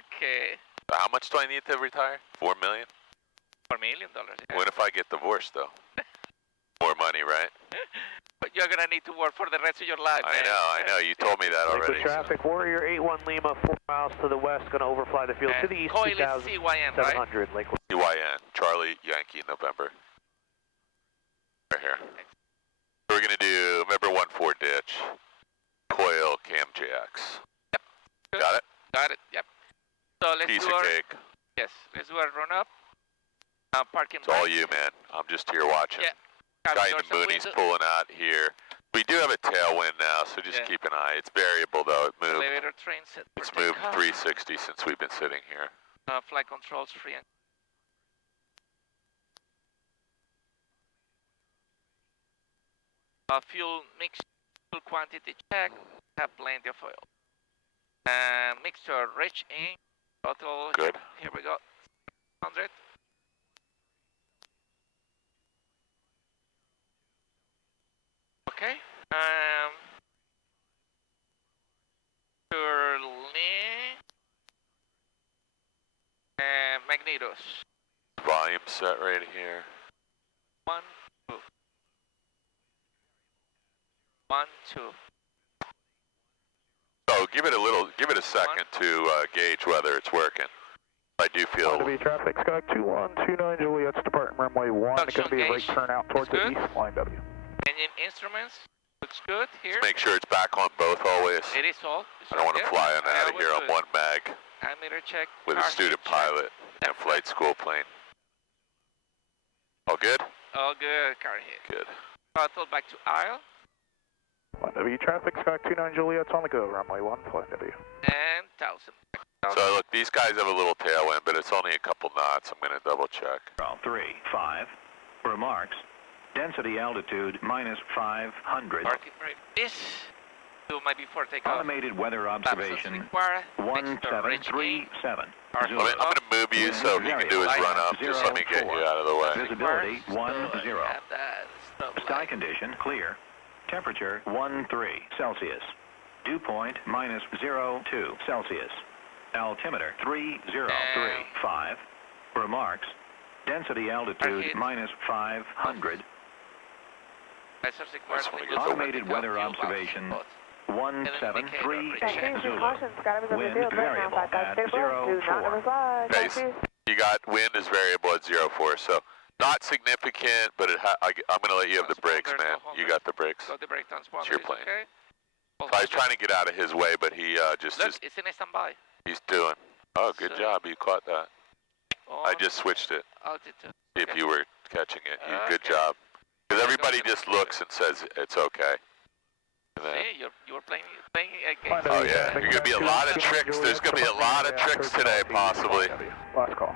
Okay. How much do I need to retire? $4 million? $4 million. Yeah. What if I get divorced, though? More money, right? But you're gonna need to work for the rest of your life. I know. You told me that already. Liquid traffic, Warrior 81 Lima, 4 miles to the west, gonna overfly the field to the east, Coil is CYN, 2,700, right? Lakewood. CYN, Charlie, Yankee, November. Right here. We're gonna do, remember 1-4 ditch, coil, cam JX. Yep. Good. Got it? Got it, yep. So let's Piece do of our, cake. yes, let's do our run up. Parking It's all you, man. I'm just here watching. Yeah. Guy in the Mooney's pulling out here. We do have a tailwind now, so just keep an eye. It's variable though. It moved. Elevator train set. It's moved 360 since we've been sitting here. Flight controls free. Fuel mix, fuel quantity check. Have plenty of oil. Mixture rich in total. Good. Here we go. 100. Okay. Curly. Magnetos. Volume set right here. 1, 2. 1, 2. So give it a second to gauge whether it's working. I do feel. Line W traffic, Sky 2129 Juliet's departing runway 1. It's going to be a right turn out towards the east, line W. Engine instruments, looks good here. Just make sure it's back on both always. It is all. I don't want to fly on out of here on one mag Meter check. with a student pilot and flight school plane. All good? All good, car hit. Good. Throttle back to aisle. Line W traffic, Sky 29 Juliet's on the go, runway 1, flight W. And 1000. So look, these guys have a little tailwind, but it's only a couple knots. I'm going to double check. 3, 5. Remarks. Density altitude minus 500. Parking brake. This might be for takeoff. Automated weather observation 1737. I'm going to move you so he can do his run up. Just let me get you out of the way. Visibility 10. Sky condition clear. Temperature 13 Celsius. Dew point minus 02 Celsius. Altimeter 3035. Remarks. Density altitude minus 500. Automated weather observation 1738. Wind variable at 04. Okay, you got wind is variable at 04, so not significant, but I'm going to let you have the brakes, man. You got the brakes. It's your plane. I was trying to get out of his way, but he just Look, it's in a standby. He's doing. Oh, good job. You caught that. I just switched it. If you were catching it, good job. Because everybody just looks and says it's okay. See, you were playing against. Oh yeah, there's gonna be a lot of tricks. There's gonna be a lot of tricks today, possibly. Last call.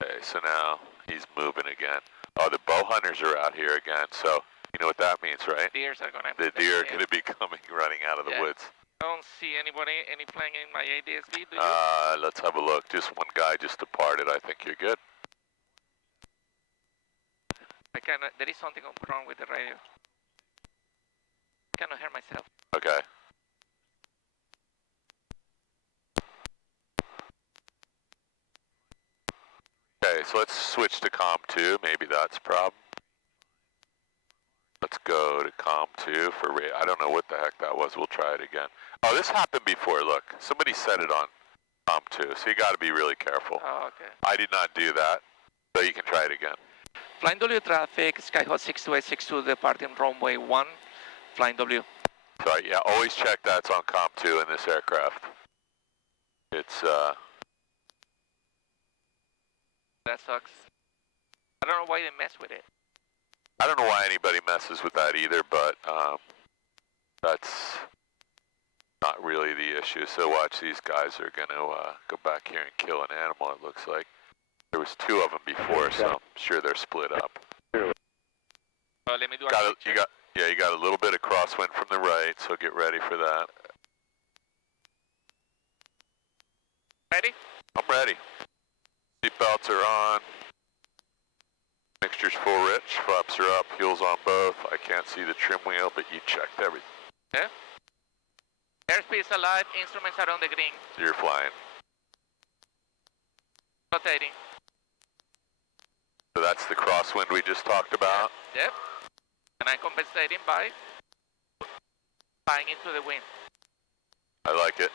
Okay, so now he's moving again. Oh, the bow hunters are out here again. So you know what that means, right? The deer are gonna be coming running out of the woods. I don't see any plane in my ADSB, do you? Let's have a look. Just one guy just departed. I think you're good. There is something wrong with the radio. I cannot hear myself. Okay. Okay, so let's switch to COM 2. Maybe that's a problem. Let's go to COM 2 for I don't know what the heck that was. We'll try it again. Oh, this happened before. Look, somebody set it on COM 2, so you got to be really careful. Oh, okay. I did not do that, so you can try it again. Flying W traffic, Skyhawk 6262 departing runway 1, Flying W. Sorry, yeah, always check that's on COM 2 in this aircraft. It's, That sucks. I don't know why they mess with it. I don't know why anybody messes with that either, but that's not really the issue. So watch, these guys are going to go back here and kill an animal, it looks like. There was 2 of them before, so I'm sure they're split up. Let me do you got a little bit of crosswind from the right, so get ready for that. Ready? I'm ready. Seatbelts are on. Mixture's full rich, flaps are up, fuel's on both. I can't see the trim wheel, but you checked everything. Yeah. Airspeed is alive, instruments are on the green. You're flying. Rotating. So that's the crosswind we just talked about? Yep. And I'm compensating by flying into the wind. I like it.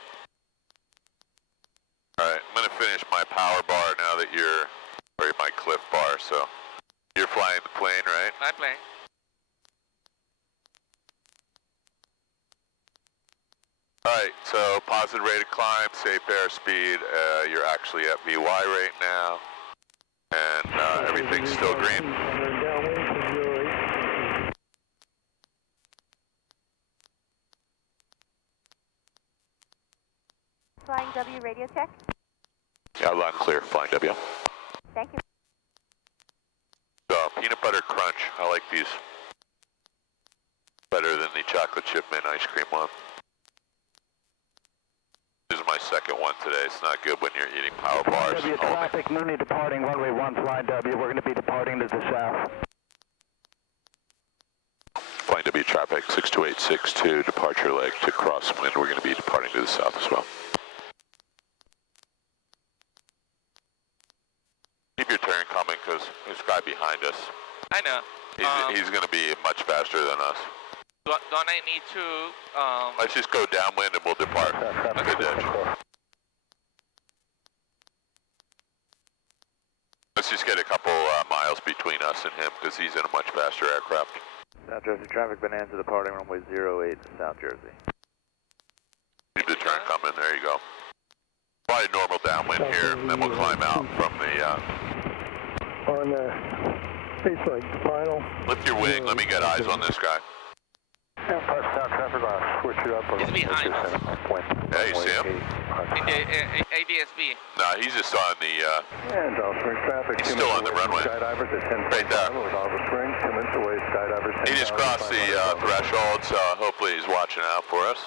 Alright, I'm going to finish my power bar now that you're, or my cliff bar, so you're flying the plane, right? My plane. Alright, so positive rate of climb, safe airspeed, you're actually at VY right now, and everything's still green. Flying W radio check. Yeah, loud and clear, flying W. Thank you. So, peanut butter crunch, I like these better than the chocolate chip mint ice cream one. This is my second one today. It's not good when you're eating power bars. W traffic, Mooney departing, runway 1, flying W. We're going to be departing to the south. Flying W traffic, 62862, departure leg to crosswind. We're going to be departing to the south as well. Keep your turn coming because this guy behind us, I know. he's going to be much faster than us. Don't I need to... Let's just go downwind and we'll depart to the ditch. Let's just get a couple miles between us and him because he's in a much faster aircraft. South Jersey traffic, Bonanza departing runway 08 to South Jersey. Keep the turn coming, there you go. Probably normal downwind here, and then we'll climb out from the... On the face like final. Lift your wing, let me get eyes on this guy. South traffic, switch you up. He's behind us. Yeah, you see him? In the ADSB. No, he's just on the... And Spring traffic. He's still on the runway. Skydivers at 10. Right there. Spring, 2 minutes away, skydivers. He just crossed the threshold, so hopefully he's watching out for us.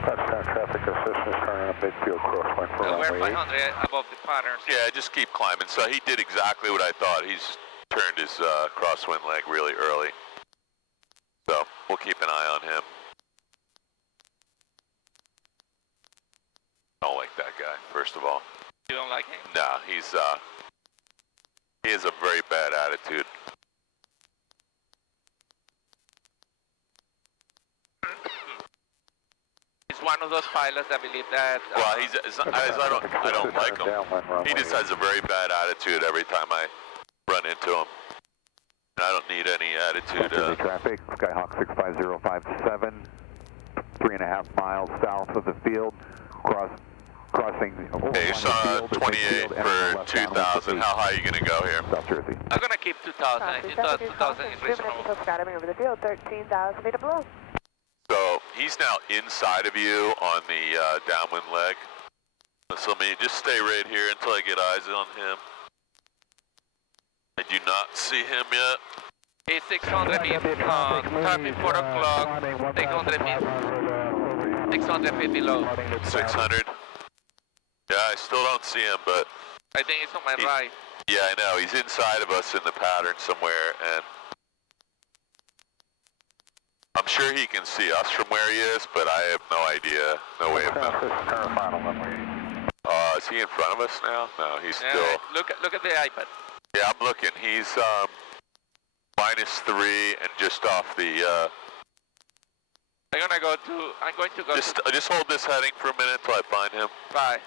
South traffic assistance turning up midfield crosswind for We're runway 8. 500 above the patterns. Yeah, just keep climbing. So he did exactly what I thought. He's turned his crosswind leg really early. So we'll keep an eye on him. I don't like that guy, first of all. You don't like him? No, he has a very bad attitude. He's one of those pilots that believe that... Well, I don't like him. He just has a very bad attitude every time I run into him. And I don't need any attitude. Traffic, Skyhawk 65057, 3.5 miles south of the field, crossing... Okay, you saw 28 for 2,000. How high are you going to go here? South Jersey. I'm going to keep 2,000. I think 2,000 is reasonable. Skydiving over the field, 13,000 feet below. So he's now inside of you on the downwind leg. So let me just stay right here until I get eyes on him. I do not see him yet. He's 600 feet, copy 4 o'clock, 600 feet, 600 feet below. 600. Yeah, I still don't see him, but... I think he's on my right. Yeah, I know. He's inside of us in the pattern somewhere, and... I'm sure he can see us from where he is, but I have no idea, no way of knowing. Is he in front of us now? No, he's still... Look at the iPad. Yeah, I'm looking. He's -3 and just off the... I'm going to go Just hold this heading for a minute until I find him. Right.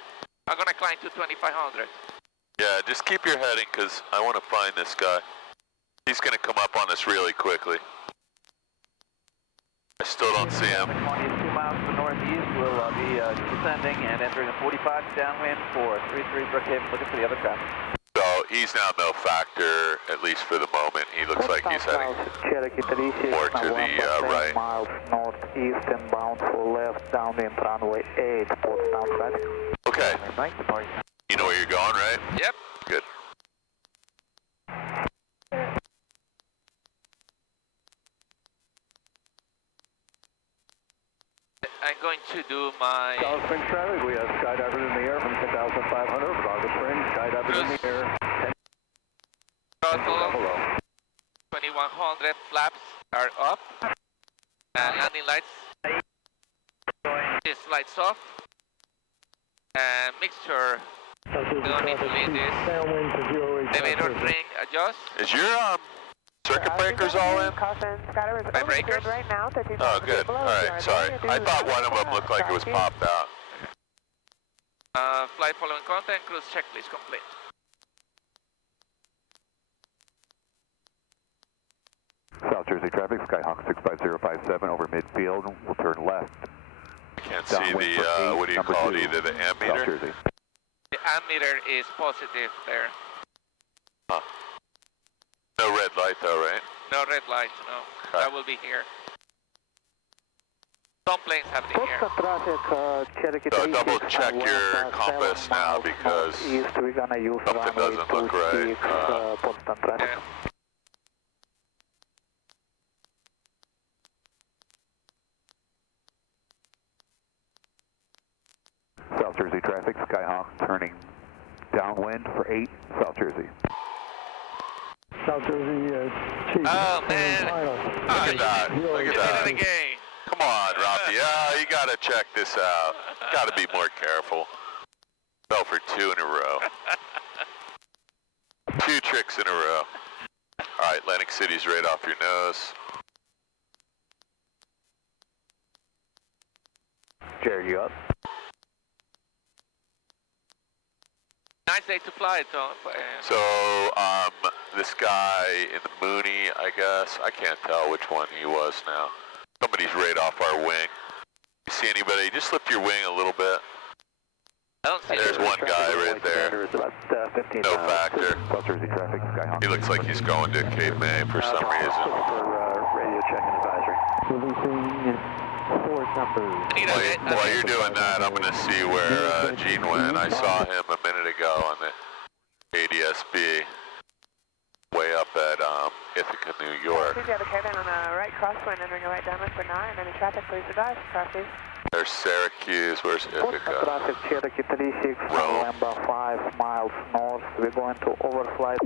I'm going to climb to 2,500. Yeah, just keep your heading, because I want to find this guy. He's going to come up on us really quickly. I still don't see him. 22 miles to the northeast, we'll be descending and entering a 45 downwind for 33 Brookhaven, looking for the other traffic. So he's now no factor, at least for the moment. He looks like he's heading more to the right. Miles northeast and bound for left downwind runway 8, Portsmouth traffic. Okay. You know where you're going, right? Yep. Good. I'm going to do my... South Spring traffic, we have skydivers in the air from 10,500, Bravo Spring, skydivers in the air. Throttle, 2,100 flaps are up. Landing lights. This lights off. Mixture. We don't need to lead this. Elevator ring adjust. Is your circuit breakers all in? My breakers? Right now, Oh, good. All right, sorry. I thought one of them looked like it was popped out. Flight following content, cruise checklist complete. South Jersey traffic, Skyhawk 65057 over midfield. We'll turn left. I can't see the, what do you call it, either the ammeter? South Jersey. The ammeter is positive there. Huh. No red light though, right? No red light, no. Okay. That will be here. Some planes have it here. So double check your compass now because something doesn't look right. Yeah. South Jersey traffic, Skyhawk turning downwind for 8, South Jersey. South Jersey, Chief. Oh man! Look at that. Look at You did it that. again. Come on, Rafi. Yeah, you gotta check this out. Gotta be more careful. Fell for 2 in a row. 2 tricks in a row. All right, Atlantic City's right off your nose. Jared, you up? Nice day to fly, Tom. So, this guy in the Mooney, I guess, I can't tell which one he was now. Somebody's right off our wing. You see anybody? Just lift your wing a little bit. I don't see There's it. one guy right there. No factor. South Jersey traffic, Skyhawk. He looks like he's going to Cape May for some reason. Radio check and advisory. Releasing forward numbers. While you're doing that, I'm going to see where Gene went. I saw him a minute ago on the ADSB way up at Ithaca, New York. Please have a cabin on a right crosswind entering a right downwind for 9. Any traffic, please advise. Crosses. There's Syracuse. Where's Ithaca? Traffic, Cherokee 36, Rome. November 5 miles north. We're going to overfly.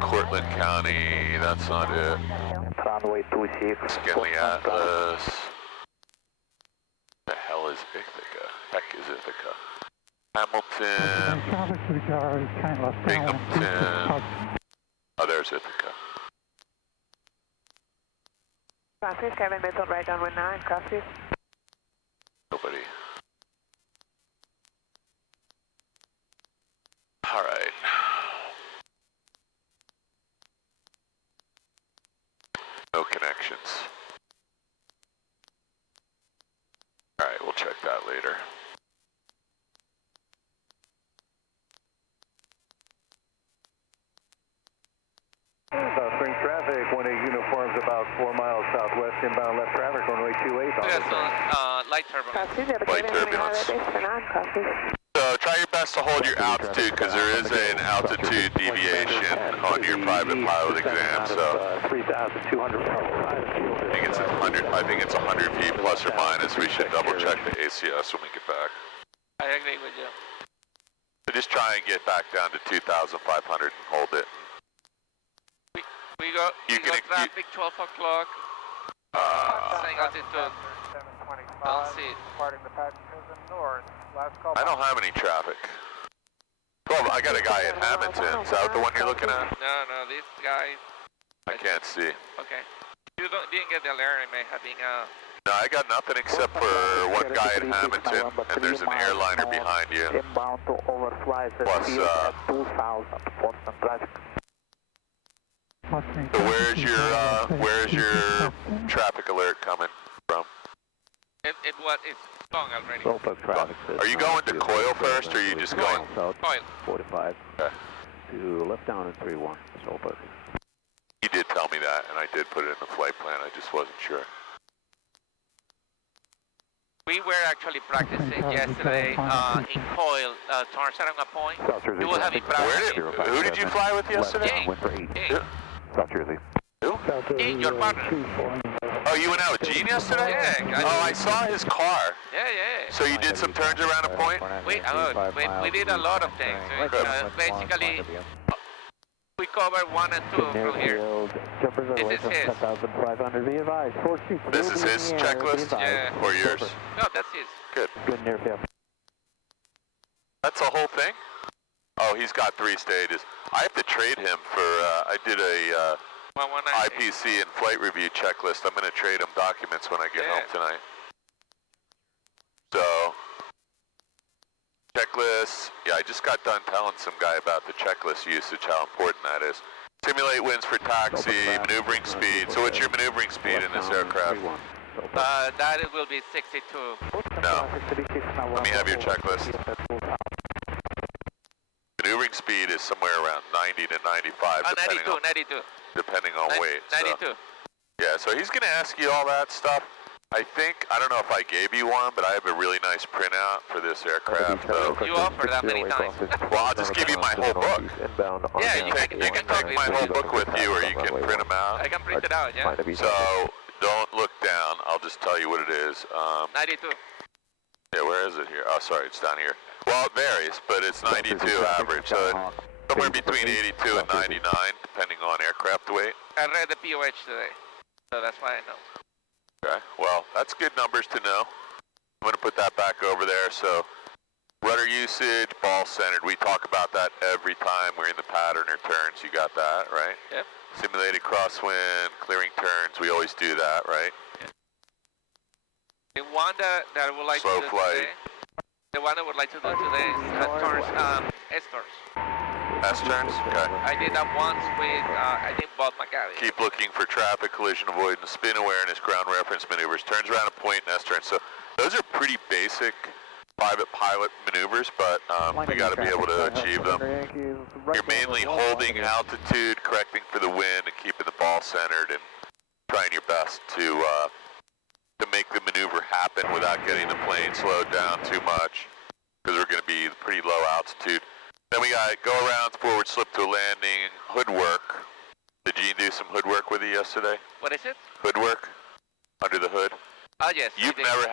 Cortland County. That's not it. Runway 26. Skinley Atlas. The hell is Ithaca? Heck is Ithaca? Hamilton. Binghamton. Oh, there's Ithaca. Crosses, cabin missile right downwind 9. Crosses. Nobody. All right. No connections. All right, we'll check that later. Spring traffic, 18 uniforms about 4 miles southwest, inbound left traffic, runway 28. Yes, light turbulence. Crosses, you have a Light cabin on turbulence. highway base for 9. Crosses. So try your best to hold your altitude because there is an altitude deviation on your private pilot exam. So 3,200 I think it's 100 feet plus or minus. We should double check the ACS when we get back. I agree with you. So just try and get back down to 2,500 and hold it. We got traffic 12 o'clock. Saying altitude. Don't see it. I don't have any traffic. 12, I got a guy at Hamilton. Is that the one you're looking at? No, this guy. I can't see. Okay. You didn't get the alert, I may have been, No, I got nothing except for one guy at Hamilton, and there's an airliner behind you. Inbound to overfly the Plus, field at 2,000 Boston traffic. So where's your traffic alert coming from? it's long already. Are you going to Coil first, or are you just going? Coil. 45 Okay. to left down in 31, Solberg. He did tell me that, and I did put it in the flight plan. I just wasn't sure. We were actually practicing yesterday in Coil, Saranga Point. South Jersey You will have traffic. it practicing. Who did you fly with yesterday? Jane. Went for 8. Jane. South Jersey. Who? Jane, your partner. Oh, you went out with Gene yesterday? Yeah. Oh, I saw his car. Yeah. So you did some turns around a point? We did a lot of things. Basically, we we cover 1 and 2 from here. Jumpers are This away is from his. 10,500. Be advised. 4 shoots. This is his checklist? Yeah. Or yours? No, that's his. Good. Good near field. That's the whole thing? Oh, he's got 3 stages. I have to trade him for, I did a 119. IPC and flight review checklist. I'm going to trade him documents when I get home tonight. So, checklist. Yeah, I just got done telling some guy about the checklist usage, how important that is. Simulate winds for taxi, maneuvering speed. So what's your maneuvering speed in this aircraft? That it will be 62. No. Let me have your checklist. Maneuvering speed is somewhere around 90 to 95, 92. depending on weight. 92. So, yeah, so he's going to ask you all that stuff. I don't know if I gave you one, but I have a really nice printout for this aircraft. You offer that many times. Well, I'll just give you my whole book. Yeah, you can take my whole book with you, or you can print them out. I can print it out, yeah. So don't look down. I'll just tell you what it is. 92. Yeah, where is it here? Oh, sorry, it's down here. Well, it varies, but it's 92 average. So somewhere between 82 and 99, depending on aircraft weight. I read the POH today, so that's why I know. Okay, well, that's good numbers to know. I'm going to put that back over there. So rudder usage, ball centered. We talk about that every time we're in the pattern or turns. You got that, right? Yep. Simulated crosswind, clearing turns. We always do that, right? Yep. The one that I would like Slow to do flight. today, the one I would like to do today is turns, S-turns. S-turns? Okay. I did that once with, I think, Bob McGarry. Keep looking for traffic, collision avoidance, spin awareness, ground reference maneuvers, turns around a point, and S-turns. So those are pretty basic private pilot maneuvers, but we got to be able to achieve them. You're mainly holding altitude, correcting for the wind, and keeping the ball centered, and trying your best to make the maneuver happen without getting the plane slowed down too much, because we're going to be pretty low altitude. Then we got go around, forward slip to a landing, hood work. Did Gene do some hood work with you yesterday? What is it? Hood work? Under the hood? Oh, yes. You've never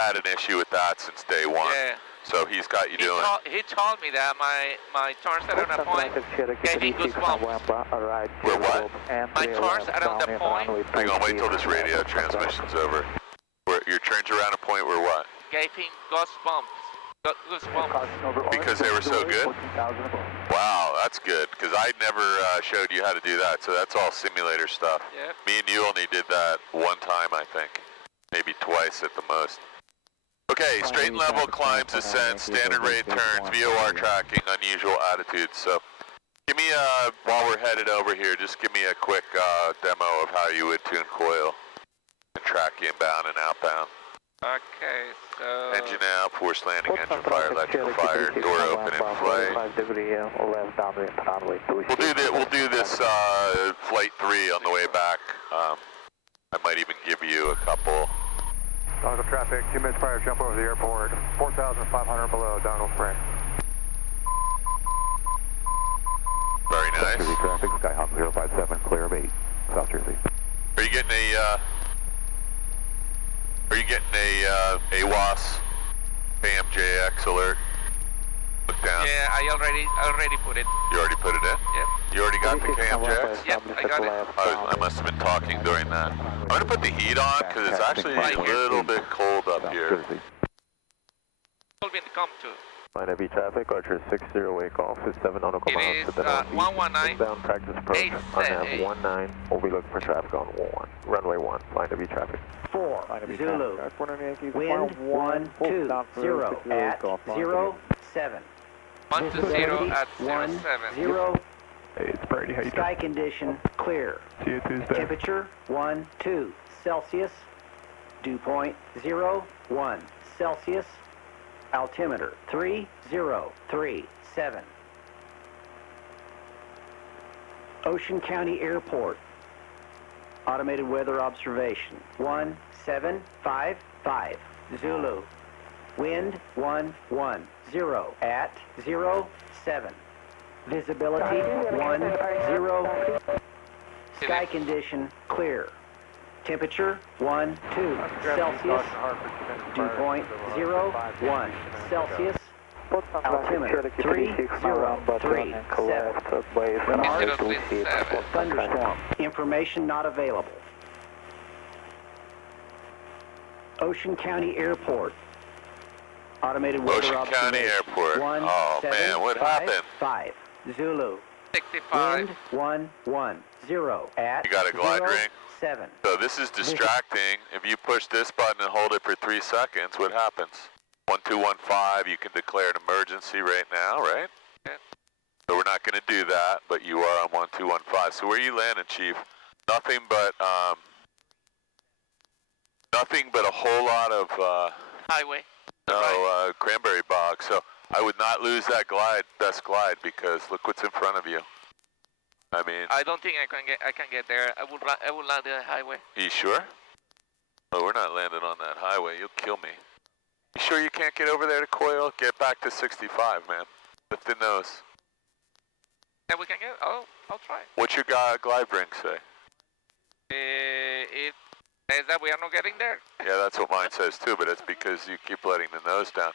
had an issue with that since day one. Yeah. So he's got you doing. He told me that my turns are on a point gave him goosebumps. Where what? My turns are on the point Hang on, wait till this radio transmission's over. Your turns around a point where what? gave him goosebumps. Goosebumps. Because they were so good? Wow, that's good, because I never showed you how to do that, so that's all simulator stuff. Yep. Me and you only did that one time, I think. Maybe twice at the most. Okay, straight and level climbs, ascents, standard rate turns, VOR tracking, unusual attitudes. So give me, while we're headed over here, just give me a quick demo of how you would tune coil and track inbound and outbound. Okay, so... Engine out, forced landing, engine fire, electrical fire, door open in flight. We'll do this flight 3 on the way back. I might even give you a couple. Downhill traffic, 2 minutes prior, jump over the airport, 4,500 below, downhill spring. Very nice. Jersey traffic, Skyhawk 057, clear of 8, South Jersey. Are you getting a AWAS AMJX alert? Look down. Yeah, I already put it. You already put it in? Yep. You already got the KMJX? Yep, I got it. I must have been talking during that. I'm going to put the heat on because it's actually a little bit cold up here. Told me to come too. Line of traffic, Archer 60, wake off is 7 nautical miles. It is 119. Inbound practice approach, on 19. We'll be looking for traffic on 1. Runway 1, line of traffic. 4, Zulu, wind 120 at 07. 120 at 07. 0. Hey, it's Brady, how you doing? Sky condition clear. See you Tuesday. Temperature 12 Celsius. Dew point 01 Celsius. Altimeter 3037. Ocean County Airport. Automated weather observation 1755. Zulu. Wind 110 at 07. Visibility 10. Sky condition clear. Temperature 12 Celsius. Dew point 01 Celsius. Altimeter 3037. Thunderstorm. Information not available. Ocean County Airport. Automated weather Ocean County Airport. Oh man, what happened? 5 Zulu. 65. Wind 110 at You got a glide ring? 7. So this is distracting. If you push this button and hold it for 3 seconds, what happens? 1215, you can declare an emergency right now, right? Yeah. So we're not going to do that, but you are on 1215. So where are you landing, Chief? Nothing but a whole lot of Highway. cranberry bog. So I would not lose that best glide, because look what's in front of you. I mean, I don't think I can get there. I will land the highway. you sure? Oh, we're not landing on that highway. You'll kill me. You sure you can't get over there to Coyle? Get back to 65, man. Lift the nose. Yeah, we can get. I'll try. What's your glide ring say? It says that we are not getting there. Yeah, that's what mine says too, but it's because you keep letting the nose down.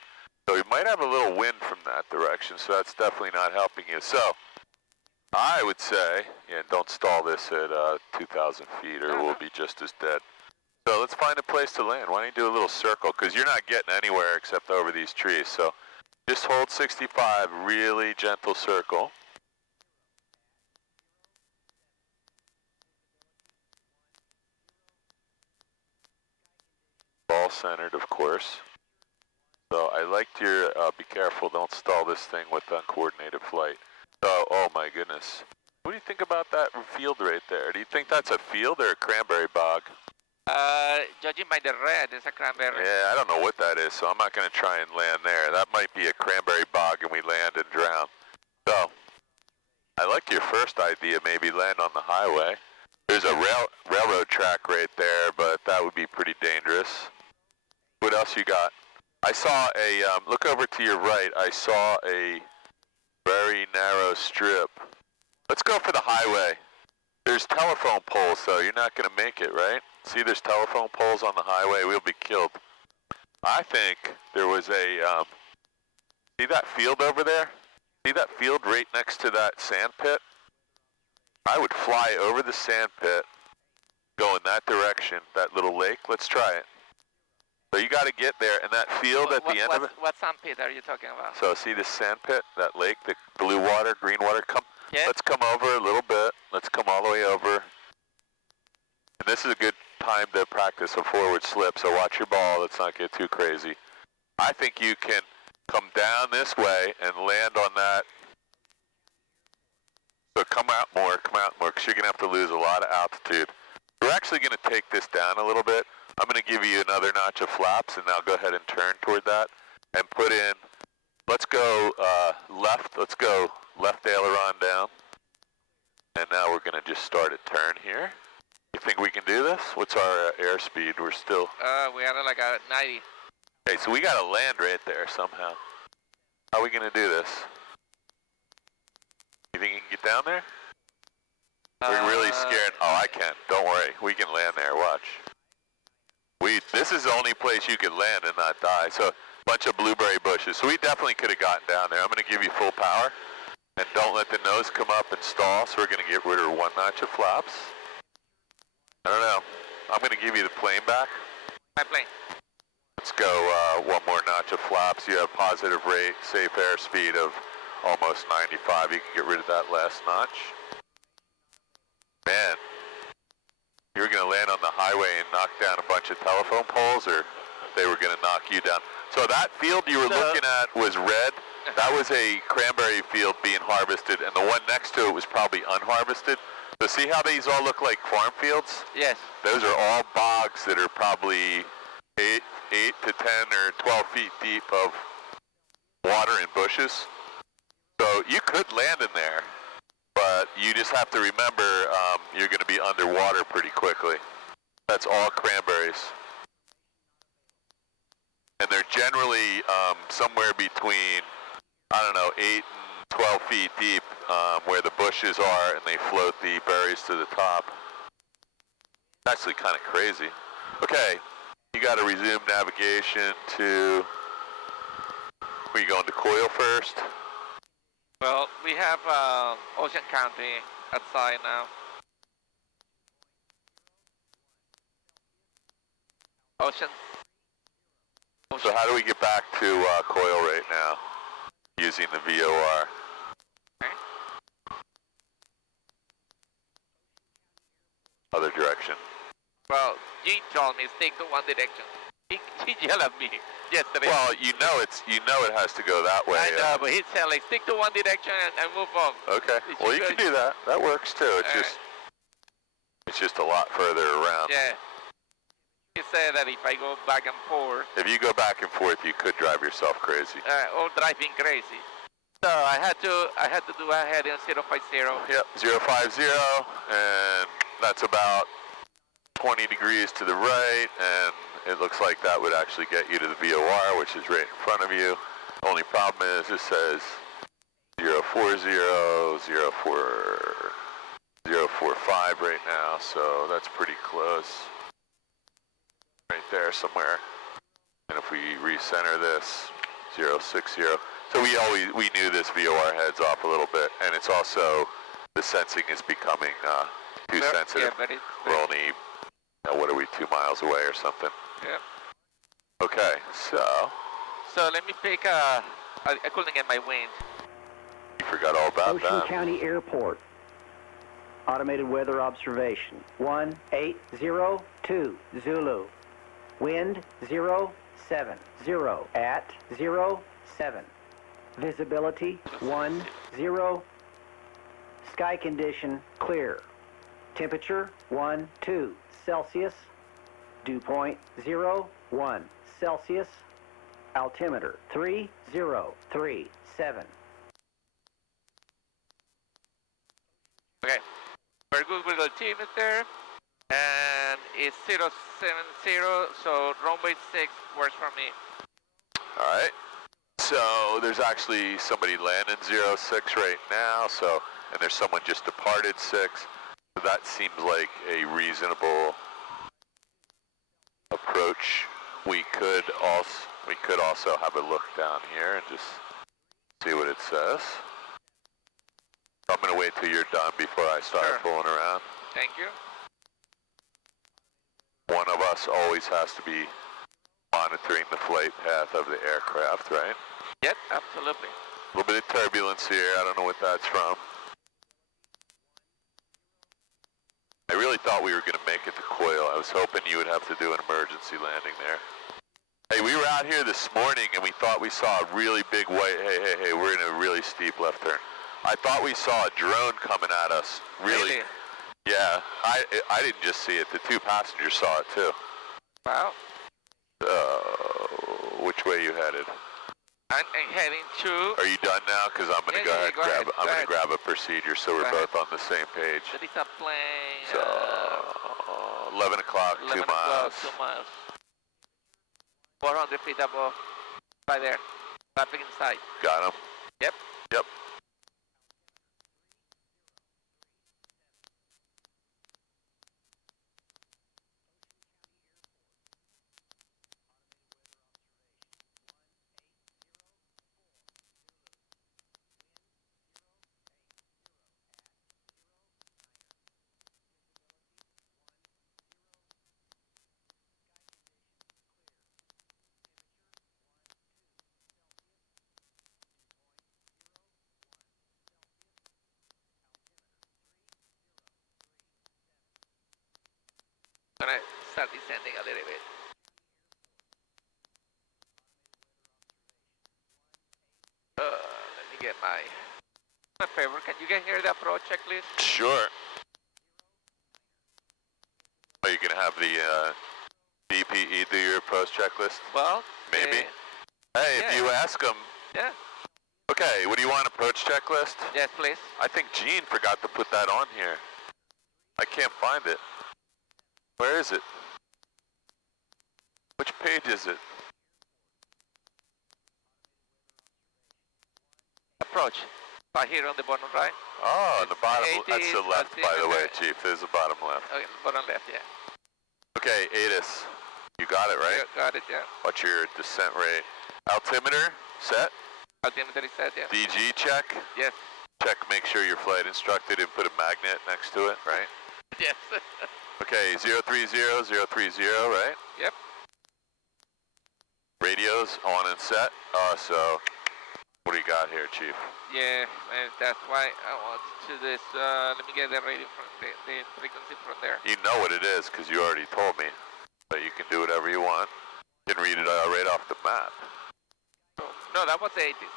So we might have a little wind from that direction, so that's definitely not helping you. So I would say, yeah, don't stall this at 2,000 feet or we'll be just as dead. So let's find a place to land. Why don't you do a little circle? Because you're not getting anywhere except over these trees. So just hold 65, really gentle circle. Ball centered, of course. So I liked your, be careful, don't stall this thing with uncoordinated flight. So, oh my goodness. What do you think about that field right there? Do you think that's a field or a cranberry bog? Judging by the red, it's a cranberry. Yeah, I don't know what that is, so I'm not going to try and land there. That might be a cranberry bog and we land and drown. So, I like your first idea, maybe land on the highway. There's a railroad track right there, but that would be pretty dangerous. What else you got? I saw a, look over to your right, I saw a very narrow strip. Let's go for the highway. There's telephone poles, so you're not going to make it, right? See, there's telephone poles on the highway, we'll be killed. I think there was a, see that field over there? See that field right next to that sand pit? I would fly over the sand pit, go in that direction, that little lake. Let's try it. So you got to get there, and that field at the end of it. What sand pit are you talking about? So see this sand pit, that lake, the blue water, green water? Yeah. Let's come over a little bit. Let's come all the way over. And this is a good time to practice a forward slip, so watch your ball. Let's not get too crazy. I think you can come down this way and land on that. So come out more, because you're going to have to lose a lot of altitude. We're actually going to take this down a little bit. I'm going to give you another notch of flaps, and now go ahead and turn toward that and put in, let's go left, let's go left aileron down. And now we're going to just start a turn here. You think we can do this? What's our airspeed? We're still... we are like at 90. Okay, so we got to land right there somehow. How are we going to do this? You think you can get down there? We're really scared. Oh, I can. Don't worry. We can land there. Watch. This is the only place you could land and not die. So, bunch of blueberry bushes. So we definitely could have gotten down there. I'm going to give you full power. And don't let the nose come up and stall. So we're going to get rid of one notch of flaps. I don't know. I'm going to give you the plane back. My plane. Let's go one more notch of flaps. You have positive rate, safe airspeed of almost 95. You can get rid of that last notch. Man, you were going to land on the highway and knock down a bunch of telephone poles, or they were going to knock you down? So that field you were looking at was red. That was a cranberry field being harvested, and the one next to it was probably unharvested. So see how these all look like farm fields? Yes. Those are all bogs that are probably 8 to 10 or 12 feet deep of water and bushes. So you could land in there, but you just have to remember you're going to be underwater pretty quickly. That's all cranberries. And they're generally somewhere between, I don't know, 8 and 12 feet deep where the bushes are, and they float the berries to the top. Actually kind of crazy. Okay, you got to resume navigation to Are you going to Coil first? Well, we have Ocean County outside now. Ocean. So how do we get back to Coil right now using the VOR? Okay. Other direction. Well, Gene told me stick to one direction. He yelled at me yesterday. Well, you know it has to go that way. I know, but he said like stick to one direction and move on. Okay. Well, you can do that. That works too. It's just a lot further around. Yeah. He said that if I go back and forth. If you go back and forth, you could drive yourself crazy. Or driving crazy. So I had to do a heading 050. Yep, 050, and that's about 20 degrees to the right, and it looks like that would actually get you to the VOR, which is right in front of you. Only problem is it says 040, 045 right now, so that's pretty close. Right there somewhere. And if we recenter this, 060. So we knew this VOR heads off a little bit, and it's also, the sensing is becoming too sensitive. Yeah, We're only, what are we, 2 miles away or something? Yep. Okay, so let me pick I couldn't get my wind. you forgot all about Ocean that. County Airport. Automated weather observation. 1802 Zulu. Wind 070 at 07. Visibility 10. Sky condition clear. Temperature 12 Celsius. Dew point 01 Celsius. Altimeter 3037. Okay. We're good with the altimeter. And it's 070, so runway 6 works for me. All right. So there's actually somebody landing 06 right now, and there's someone just departed 6. So that seems like a reasonable approach. We could also have a look down here and just see what it says. I'm going to wait till you're done before I start fooling around. Thank you. One of us always has to be monitoring the flight path of the aircraft, right? Yep, absolutely. A little bit of turbulence here. I don't know what that's from. I really thought we were going to make it to Coil. I was hoping you would have to do an emergency landing there. Hey, we were out here this morning and we thought we saw a really big white, hey, we're in a really steep left turn. I thought we saw a drone coming at us. Really? Yeah, I didn't just see it. The 2 passengers saw it too. Wow. Which way you headed? I'm heading to... Are you done now? Because I'm going to go ahead and grab a procedure so we're both on the same page. There is a plane. So, 11 o'clock, 2 miles. 2 miles. 400 feet above. Right there. Traffic inside. Got him? Yep. Yep. I'm gonna start descending a little bit. Let me get my favor. Can you get here the approach checklist? Sure. Are you going to have the DPE do your approach checklist? Well, maybe. Hey, if you ask them. Yeah. Okay, what do you want, approach checklist? Yes, please. I think Gene forgot to put that on here. I can't find it. Where is it? Which page is it? Approach. Right here on the bottom right. Oh, on the bottom. That's the left, by the way, okay. Chief. There's the bottom left. Okay, bottom left, yeah. Okay, ATIS. You got it, right? Got it, yeah. What's your descent rate? Altimeter? set? Altimeter is set, yeah. DG check? Yes. Check, make sure your flight instructor didn't put a magnet next to it, right? Yes. Okay, 030, 030, right? Yep. Radios on and set. So, what do you got here, Chief? Yeah, and that's why I want to do this. Let me get the radio from the frequency from there. You know what it is, because you already told me. But you can do whatever you want. You can read it right off the map. No, that was the 80s.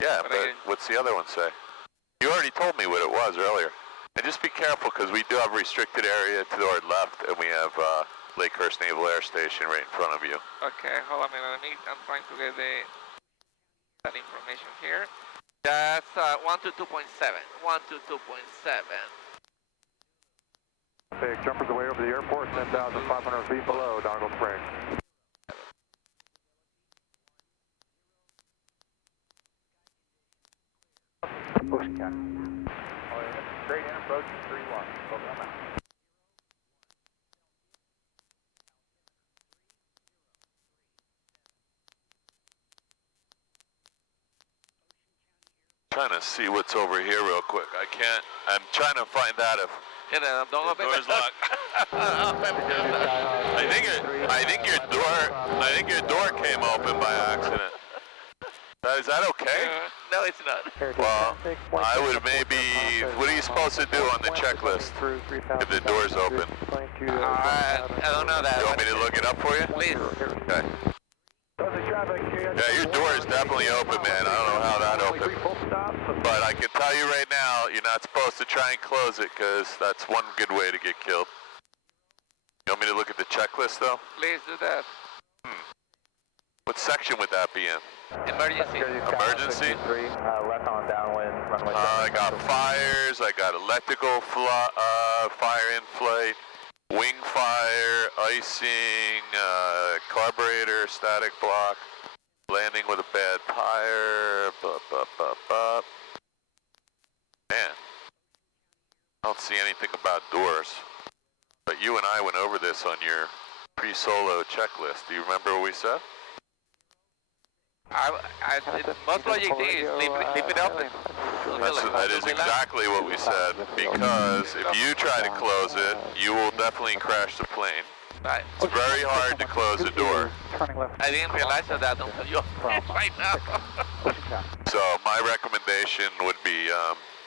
Yeah, But but what's the other one say? You already told me what it was earlier. And just be careful, because we do have a restricted area to our left, and we have Lakehurst Naval Air Station right in front of you. Okay, hold on a minute. I'm trying to get that information here. That's 122.7. 122.7. Big jumpers away over the airport, 10,500 feet below Dongle Springs. Ocean County. Straight in, approach 3-1. Trying to see what's over here real quick. I'm trying to find out if Yeah, don't open door's locked. I think your door came open by accident. Is that okay? No, it's not. Well, I would maybe, what are you supposed to do on the checklist if the door's open? I don't know that. You want me to look it up for you? Please. Okay. Yeah, your door is definitely open, man. I don't know how that opened. But I can tell you right now, you're not supposed to try and close it, because that's one good way to get killed. You want me to look at the checklist, though? Please do that. What section would that be in? Emergency. Emergency? Left on downwind, runway I got fires, I got electrical fire in flight, wing fire, icing, carburetor, static block, landing with a bad tire, Man, I don't see anything about doors. But you and I went over this on your pre-solo checklist. Do you remember what we said? Most logic thing is leave it open. That is exactly what we said, because if you try to close it, you will definitely crash the plane. Right. It's very hard to close the door. I didn't realize that until you right now. So my recommendation would be,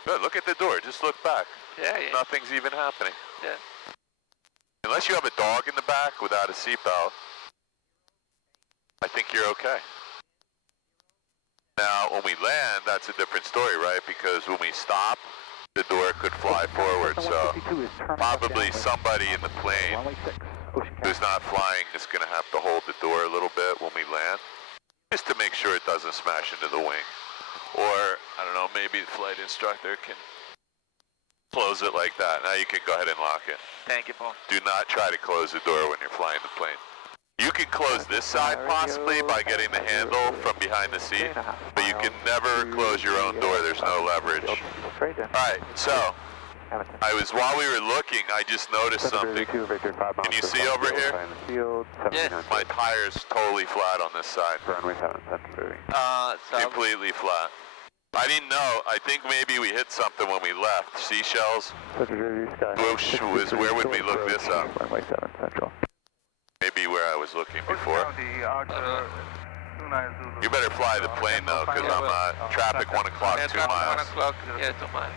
good, look at the door, just look back. Yeah. Nothing's even happening. Yeah. Unless you have a dog in the back without a seatbelt, I think you're okay. Now, when we land, that's a different story, right? Because when we stop, the door could fly forward. So probably somebody in the plane who's not flying is going to have to hold the door a little bit when we land, just to make sure it doesn't smash into the wing. Or, I don't know, maybe the flight instructor can close it like that. Now you can go ahead and lock it. Thank you, Paul. Do not try to close the door when you're flying the plane. You can close this side possibly by getting the handle from behind the seat, but you can never close your own door. There's no leverage. Alright, so, while we were looking, I just noticed something. Can you see over here? Yes. My tire's totally flat on this side. Completely flat. I didn't know. I think maybe we hit something when we left. Seashells? Where would we look this up? Maybe where I was looking before. You better fly the plane though, because I'm traffic 1 o'clock, 2 miles. 1 o'clock, yeah, 2 miles.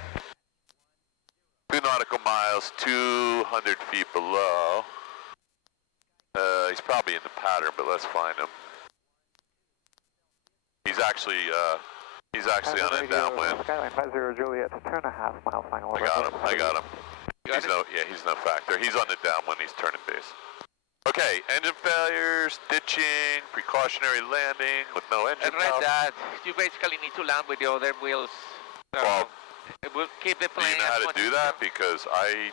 2 nautical miles, 200 feet below. He's probably in the pattern, but let's find him. He's actually on a downwind. Juliet, 2.5 mile final. I got him. He's no factor. He's on the downwind, he's turning base. Okay, engine failures, ditching, precautionary landing with no engine And right power. that, you basically need to land with the other wheels. Well, it will keep the do plane. you know how to do that? Because I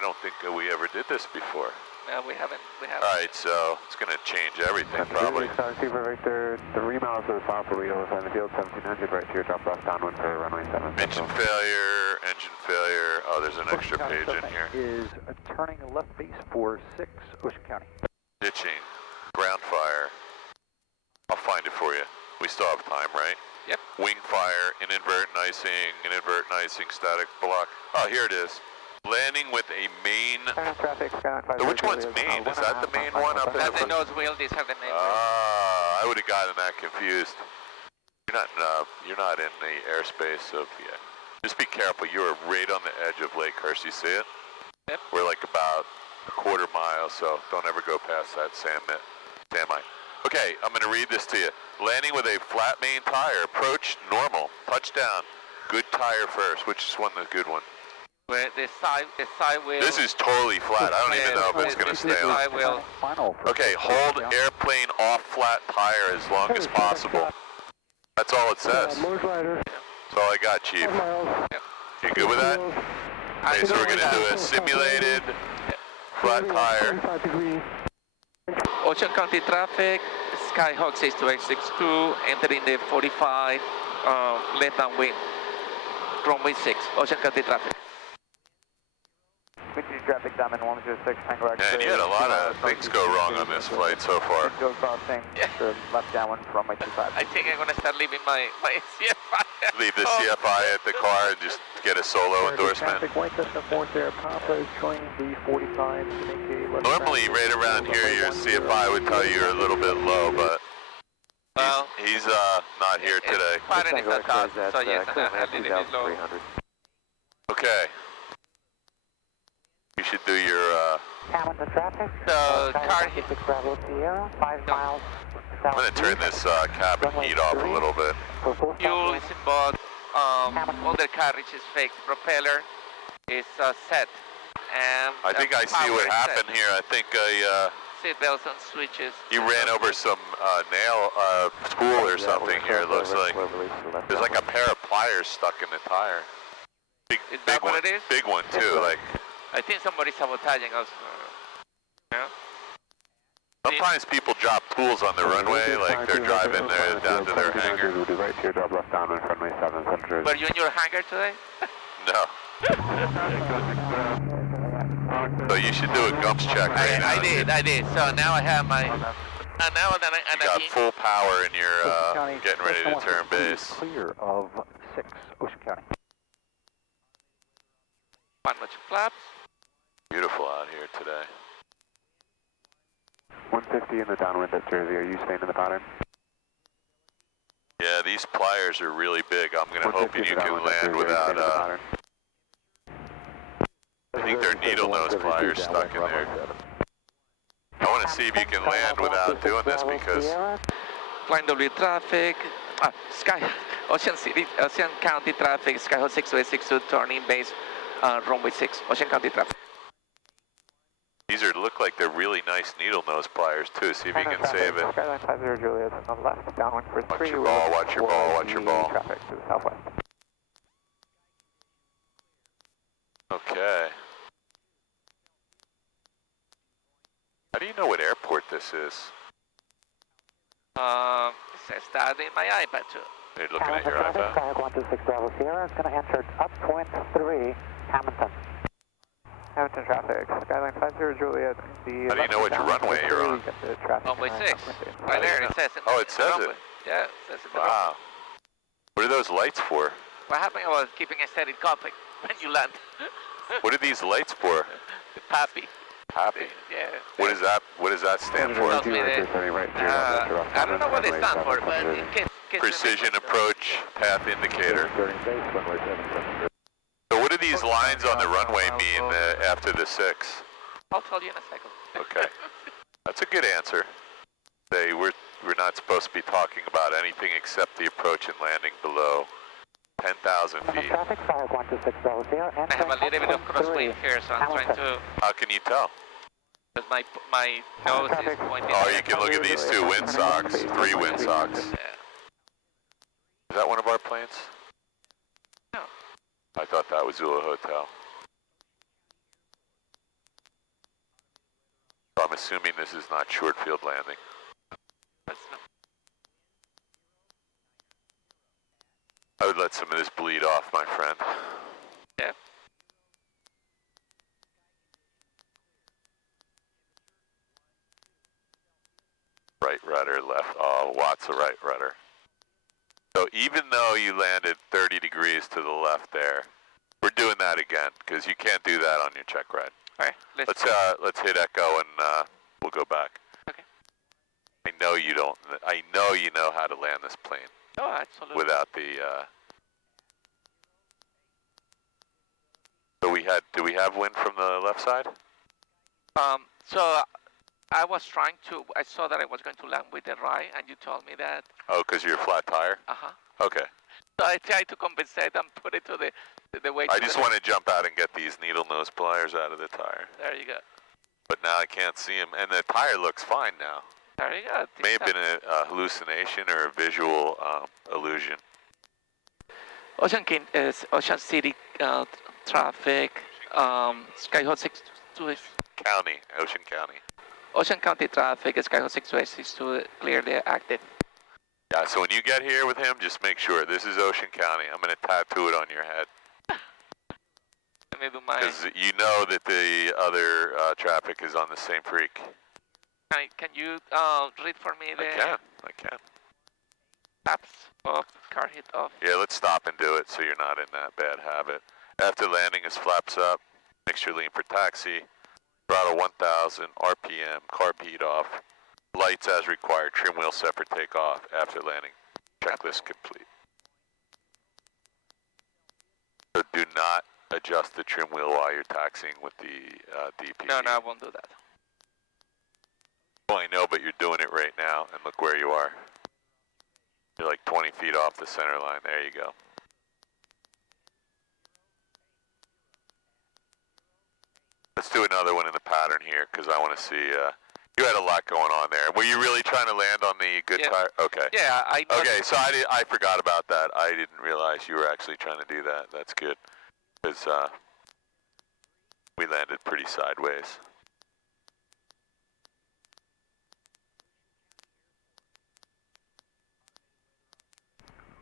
don't think that we ever did this before. No, we haven't. All right, so it's going to change everything probably. Right there, 3 miles to the south of Wheels on the field 1700 right here, drop off downwind for runway 7. Engine failure. Oh, there's an extra page in here. Is turning left base for 6 Ocean County. Ditching, ground fire. I'll find it for you. We still have time, right? Yep. Wing fire, inadvertent icing, static block. Oh, here it is. Landing with a main. Traffic, So which one's main? Is that the main one up in That's the the nose wheel, these are the main wheels. Ah, I would have gotten that confused. You're not in the airspace of, yeah. Just be careful, you are right on the edge of Lake Hurst, you see it? Yep. We're like about a quarter mile, so don't ever go past that sand mine. Okay, I'm gonna read this to you. Landing with a flat main tire, approach normal, touchdown, good tire first, which is one of the good ones. Where the side wheel. This is totally flat, I don't even know if it's gonna stay on. Side wheel. Okay, hold airplane off flat tire as long as possible. That's all it says. That's all I got, Chief. You good with that? Okay, so we're gonna do a simulated flat tire. Ocean County traffic, Skyhawk 6262, entering the 45, left downwind, runway 6, Ocean County traffic. Continue traffic, Diamond 106, Tango X. Man, you had a lot of things go wrong on this flight so far. Go crossing, left downwind, runway 25. I think I'm gonna start leaving my CFI. Leave the CFI at the car and just get a solo endorsement. White Cessna 40, Papa is joining the 45 to make a left. Normally, right around here, your CFI would tell you you're a little bit low, but Well, he's not here today. Pattern is 1,000, so yes, a little bit low. Okay. You should do your, Hamilton traffic. So, car, 6 Bravo Sierra, 5 miles. I'm going to turn this cabin heat off a little bit. fuel is in board, all the carriage is fixed, propeller is set, and I think I see what happened here. I think seat belts and switches. you ran over some spool or something here. It looks like there's like a pair of pliers stuck in the tire. Is that what it is? Big one too. Like I think somebody's sabotaging us. Yeah. sometimes people drop tools on the runway, like they're driving there down to their hangar. We'll do right here, drop left down in runway 7, Center. Were you in your hangar today? No. So you should do a gumps check right now. I did. So now I have my. And now that You got full power and you're getting ready to turn base. Clear of 6, Ocean County. One much flaps. Beautiful out here today. 150 in the downwind at Jersey. Are you staying in the pattern? Yeah, these pliers are really big. I'm gonna hoping you can land without. I think they're needle nose pliers stuck in there. I want to see if you can land without doing this because Flying W traffic. Ocean County traffic. Skyhawk 6262 turning base. Runway 6. Ocean County traffic. these look like they're really nice needle nose pliers too. See if you can save it. Skyline 50 Juliet on the left, downwind for 3. Watch your ball, watch your ball, watch your ball. Traffic to the southwest. Okay. How do you know what airport this is? It says that in my iPad too. You're looking at your iPad. Skyhawk 126 Bravo Sierra is going to enter upwind 3, Hamilton. Hamilton traffic, Skyline 50 Juliet. How do you know which runway you're on? Runway 6. Right there, it says it. Oh, it says runway. it. Yeah, it says it. Wow. What are those lights for? What happened was keeping a steady coughing when you land. What are these lights for? Pappy. Happy. Yeah. What is that? What does that stand for? Tells me that, I don't know what they stand for, but in case Precision approach path indicator. So what do these lines on the runway mean after the 6? I'll tell you in a second. Okay. That's a good answer. We're not supposed to be talking about anything except the approach and landing below 10,000 feet. Traffic, Skyhawk 126 Bravo Sierra. I have a little bit of crosswind here, so I'm trying to. How can you tell? Because my nose is pointing. Oh, you can look at these 2 windsocks, 3 windsocks. Yeah. Is that one of our planes? No. I thought that was Zulu Hotel. So I'm assuming this is not short field landing. That's not. I would let some of this bleed off, my friend. Yeah. Right rudder, left. Oh, Watts the right rudder. So even though you landed 30 degrees to the left there, we're doing that again because you can't do that on your check ride. All right, Let's hit echo and we'll go back. Okay. I know you don't. I know you know how to land this plane Oh, absolutely. without the. So we had. Do we have wind from the left side? So I was trying to. I saw that I was going to land with the right, and you told me that. Oh, because you're a flat tire. Okay. So I tried to compensate and put it to the way. I just want to jump out and get these needle nose pliers out of the tire. There you go. But now I can't see them, and the tire looks fine now. There you go. May have been a hallucination or a visual illusion. Ocean City traffic. Skyhawk 628. County, Ocean County. Ocean County traffic. Skyhawk 628 to clearly active. Yeah, so when you get here with him, just make sure this is Ocean County. I'm going to tattoo it on your head. Let me do mine. Because you know that the other traffic is on the same freak. Can you read for me the I can. taps off, car hit off? Yeah, let's stop and do it so you're not in that bad habit. After landing is flaps up, mixture lean for taxi, throttle 1000, RPM, carb heat off, lights as required, trim wheel set for takeoff after landing. Checklist complete. So do not adjust the trim wheel while you're taxiing with the DP. No, I won't do that. Well, I know, but you're doing it right now, and look where you are. You're like 20 feet off the center line. There you go. Let's do another one in the pattern here, because I want to see, you had a lot going on there. Were you really trying to land on the good tire? Okay. Yeah, Okay, so I forgot about that. I didn't realize you were actually trying to do that. That's good, because we landed pretty sideways.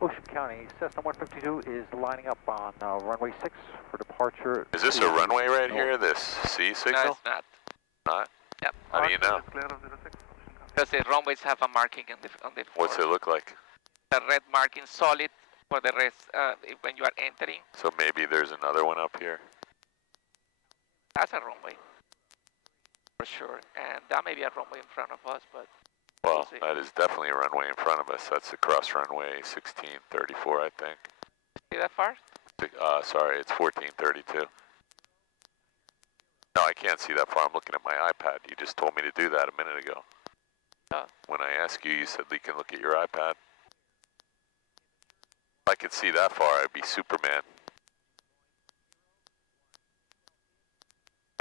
Ocean County, Cessna 152 is lining up on runway 6 for departure. Is this a runway right here, this C signal? No, it's not. Not? Yep. How do you know? Because the runways have a marking on the What's it look like? The red marking solid for the rest when you are entering. So maybe there's another one up here? That's a runway. For sure. And that may be a runway in front of us, but Well, we'll see. that is definitely a runway in front of us. That's the cross runway 1634, I think. See that far? Sorry, it's 1432. No, I can't see that far. I'm looking at my iPad. You just told me to do that a minute ago. When I asked you, you said you can look at your iPad. If I could see that far, I'd be Superman.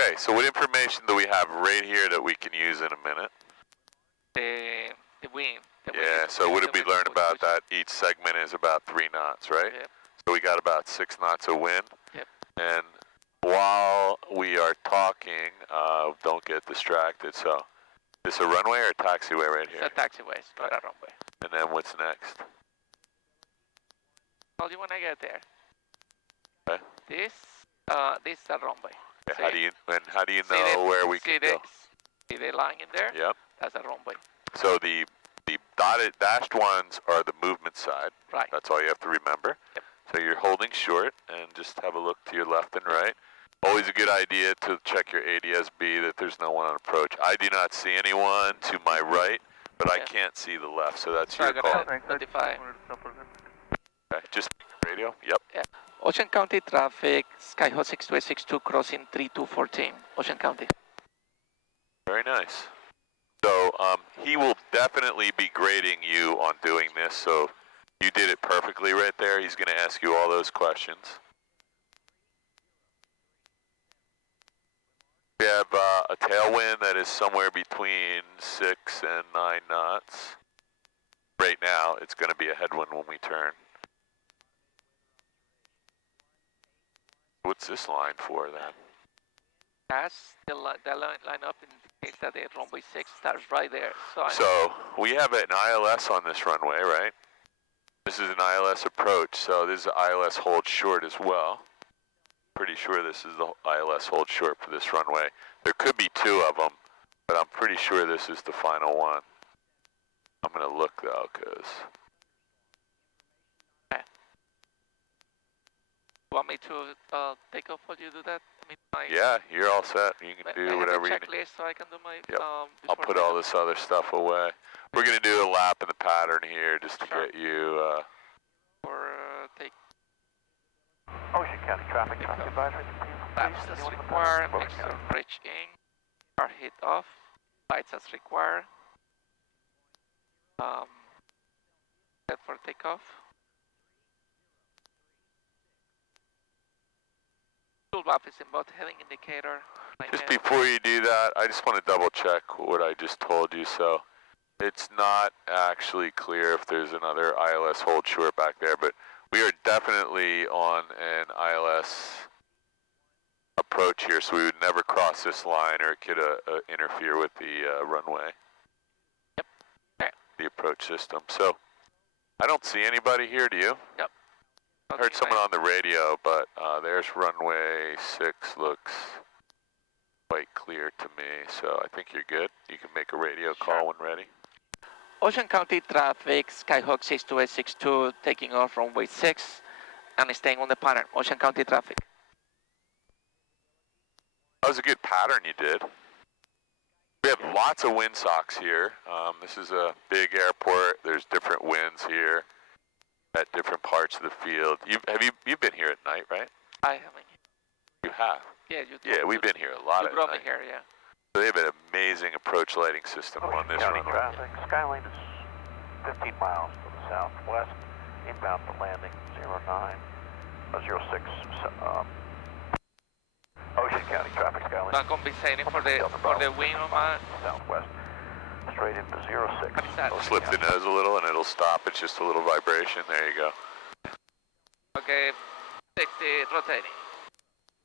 Okay, so what information do we have right here that we can use in a minute? The wind. Yeah, so what did we learn about that? Each segment is about 3 knots, right? Yep. So we got about 6 knots of wind. Yep. And while we are talking, don't get distracted. So, is this a runway or a taxiway right here? It's a taxiway, it's not a runway. And then what's next? Tell you when I get there. Okay. This is a runway. Okay, See? how do you See know the- where we see can go? See the line in there? Yep. That's a runway. So the dotted dashed ones are the movement side. Right. That's all you have to remember. Yep. So you're holding short and just have a look to your left and right. Always a good idea to check your ADS-B that there's no one on approach. I do not see anyone to my right, but I can't see the left, so that's your call. Notify. Okay. Just radio? Yep. Yeah. Ocean County traffic, Skyhawk 6262 crossing 3214. Ocean County. Very nice. So he will definitely be grading you on doing this, so you did it perfectly right there. He's going to ask you all those questions. We have a tailwind that is somewhere between 6 and 9 knots. Right now, it's going to be a headwind when we turn. What's this line for then? That's the line up in the case that the runway 6 starts right there. So we have an ILS on this runway, right? This is an ILS approach, so this is an ILS hold short as well. Pretty sure this is the ILS hold short for this runway. There could be 2 of them, but I'm pretty sure this is the final one. I'm going to look though, because Want me to take off while you do that? I mean, Yeah, you're all set. You can do whatever you need. Checklist so I can do my. Yep. I'll put all this other stuff away. We're gonna do a lap in the pattern here just to get you. Take. Ocean County traffic advisory. Laps as required. Extra bridge in. Car hit off. Lights as required. Set for takeoff. Fuel map is in both heading indicator. Just before you do that, I just want to double check what I just told you. So it's not actually clear if there's another ILS hold short back there, but we are definitely on an ILS approach here, so we would never cross this line or it could interfere with the runway. Yep. Okay. The approach system. So I don't see anybody here, do you? Yep. I heard someone on the radio, but there's runway 6, looks quite clear to me, so I think you're good. You can make a radio call when ready. Ocean County traffic, Skyhawk 62862 taking off runway 6 and staying on the pattern. Ocean County traffic. That was a good pattern you did. We have lots of windsocks here. This is a big airport. There's different winds here at different parts of the field. You've been here at night, right? I haven't. You have? Yeah, we've been here a lot you at brought night. me here, yeah. So they have an amazing approach lighting system on this County runway. traffic. Skyline is 15 miles to the southwest. Inbound to landing 06. Ocean County traffic. Skyline. Not compensating for the wind on my southwest. Straight into 06. Slip the nose a little and it'll stop. It's just a little vibration. There you go. Okay, 60 rotating.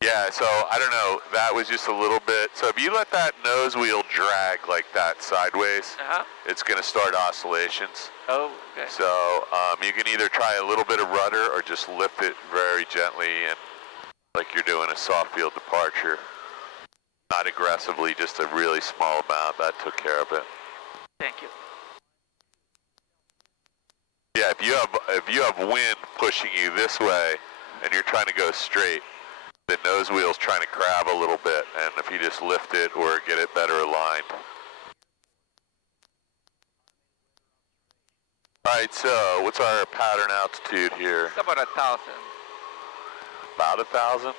Yeah, so I don't know, that was just a little bit, so if you let that nose wheel drag like that sideways, it's going to start oscillations. Oh, okay. So you can either try a little bit of rudder or just lift it very gently and like you're doing a soft field departure. Not aggressively, just a really small amount. That took care of it. Thank you. Yeah, if you have wind pushing you this way and you're trying to go straight, the nose wheel's trying to grab a little bit, and if you just lift it or get it better aligned. Alright, so what's our pattern altitude here? It's about 1,000. About 1,000?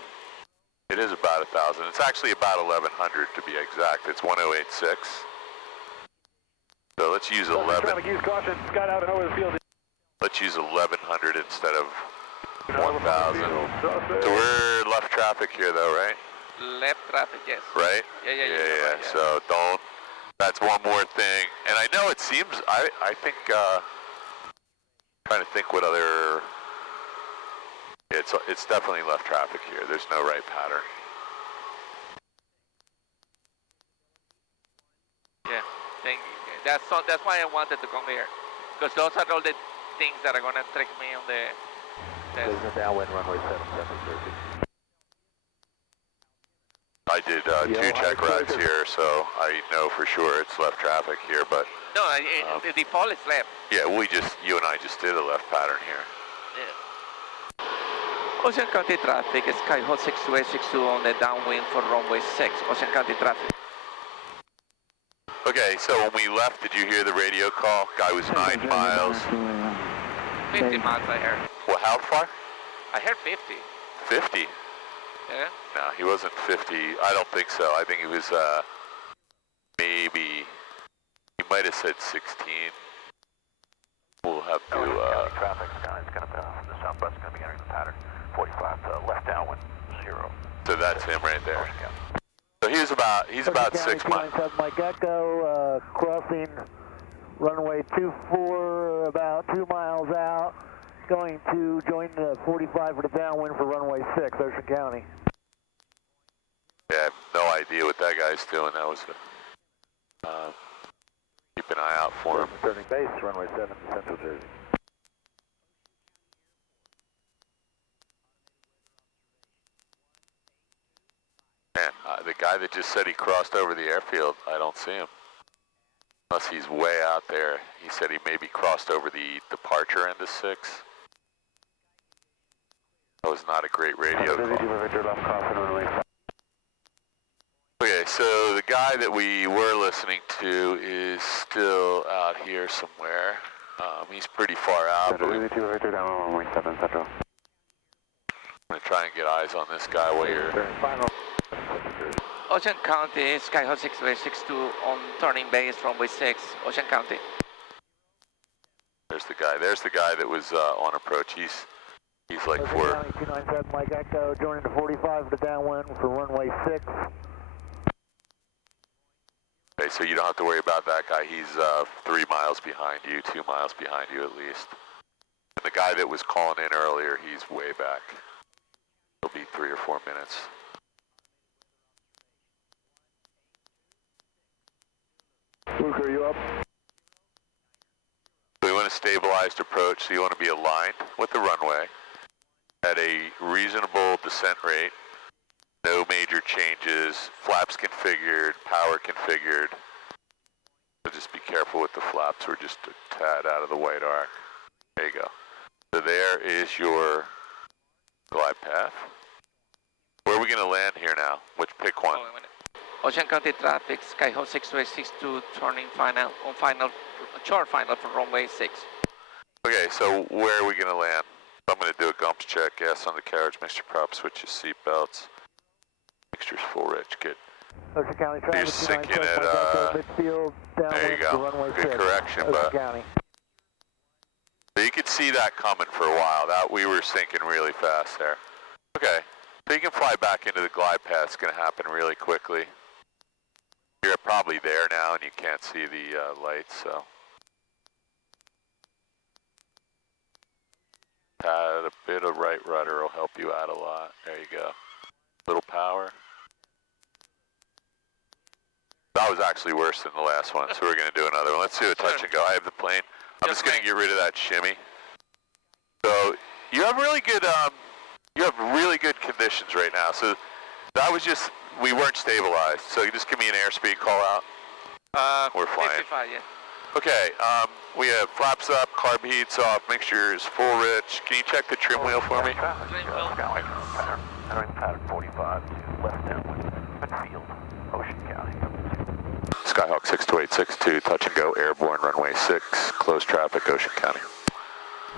It is about 1,000. It's actually about 1,100 to be exact. It's 1086. So let's use 11. Use caution. Sky out and over the field. Let's use 1,100 instead of 1,000. So we're left traffic here though, right? Left traffic, yes. Right? Yeah. So don't, that's one more thing. And I know it seems, I think, trying to think what other, it's definitely left traffic here. There's no right pattern. Yeah, thank you. That's why I wanted to come here. Because those are all the things that are going to trick me on the... There's a downwind runway 7730. I did 2 check rides here, so I know for sure it's left traffic here, but... No, the default is left. Yeah, you and I just did a left pattern here. Yeah. Ocean County traffic, Skyhawk 62862 on the downwind for runway 6. Ocean County traffic. Okay, so when we left, did you hear the radio call? Guy was 9 miles. 50 miles I heard. Well, how far? I heard 50. 50? Yeah? No, he wasn't 50. I don't think so. I think he was, maybe, he might have said 16. We'll have to, Traffic sky is going to be from the southwest, going to be entering the pattern. 45 to left downwind, 0. So that's him right there. So he's about 6 miles. Mike Echo, crossing runway 24, about 2 miles out, going to join the 45 for the downwind for runway 6, Ocean County. Yeah, I have no idea what that guy's doing. That was keep an eye out for him. Turning base, runway 7, Central Jersey. Man, the guy that just said he crossed over the airfield, I don't see him. Unless he's way out there. He said he maybe crossed over the departure end of 6. That was not a great radio call. Okay, so the guy that we were listening to is still out here somewhere. He's pretty far out. But I'm going to try and get eyes on this guy while you're... Ocean County, Skyhawk 662 on turning base, runway 6, Ocean County. There's the guy. There's the guy that was on approach. He's like Ocean 4. County 297 Mike Echo, joining the 45 for the downwind for runway 6. Okay, so you don't have to worry about that guy. He's 3 miles behind you, 2 miles behind you at least. And the guy that was calling in earlier, he's way back. It'll be 3 or 4 minutes. Luke, are you up? We want a stabilized approach, so you want to be aligned with the runway at a reasonable descent rate. No major changes, flaps configured, power configured. So just be careful with the flaps, we're just a tad out of the white arc. There you go. So there is your glide path. Where are we going to land here now? Which pick one? Ocean County traffic, Skyhawk 662 turning final, on final, short final for runway 6. Okay, so where are we going to land? I'm going to do a gumps check, gas on the carriage, mixture prop, switch your seat belts. Mixture's full rich, good. Ocean County traffic, You're sinking 297 it, Mike Echo, midfield, there you downwind go. for runway Good 6. correction, Ocean but County. so you could see that coming for a while. That we were sinking really fast there. Okay, so you can fly back into the glide path. It's going to happen really quickly. You're probably there now and you can't see the lights, so. Add a bit of right rudder will help you out a lot. There you go. Little power. That was actually worse than the last one, so we're going to do another one. Let's do a touch and go. I have the plane. I'm just going to get rid of that shimmy. So you have really good conditions right now. So that was just, we weren't stabilized. So you just give me an airspeed call out. We're flying. 55, yeah. Okay, we have flaps up, carb heats off, mixture is full rich. Can you check the trim wheel for me? Entering pattern 45 to left downwind, midfield, Ocean County. Skyhawk 62862, touch and go, airborne, runway 6, closed traffic, Ocean County.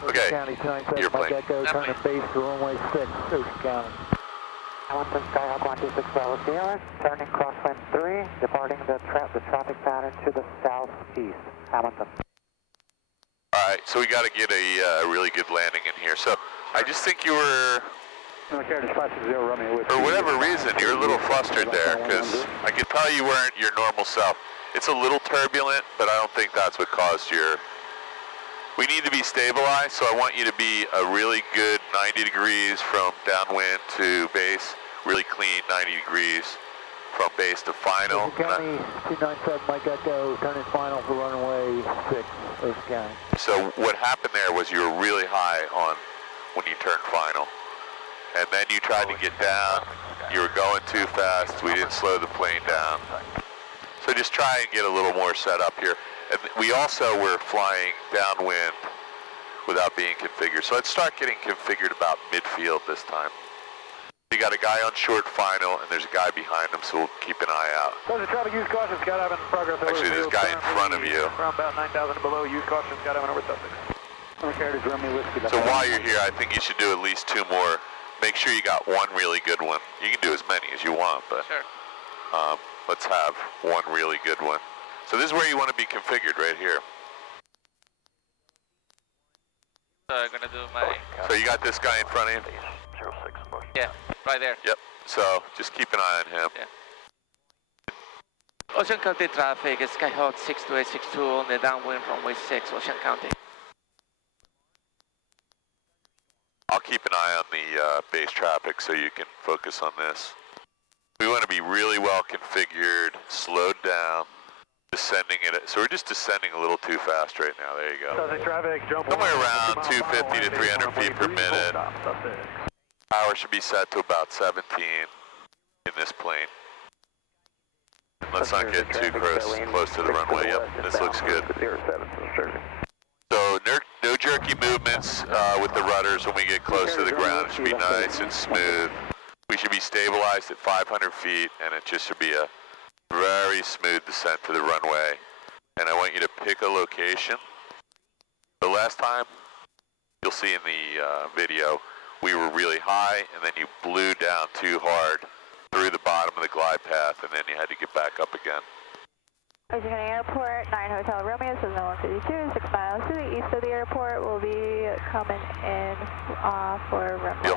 Okay, Ocean County 297 your Mike plane. Echo, turning base for runway 6, Ocean County. Hamilton Skyhawk 126 Bravo Sierra, turning crosswind 3, departing the traffic pattern to the southeast. Hamilton. All right, so we got to get a really good landing in here. So I just think you were, for whatever reason, you're a little flustered there because I could tell you weren't your normal self. It's a little turbulent, but I don't think that's what caused your... We need to be stabilized, so I want you to be a really good 90 degrees from downwind to base, really clean 90 degrees from base to final. Ocean County 297 Mike Echo, turning final for runway 6, Ocean County. So what happened there was you were really high on when you turned final. And then you tried to get down, you were going too fast, we didn't slow the plane down. So just try and get a little more set up here. And we also were flying downwind without being configured. So let's start getting configured about midfield this time. You got a guy on short final, and there's a guy behind him, so we'll keep an eye out. Close the traffic, use caution, skydive in progress over Actually, there's a guy in front of you. Around about 9,000 below, use caution, skydive over Sussex. So while you're here, I think you should do at least 2 more. Make sure you got one really good one. You can do as many as you want, but let's have one really good one. So this is where you want to be configured, right here. So I'm gonna do my... So you got this guy in front of you? 06. Yeah, right there. Yep. So just keep an eye on him. Yeah. Ocean County traffic, Skyhawk 62862 on the downwind runway 6, Ocean County. I'll keep an eye on the base traffic so you can focus on this. We want to be really well configured, slowed down, descending it. So we're just descending a little too fast right now. There you go. Sussex traffic, jump Somewhere around 250 to 300 feet per minute. Power should be set to about 17 in this plane. Let's not get too close to the runway. Yep, this looks good. So no jerky movements. balance with the rudders when we get close to the ground. It should be nice and smooth. We should be stabilized at 500 feet, and it just should be a very smooth descent to the runway. And I want you to pick a location. The last time, you'll see in the video, we were really high, and then you blew down too hard through the bottom of the glide path, and then you had to get back up again. Ocean County Airport, 9 Hotel Romeo, says no 152, 6 miles to the east of the airport. We'll be coming in for runway.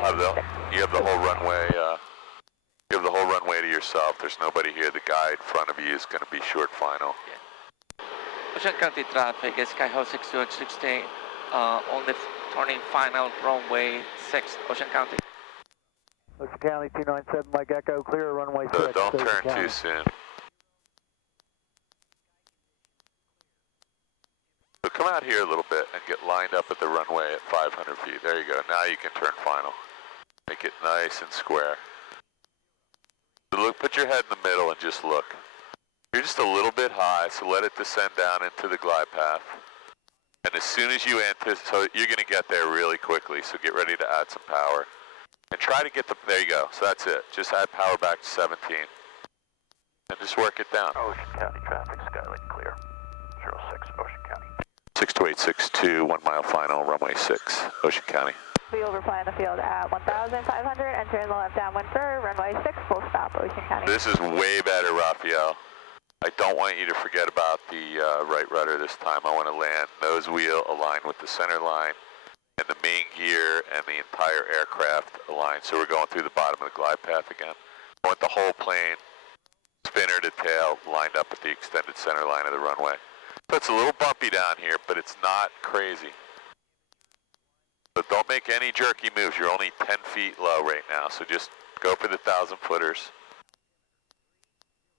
You have the whole runway. You have the whole runway to yourself. There's nobody here. The guy in front of you is going to be short final. Yeah. Ocean County traffic, Skyhawk 6216, on the turning final runway 6, Ocean County. Ocean County 297, Mike Echo, clear runway 6. So don't Ocean turn County. too soon. So come out here a little bit and get lined up at the runway at 500 feet. There you go. Now you can turn final. Make it nice and square. So look, put your head in the middle and just look. You're just a little bit high, so let it descend down into the glide path. And as soon as you anticipate, so you're going to get there really quickly, so get ready to add some power. And try to get there you go. So that's it. Just add power back to 17. And just work it down. Ocean County traffic, Skylink clear. 06, Ocean County. 62862, 1 mile final, runway 6, Ocean County. We overflying the field at 1,500, entering the left downwind for runway 6, full stop, Ocean County. This is way better, Rafael. I don't want you to forget about the right rudder this time. I want to land nose wheel aligned with the center line and the main gear and the entire aircraft aligned. So we're going through the bottom of the glide path again. I want the whole plane, spinner to tail, lined up at the extended center line of the runway. So it's a little bumpy down here, but it's not crazy. So don't make any jerky moves. You're only 10 feet low right now, so just go for the 1,000-footers.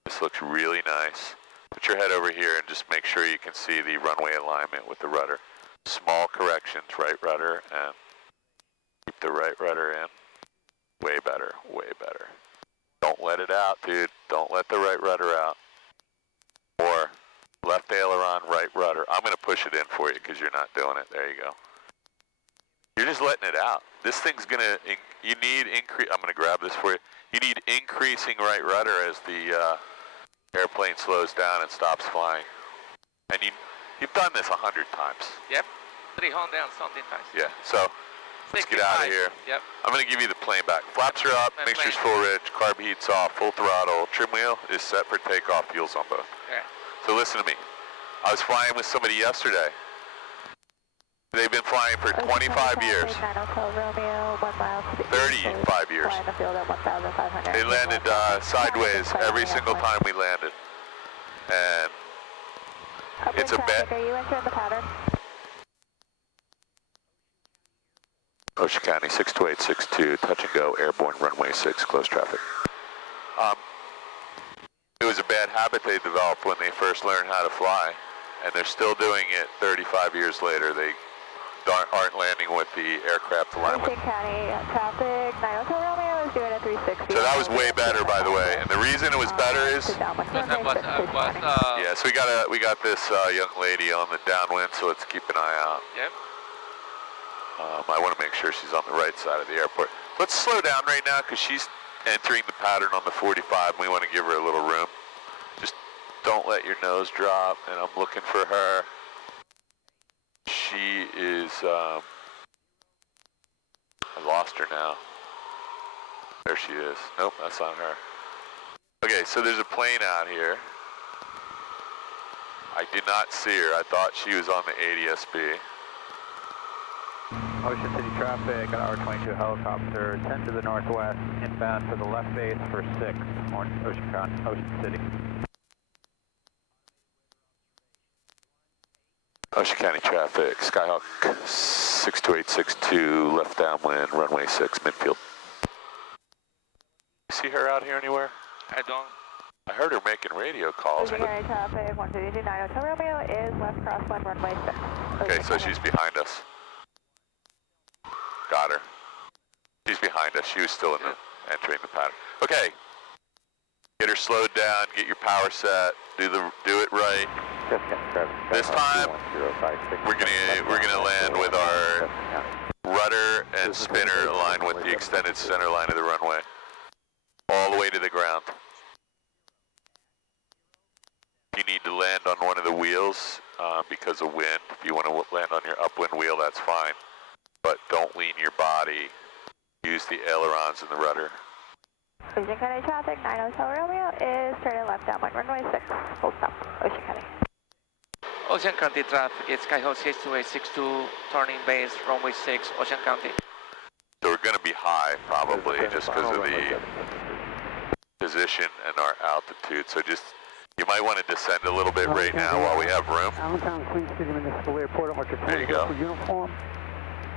This looks really nice. Put your head over here and just make sure you can see the runway alignment with the rudder. Small corrections, right rudder, and keep the right rudder in. Way better, way better. Don't let it out, dude. Don't let the right rudder out. Or left aileron, right rudder. I'm going to push it in for you because you're not doing it. There you go. You're just letting it out. This thing's going to, you need increase, I'm going to grab this for you. You need increasing right rudder as the airplane slows down and stops flying. And you've done this 100 times. Yep, 300 and something times. Yeah, so let's get out of here. Yep. I'm going to give you the plane back. Flaps are up, mixture's full rich, carb heat's off, full throttle. Trim wheel is set for takeoff, fuel's on both. Okay. So listen to me. I was flying with somebody yesterday. They've been flying for 25 years. 35 years. They landed sideways every single time we landed. And it's a bet. Are you entering the pattern? Ocean County 62862, touch and go, airborne runway 6, close traffic. It was a bad habit they developed when they first learned how to fly, and they're still doing it 35 years later. They aren't landing with the aircraft alignment. Ocean County traffic, 9 Hotel Romeo is doing a 360. So that was way better, by the way. And the reason it was better is, yeah. So we got this young lady on the downwind, so let's keep an eye out. Yep. I want to make sure she's on the right side of the airport. Let's slow down right now because she's entering the pattern on the 45, and we want to give her a little room. Just don't let your nose drop, and I'm looking for her. She is, I lost her now. There she is. Nope, that's not her. Okay, so there's a plane out here. I did not see her. I thought she was on the ADSB. Ocean City traffic, an R-22 helicopter, 10 to the northwest, inbound for the left base for 6, Ocean City. Ocean County traffic, Skyhawk 62862, left downwind, runway 6, midfield. You see her out here anywhere? I don't. I heard her making radio calls. Ocean County traffic, 129 Hotel Romeo is left crosswind, runway 6. Okay, so she's behind us. Got her. She's behind us. She was still in the, entering the pattern. Okay. Get her slowed down, get your power set, do it right. This time, we're gonna land with our rudder and spinner aligned with the extended center line of the runway, all the way to the ground. If you need to land on one of the wheels because of wind, if you want to land on your upwind wheel, that's fine. But don't lean your body. Use the ailerons and the rudder. Ocean County traffic, 9 Hotel Romeo is turning left downwind runway 6, full stop, Ocean County. Ocean County traffic, it's Skyhawk 62862, turning base, runway 6, Ocean County. So we're going to be high, probably, just because of the position and our altitude. So just, you might want to descend a little bit right now while we have room. Allentown Queen City Municipal Airport, I'm at There you go. uniform.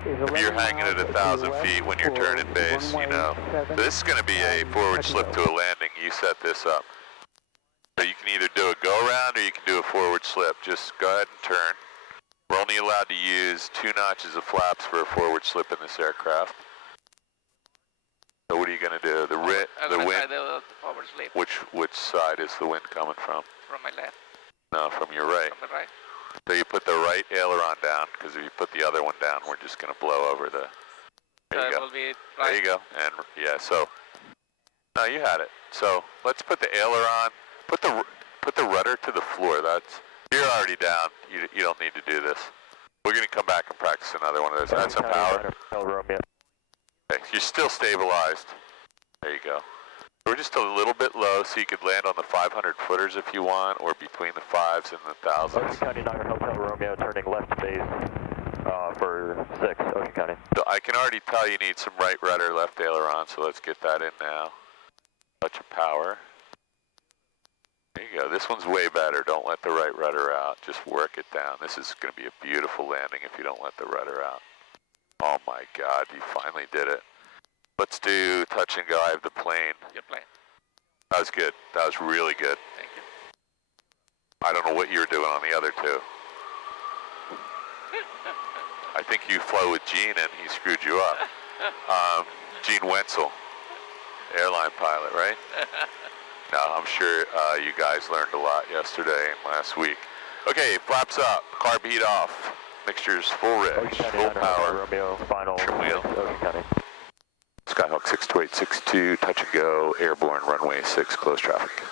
If you're hanging at 1,000 feet when you're turning base, you know. So this is going to be a forward slip to a landing. You set this up. So you can either do a go around or you can do a forward slip. Just go ahead and turn. We're only allowed to use 2 notches of flaps for a forward slip in this aircraft. So what are you going to do? The wind. The forward slip. Which side is the wind coming from? From my left. No, from your right. From the right. So you put the right aileron down, because if you put the other one down, we're just going to blow over the... There you go. Will be right. There you go. And yeah, so... No, you had it. So let's put the aileron, put the rudder to the floor. You're already down. You don't need to do this. We're going to come back and practice another one of those. Add some power. Okay, you're still stabilized. There you go. We're just a little bit low, so you could land on the 500 footers if you want, or between the 5s and the 1000s. Ocean County Niner Hotel Romeo, turning left base for 6, Ocean County. So I can already tell you need some right rudder, left aileron, so let's get that in now. Touch of power. There you go. This one's way better. Don't let the right rudder out. Just work it down. This is going to be a beautiful landing if you don't let the rudder out. Oh my God, you finally did it. Let's do touch and go. I have the plane. Your plane. That was good. That was really good. Thank you. I don't know what you were doing on the other 2. I think you flew with Gene and he screwed you up. Gene Wenzel, airline pilot, right? No, I'm sure you guys learned a lot yesterday and last week. Okay, flaps up, carb heat off, mixtures full rich, full power, Romeo, final trim wheel. Ocean County. Skyhawk 62862, touch and go, airborne, runway 6, close traffic.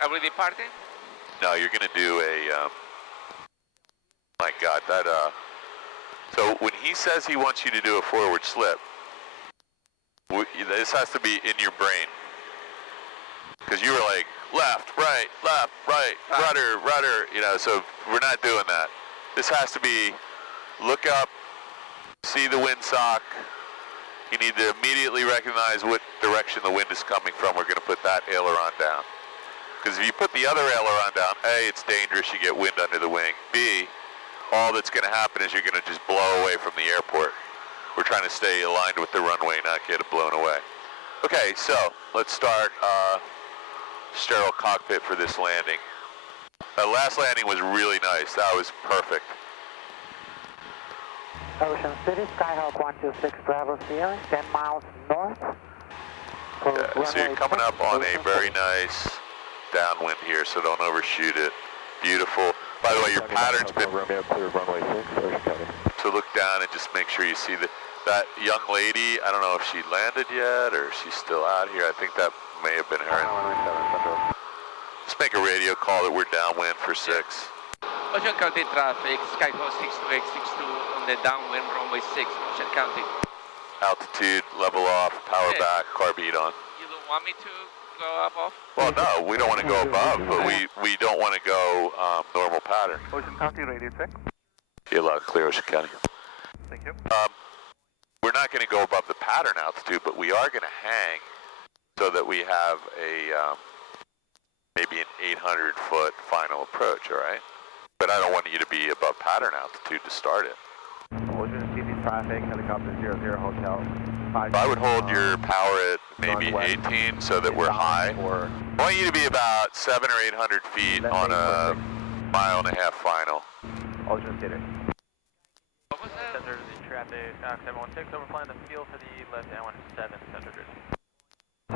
Are we departing? No, you're going to do a, my God, so when he says he wants you to do a forward slip, this has to be in your brain. Because you were like, left, right, rudder, you know, so we're not doing that. This has to be, look up, see the windsock. You need to immediately recognize what direction the wind is coming from. We're going to put that aileron down. Because if you put the other aileron down, A, it's dangerous, you get wind under the wing. B, all that's going to happen is you're going to just blow away from the airport. We're trying to stay aligned with the runway, not get it blown away. Okay, so let's start sterile cockpit for this landing. The last landing was really nice. That was perfect. Ocean City, Skyhawk 126 Bravo Sierra, 10 miles north. Yeah, so you're coming up on a very nice downwind here, so don't overshoot it. Beautiful. By the way, your pattern's been... Romeo, clear runway 6, Ocean County. So look down and just make sure you see that young lady. I don't know if she landed yet or if she's still out here. I think that may have been her. Just make a radio call that we're downwind for 6. Ocean County traffic, Skyhawk 62862 on the downwind runway 6, Ocean County. Altitude, level off, power back, carb heat on. You don't want me to go up off? Well, no, we don't want to go above, but we don't want to go normal pattern. Ocean County radio check. You're allowed to clear Ocean County. Thank you. We're not going to go above the pattern altitude, but we are going to hang so that we have a maybe an 800-foot final approach, all right? But I don't want you to be above pattern altitude to start it. Ocean City traffic, helicopter 00 hotel. I would hold your power at maybe 18 so that we're high. I want you to be about 700 or 800 feet on a 1.5-mile final. Ocean City. What was that? Center to the traffic, 716, overflying the field for the left downwind 7 center.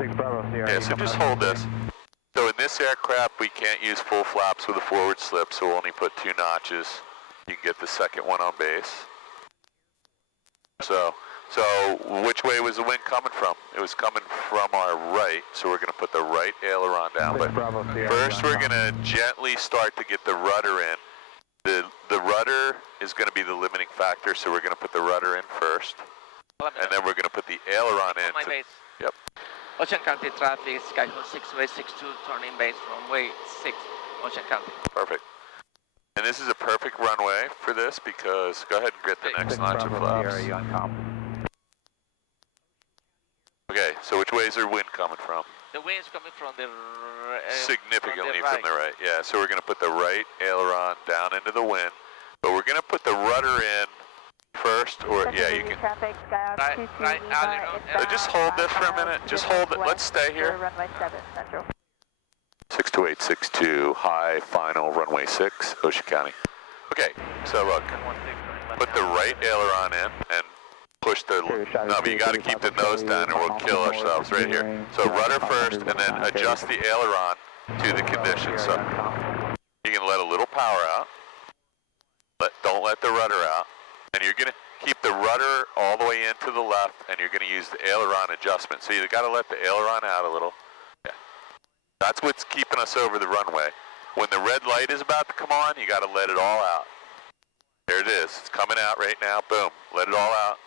6 Bravo Sierra. Yeah, so just hold this. So in this aircraft, we can't use full flaps with a forward slip, so we'll only put 2 notches. You can get the second one on base. So which way was the wind coming from? It was coming from our right, so we're going to put the right aileron down. But first we're going to gently start to get the rudder in. The rudder is going to be the limiting factor, so we're going to put the rudder in first. And then we're going to put the aileron in. My base. Yep. Ocean County traffic, Skyhawk 6-way-62, turning base runway 6, Ocean County. Perfect. And this is a perfect runway for this because, go ahead and get the next notch of flaps. Okay, so which way is the wind coming from? The wind is coming from the significantly from the right. Yeah, so we're going to put the right aileron down into the wind, but we're going to put the rudder in first, or yeah, you can. Right Just hold this for a minute. Just hold it. Let's stay here. Runway 7 Central. 62862, high, final, runway 6, Ocean County. Okay, so look, put the right aileron in and push the, no, but you got to keep the nose down or we'll kill ourselves right here. So rudder first and then adjust the aileron to the conditions. So you can let a little power out, don't let the rudder out, and you're going to keep the rudder all the way into the left and you're going to use the aileron adjustment. So you got to let the aileron out a little. That's what's keeping us over the runway. When the red light is about to come on, you got to let it all out. There it is. It's coming out right now. Boom. Let it all out.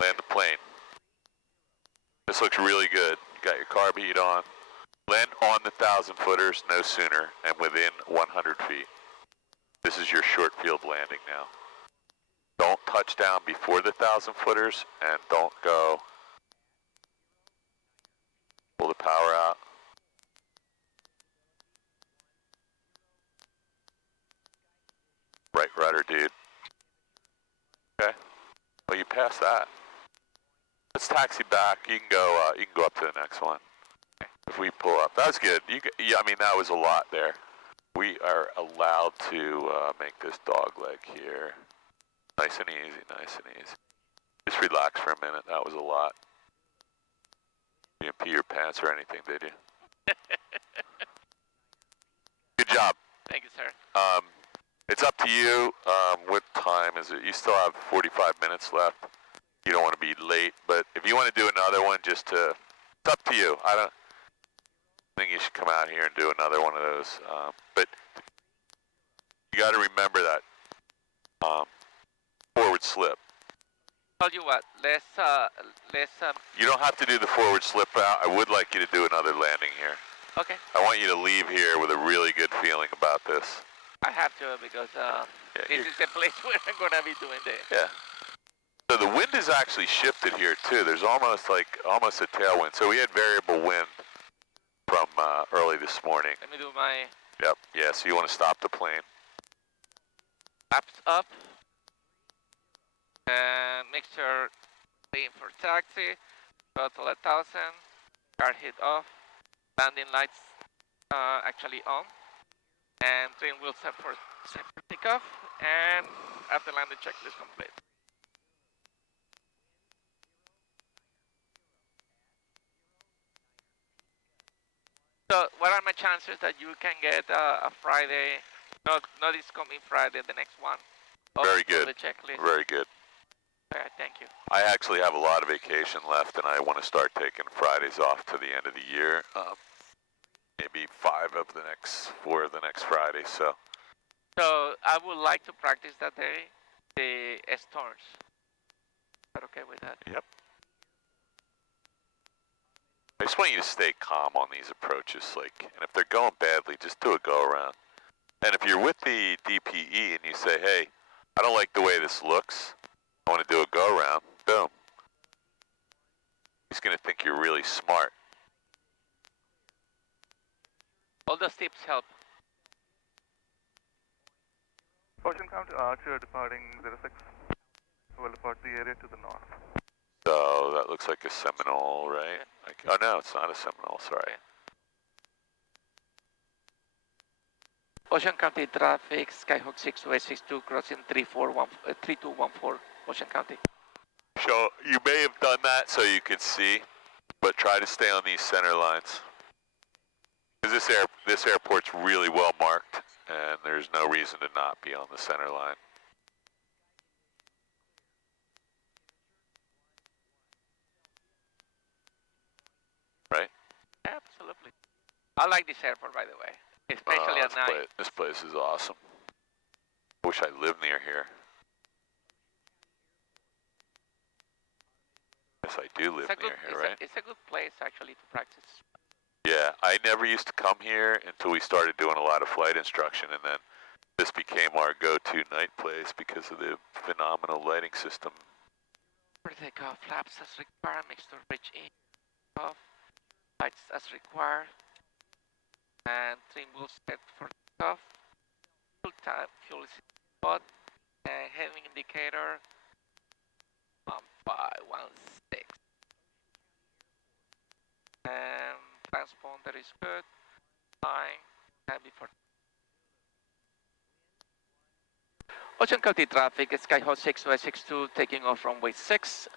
Land the plane. This looks really good. You got your carb heat on. Land on the 1,000-footers no sooner and within 100 feet. This is your short field landing now. Don't touch down before the 1,000-footers and don't go. Pull the power out. Right rudder, dude. Okay. Well, you passed that. Let's taxi back. You can go up to the next one. If we pull up, that was good. Yeah, I mean that was a lot there. We are allowed to make this dog leg here. Nice and easy. Nice and easy. Just relax for a minute. That was a lot. You didn't pee your pants or anything, did you? Good job. Thank you, sir. It's up to you. What time is it? You still have 45 minutes left. You don't want to be late, but if you want to do another one, it's up to you. I don't think you should come out here and do another one of those. But you got to remember that forward slip. Tell you what, let's You don't have to do the forward slip out. I would like you to do another landing here. Okay. I want you to leave here with a really good feeling about this. I have to because this is the place where I'm gonna be doing this. Yeah. So the wind is actually shifted here too. There's almost a tailwind. So we had variable wind from early this morning. Let me do my. Yep. Yeah. So you want to stop the plane. Flaps up. And make sure clean for taxi. Total 1,000. Car heat off. Landing lights actually on. And train wheels set for separate takeoff. And after landing checklist complete. So what are my chances that you can get a Friday, not this coming Friday, the next one? Very good. The checklist. Very good. All right, thank you. I actually have a lot of vacation left, and I want to start taking Fridays off to the end of the year. Maybe 4 of the next Friday. So I would like to practice that day the storms. Is that okay with that? Yep. I just want you to stay calm on these approaches, and if they're going badly, just do a go around. And if you're with the DPE and you say, hey, I don't like the way this looks, I want to do a go around, boom. He's going to think you're really smart. All those tips help. Ocean County Archer departing 06. Will depart the area to the north. So that looks like a Seminole, right? Oh no, it's not a Seminole, sorry. Ocean County traffic, Skyhawk 6-way-62 crossing 3214 Ocean County. So you may have done that so you could see, but try to stay on these center lines. Because this airport's really well marked, and there's no reason to not be on the center line. Right? Absolutely. I like this airport, by the way, especially at night. This place is awesome. Wish I lived near here. Yes, I do live near here, right? It's a good place, actually, to practice. Yeah, I never used to come here until we started doing a lot of flight instruction, and then this became our go-to night place because of the phenomenal lighting system. For takeoff, flaps as required, mixture bridge in, off, lights as required, and trim wheels set for takeoff, full time fuel is spot, and heading indicator 1516. And transponder is good, time before. Ocean County traffic, Skyhawk 662 taking off runway 6,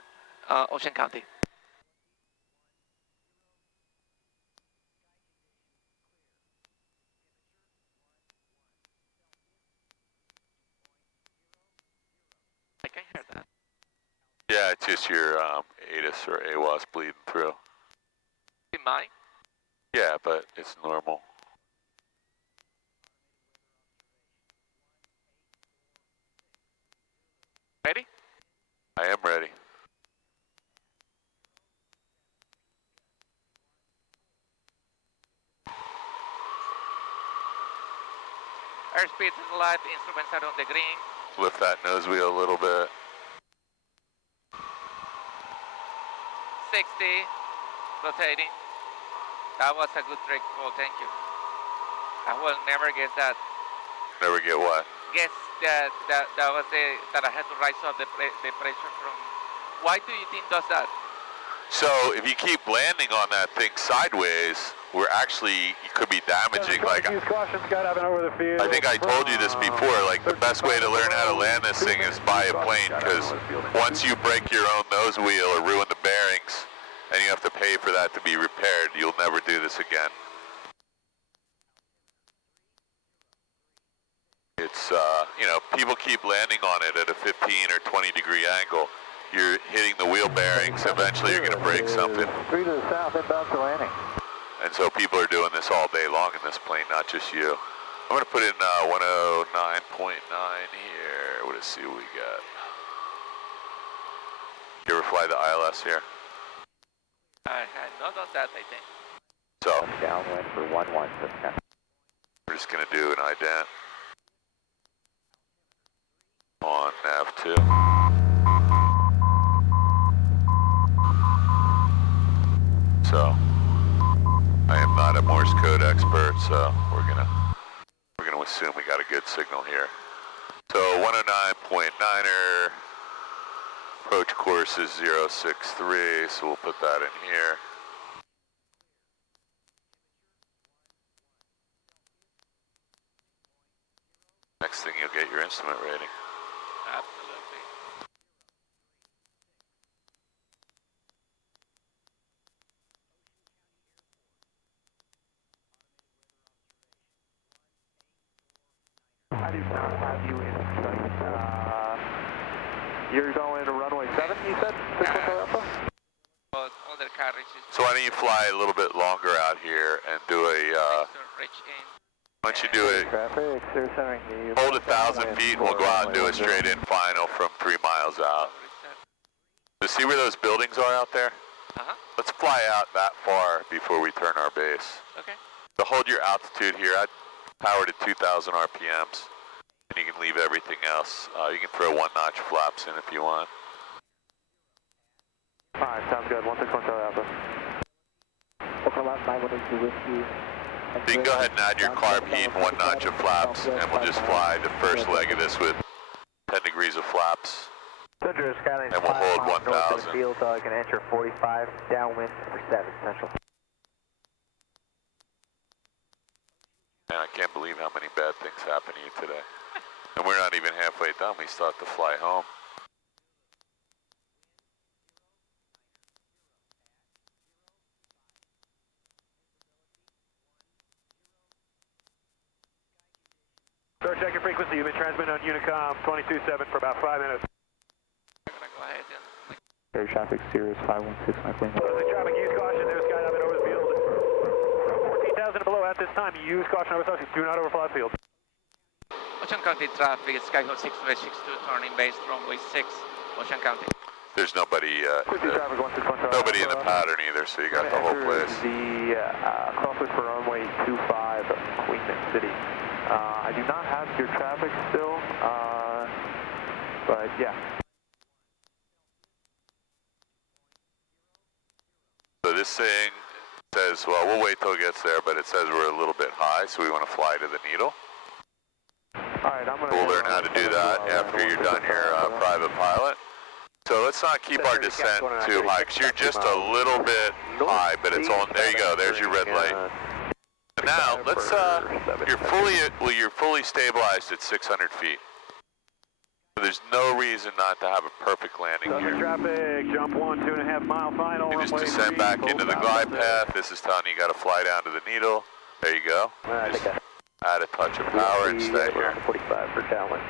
Ocean County. I can hear that. Yeah, it's just your ATIS or AWAS bleeding through. In mine? Yeah, but it's normal. Ready? I am ready. Airspeed is light, instruments are on the green. Lift that nose wheel a little bit. 60, rotating. That was a good trick, Paul, thank you. I will never guess that. Never get what? Guess that was that I had to rise up the pressure from. Why do you think does that? So if you keep landing on that thing sideways, we're actually, you could be damaging. Like, I think I told you this before, like the best way to learn how to land this thing is by a plane, because once you break your own nose wheel or ruin the bearings, and you have to pay for that to be repaired, you'll never do this again. It's, you know, people keep landing on it at a 15 or 20 degree angle. You're hitting the wheel bearings, eventually you're going to break something. 3 to the south, inbound for landing. And so people are doing this all day long in this plane, not just you. I'm going to put in 109.9 here. Let's see what we got. You ever fly the ILS here? I had not done that, I think. So, Downwind for 11. we're just going to do an ident on nav2. So, I am not a Morse code expert, so we're gonna assume we got a good signal here. So 109.9er, approach course is 063, so we'll put that in here. Next thing you'll get your instrument rating. Absolutely. I do not have you in sight. You're going to runway 7, you said? Alpha? But other carriages. So why don't you fly a little bit longer out here and do a, why don't you do it, hold 1,000 feet and we'll go out and do a straight in final from 3 miles out. So see where those buildings are out there? Uh-huh. Let's fly out that far before we turn our base. Okay. So hold your altitude here. I'd power to 2,000 RPMs, and you can leave everything else. You can throw 1-notch flaps in if you want. Alright, sounds good. 161 Alpha. So you can go ahead and add your carb heat and 1 notch of flaps, and we'll just fly the first leg of this with 10 degrees of flaps. And we'll hold 1,000. Field, so I can enter 45, downwind for 7, Central. Man, I can't believe how many bad things happened to you today. And we're not even halfway done. We still have to fly home. check your frequency. You've been transmitting on Unicom 22.7 for about 5 minutes. I'm gonna go ahead and... Air traffic, Sirius 516, my plane. Closing traffic, use caution. There's skydiving over the field. 14,000 and below at this time. Use caution over subject. Do not overfly the field. Ocean County traffic, Skyhawk 62862, turning base, runway 6, Ocean County. There's nobody, nobody in the pattern either, so you got the whole place. The crosswind for runway 25, Queenston City. I do not have your traffic still, but yeah. So this thing says, well, we'll wait till it gets there, but it says we're a little bit high, so we want to fly to the needle. Alright, I'm going to... We'll learn how to do that after you're done your private pilot. So let's not keep our descent too high, because you're just a little bit high, but it's on, there you go, there's your red light. And now, let's, you're fully stabilized at 600 feet. So there's no reason not to have a perfect landing here. Traffic, jump 1, 2.5 mile final. You just descend back into the glide path. This is telling you got to fly down to the needle. There you go. Just add a touch of power and stay here. 45 for downwind.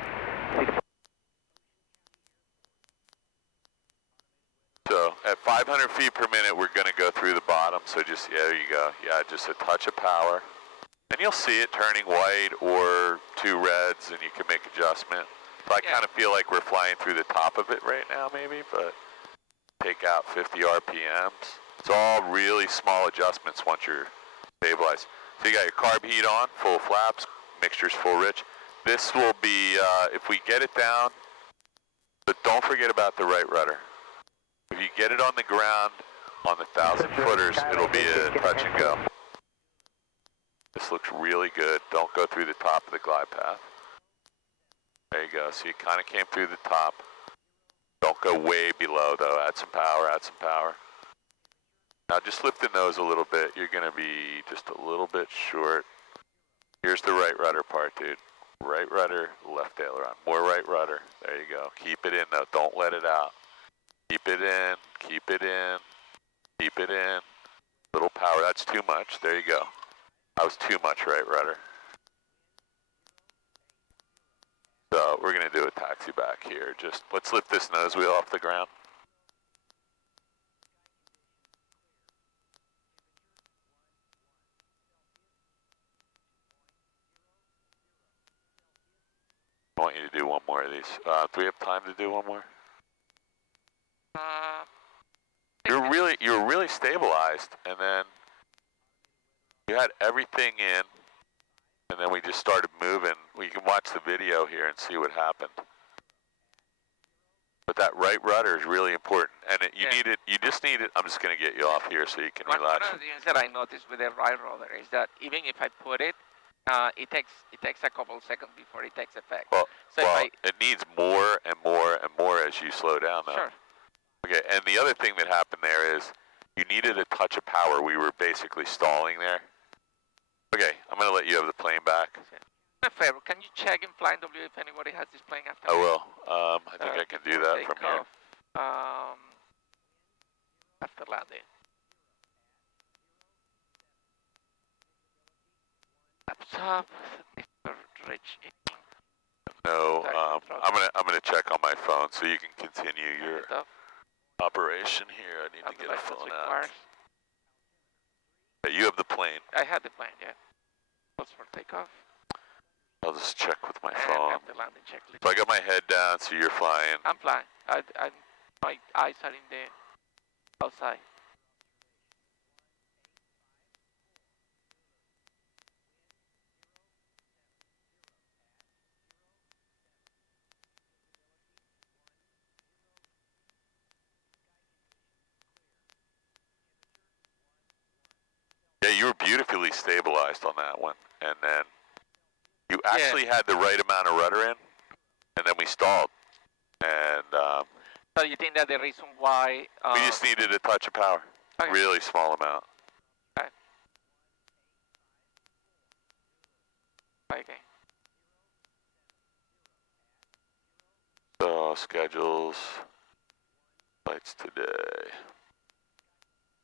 So at 500 feet per minute, we're going to go through the bottom. So just, yeah, there you go. Yeah, just a touch of power. And you'll see it turning white or 2 reds, and you can make adjustment. So I kind of feel like we're flying through the top of it right now, maybe, but take out 50 RPMs. It's all really small adjustments once you're stabilized. So you got your carb heat on, full flaps, mixture's full rich. This will be, if we get it down, but don't forget about the right rudder. If you get it on the ground, on the 1,000 footers, it'll be a touch and go. This looks really good. Don't go through the top of the glide path. There you go. So you kind of came through the top. Don't go way below though. Add some power, add some power. Now just lift the nose a little bit. You're going to be just a little bit short. Here's the right rudder part, dude. Right rudder, left aileron. More right rudder. There you go. Keep it in though. Don't let it out. Keep it in, keep it in, keep it in. Little power. That's too much. There you go. That was too much right rudder. So we're going to do a taxi back here. Just let's lift this nose wheel off the ground. I want you to do one more of these. Do we have time to do one more? You were really stabilized, and then you had everything in. And then we just started moving. We can watch the video here and see what happened. But that right rudder is really important. And you just need it. I'm just going to get you off here so you can relax. One of the things that I noticed with the right rudder is that even if I put it, it takes a couple of seconds before it takes effect. Well, so it needs more and more and more as you slow down though. Sure. Okay, and the other thing that happened there is you needed a touch of power. We were basically stalling there. Okay, I'm going to let you have the plane back. A favor, can you check in Flying W if anybody has this plane after? I will. I think I can do that from here. After landing. Up, Rich. No, I'm gonna check on my phone so you can continue your operation here. I need to get a phone out. You have the plane. I had the plane, yeah. Close for takeoff. I'll just check with my and phone. I have the landing checklist. So I got my head down, so you're flying. I'm flying. My eyes are in the outside. Yeah, you were beautifully stabilized on that one, and then you actually had the right amount of rudder in, and then we stalled. And so you think that the reason why we just needed a touch of power, really small amount. Okay. So schedules, flights today.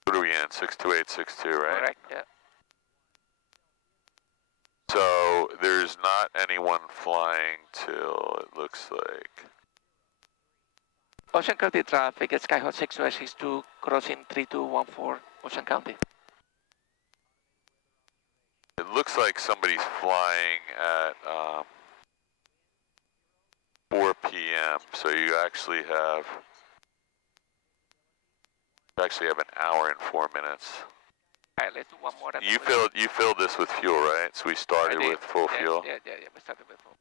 What are we in? 62862, right? Correct. Yeah. So So there's not anyone flying till it looks like. Ocean County traffic, Skyhawk 6262, crossing 3214, Ocean County. It looks like somebody's flying at 4 p.m. So you actually have an hour and 4 minutes. All right, let's do one more. You filled this with fuel, right? So we started with full fuel. Yeah. We started with full.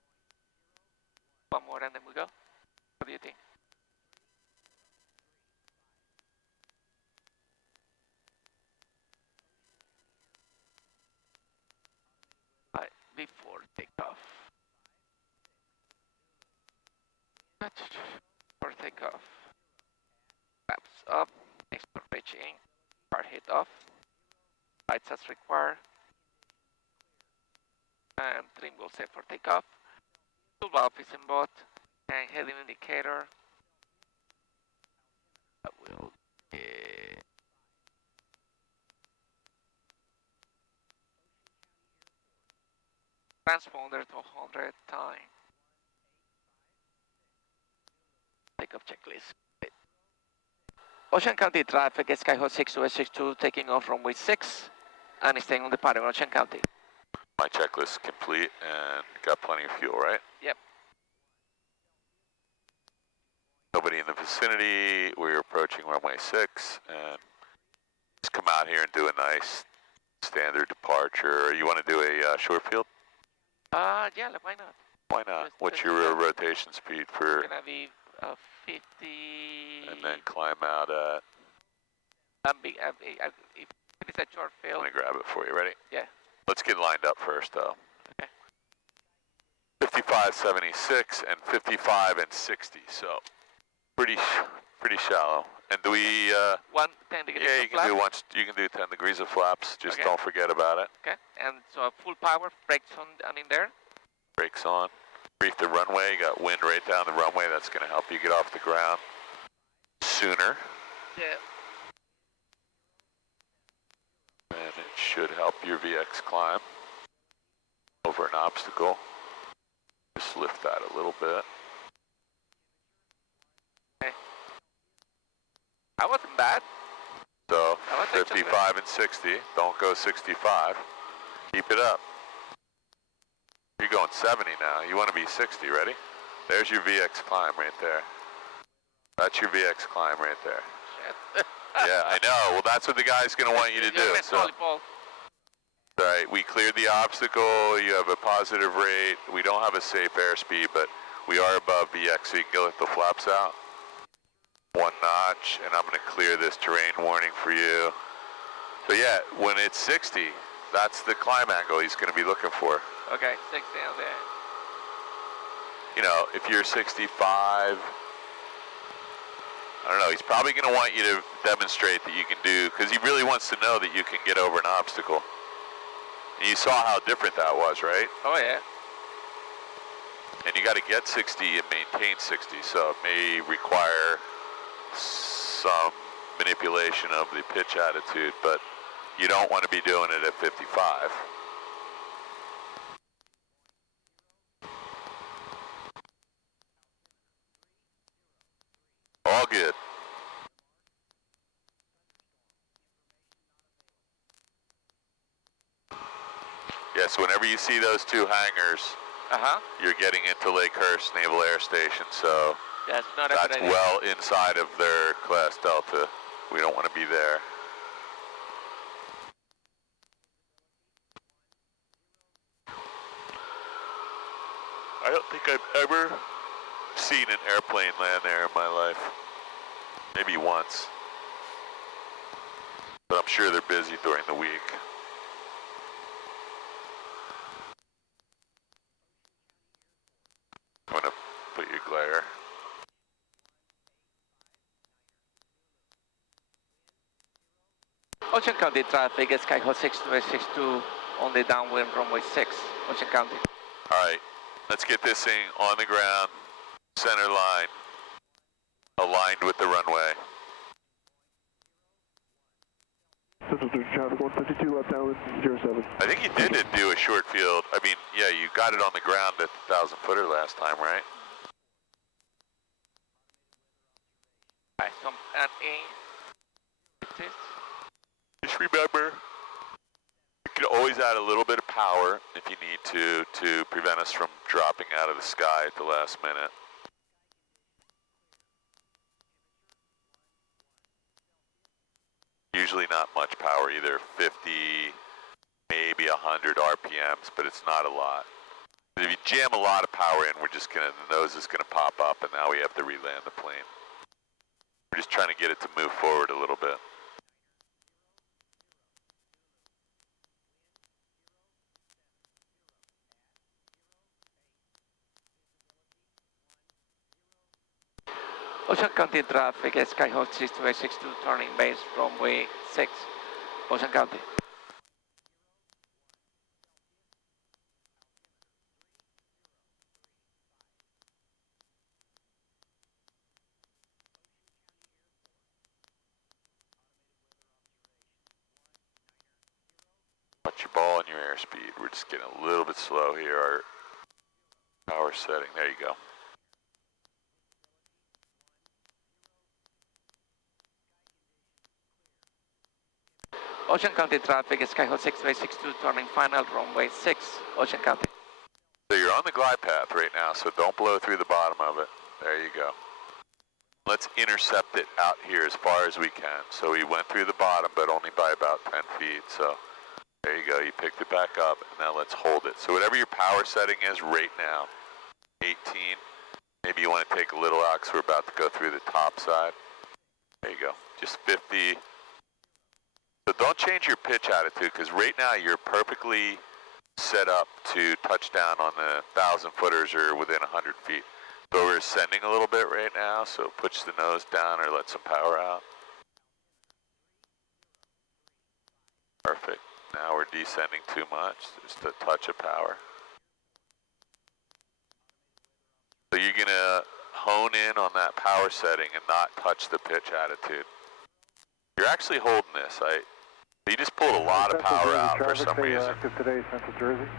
One more and then we go. What do you think? All right, before takeoff. For takeoff. Flaps up. Export pitching. Car hit off. Lights as required. And trim will set for takeoff. Fuel valve is in both. And heading indicator. I will transponder to 100 time. Takeoff checklist. Ocean County traffic, Skyhawk 6262 taking off runway 6 and staying on the pattern, Ocean County. My checklist complete and got plenty of fuel, right? Yep. Nobody in the vicinity. We're approaching runway 6 and just come out here and do a nice standard departure. You want to do a short field? Yeah, why not? Why not? What's your rotation speed for? It's gonna be 50. And then climb out at. If it's a short field. Let me grab it for you. Ready? Yeah. Let's get lined up first, though. Okay. 55.76 and 55 and 60. So pretty shallow. And do we? 10 degrees. Yeah, you can do once. You can do 10 degrees of flaps. Just don't forget about it. Okay. And so full power, brakes on and in there. Brakes on. Brief the runway. You got wind right down the runway. That's going to help you get off the ground sooner. Yeah. And it should help your VX climb over an obstacle. Just lift that a little bit. Okay. That wasn't bad. So 55 and 60. Don't go 65. Keep it up. You're going 70 now. You want to be 60. Ready? There's your VX climb right there. That's your VX climb right there. Shit. Yeah, I know. Well, that's what the guy's going to want you to do. So, all right, we cleared the obstacle. You have a positive rate. We don't have a safe airspeed, but we are above VX, so you can go let the flaps out. 1 notch, and I'm going to clear this terrain warning for you. So yeah, when it's 60, that's the climb angle he's going to be looking for. Okay, 60 on there. You know, if you're 65, I don't know, he's probably going to want you to demonstrate that you can do, because he really wants to know that you can get over an obstacle. And you saw how different that was, right? Oh, yeah. And you got to get 60 and maintain 60, so it may require some manipulation of the pitch attitude, but you don't want to be doing it at 55. All good. Yes, whenever you see those two hangars, you're getting into Lakehurst Naval Air Station, so that's well inside of their class Delta. We don't want to be there. I don't think I've ever seen an airplane land there in my life. Maybe once. But I'm sure they're busy during the week. I'm going to put your glare. Ocean County traffic, Skyhawk 6262 on the downwind runway 6, Ocean County. All right, let's get this thing on the ground, center line, aligned with the runway. Central 30 traffic, 152 left downwind, 07. I think you did do a short field. I mean, yeah, you got it on the ground at the 1,000 footer last time, right? Right, some NA. Just remember, you can always add a little bit of power if you need to prevent us from dropping out of the sky at the last minute. Usually not much power either, 50, maybe 100 RPMs, but it's not a lot. But if you jam a lot of power in, the nose is gonna pop up, and now we have to re-land the plane. We're just trying to get it to move forward a little bit. Ocean County traffic, Skyhawk 6262 turning base runway 6, Ocean County. Watch your ball and your airspeed. We're just getting a little bit slow here. Our power setting, there you go. Ocean County traffic, Skyhawk 6262 turning final runway 6, Ocean County. So you're on the glide path right now, so don't blow through the bottom of it. There you go. Let's intercept it out here as far as we can. So we went through the bottom, but only by about 10 feet. So there you go, you picked it back up, and now let's hold it. So whatever your power setting is right now, 18, maybe you want to take a little out because we're about to go through the top side. There you go, just 50. So don't change your pitch attitude, because right now you're perfectly set up to touch down on the 1,000 footers or within 100 feet. So we're ascending a little bit right now, so push the nose down or let some power out. Perfect. Now we're descending too much, just a touch of power. So you're gonna hone in on that power setting and not touch the pitch attitude. You're actually holding this. You just pulled a lot of power out for some reason. Active today, Central Jersey.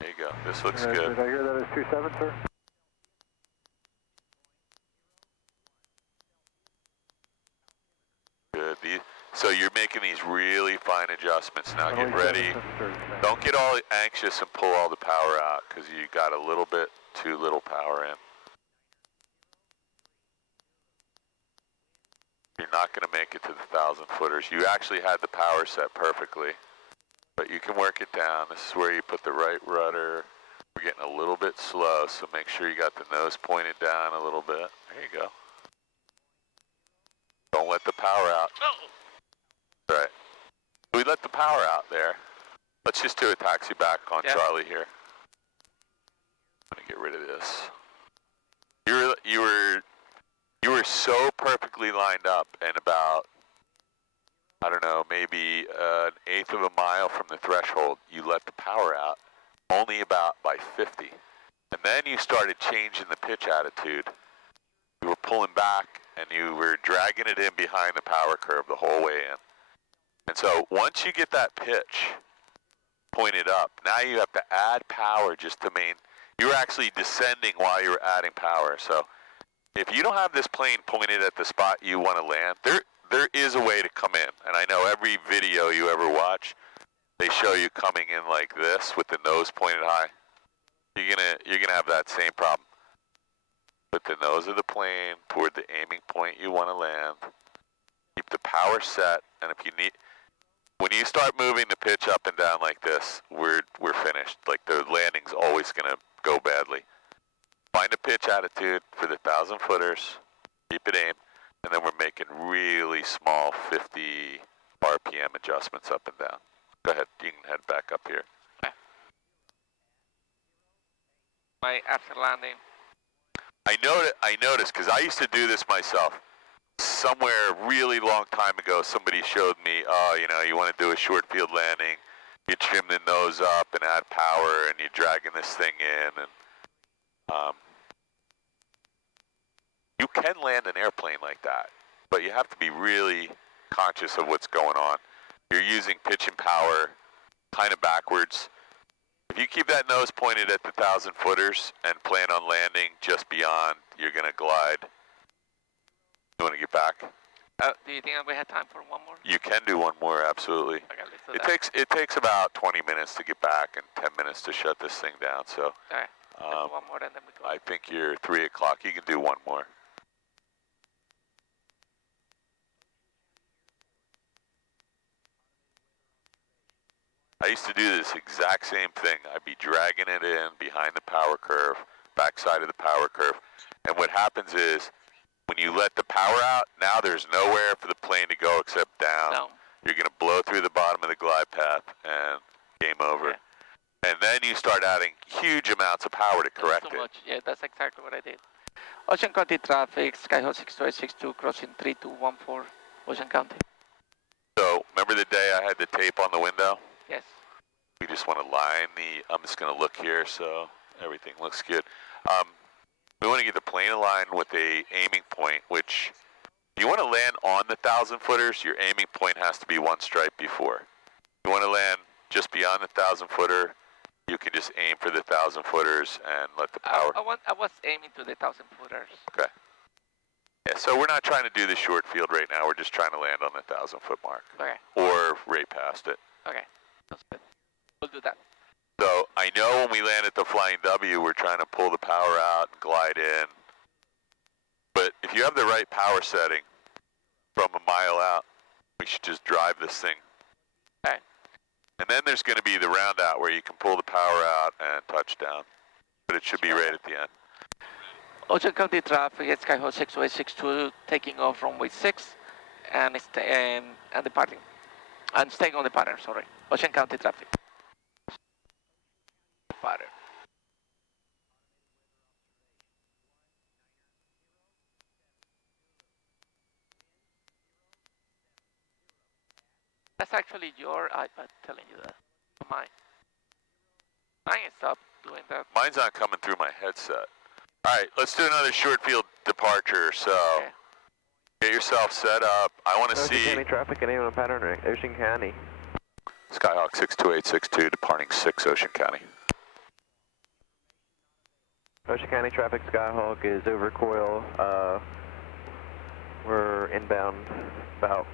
There you go. This looks good. Did I hear that as 27, sir? Good. So you're making these really fine adjustments now. Get ready. Don't get all anxious and pull all the power out, because you got a little bit too little power in. You're not going to make it to the 1,000 footers. You actually had the power set perfectly, but you can work it down. This is where you put the right rudder. We're getting a little bit slow, so make sure you got the nose pointed down a little bit. There you go. Don't let the power out. Oh. Right. We let the power out there. Let's just do a taxi back on Charlie here. I'm gonna get rid of this. You were so perfectly lined up, and about, I don't know, maybe an eighth of a mile from the threshold, you let the power out, only about by 50. And then you started changing the pitch attitude. You were pulling back, and you were dragging it in behind the power curve the whole way in. And so once you get that pitch pointed up, now you have to add power just to you were actually descending while you were adding power. So if you don't have this plane pointed at the spot you want to land, there is a way to come in. And I know every video you ever watch, they show you coming in like this with the nose pointed high. You're gonna have that same problem. Put the nose of the plane toward the aiming point you want to land. Keep the power set, and if you need, when you start moving the pitch up and down like this, we're finished. Like, the landing's always gonna go badly. Find a pitch attitude for the 1,000 footers, keep it aimed, and then we're making really small 50 RPM adjustments up and down. Go ahead, you can head back up here. After landing. I noticed, because I used to do this myself. Somewhere really long time ago, somebody showed me, you want to do a short field landing, you trim the nose up and add power, and you're dragging this thing in, and you can land an airplane like that. but you have to be really conscious of what's going on. You're using pitch and power kind of backwards. If you keep that nose pointed at the 1,000 footers and plan on landing just beyond, you're going to glide. You want to get back? Do you think we have time for one more? You can do one more, absolutely. Okay, let's do that. It takes about 20 minutes to get back and 10 minutes to shut this thing down. So Okay, let's do one more and then we go. I think you're 3 o'clock. You can do one more. I used to do this exact same thing. I'd be dragging it in behind the power curve, backside of the power curve. And what happens is, when you let the power out, now there's nowhere for the plane to go except down. No. You're going to blow through the bottom of the glide path and game over. Okay. And then you start adding huge amounts of power to correct That's too it. much. Yeah, that's exactly what I did. Ocean County traffic, Skyhawk 62862, crossing 3214, Ocean County. So, remember the day I had the tape on the window? Yes. We just want to line I'm just going to look here so everything looks good. We want to get the plane aligned with a aiming point, which, if you want to land on the 1,000 footers, your aiming point has to be one stripe before. If you want to land just beyond the 1,000 footer, you can just aim for the 1,000 footers and let the power. I was aiming to the 1,000 footers. Okay. Yeah, so we're not trying to do the short field right now. We're just trying to land on the 1,000 foot mark. Okay. Or right past it. Okay. That's good. We'll do that. So I know when we land at the Flying W, we're trying to pull the power out and glide in. But if you have the right power setting from a mile out, we should just drive this thing. Okay. And then there's going to be the round out where you can pull the power out and touch down. But it should be right at the end. Ocean County traffic at Skyhawk 62862, taking off runway 6 and departing. And staying on the pattern, sorry. Ocean County traffic. Pattern. That's actually your iPad telling you that. Mine. Mine stopped doing that. Mine's not coming through my headset. All right, let's do another short field departure. So Okay. get yourself set up. I want to Ocean see County traffic and on pattern ring. Ocean County. Skyhawk 62862 departing 6 Ocean County. Ocean County traffic, Skyhawk is over coil. We're inbound about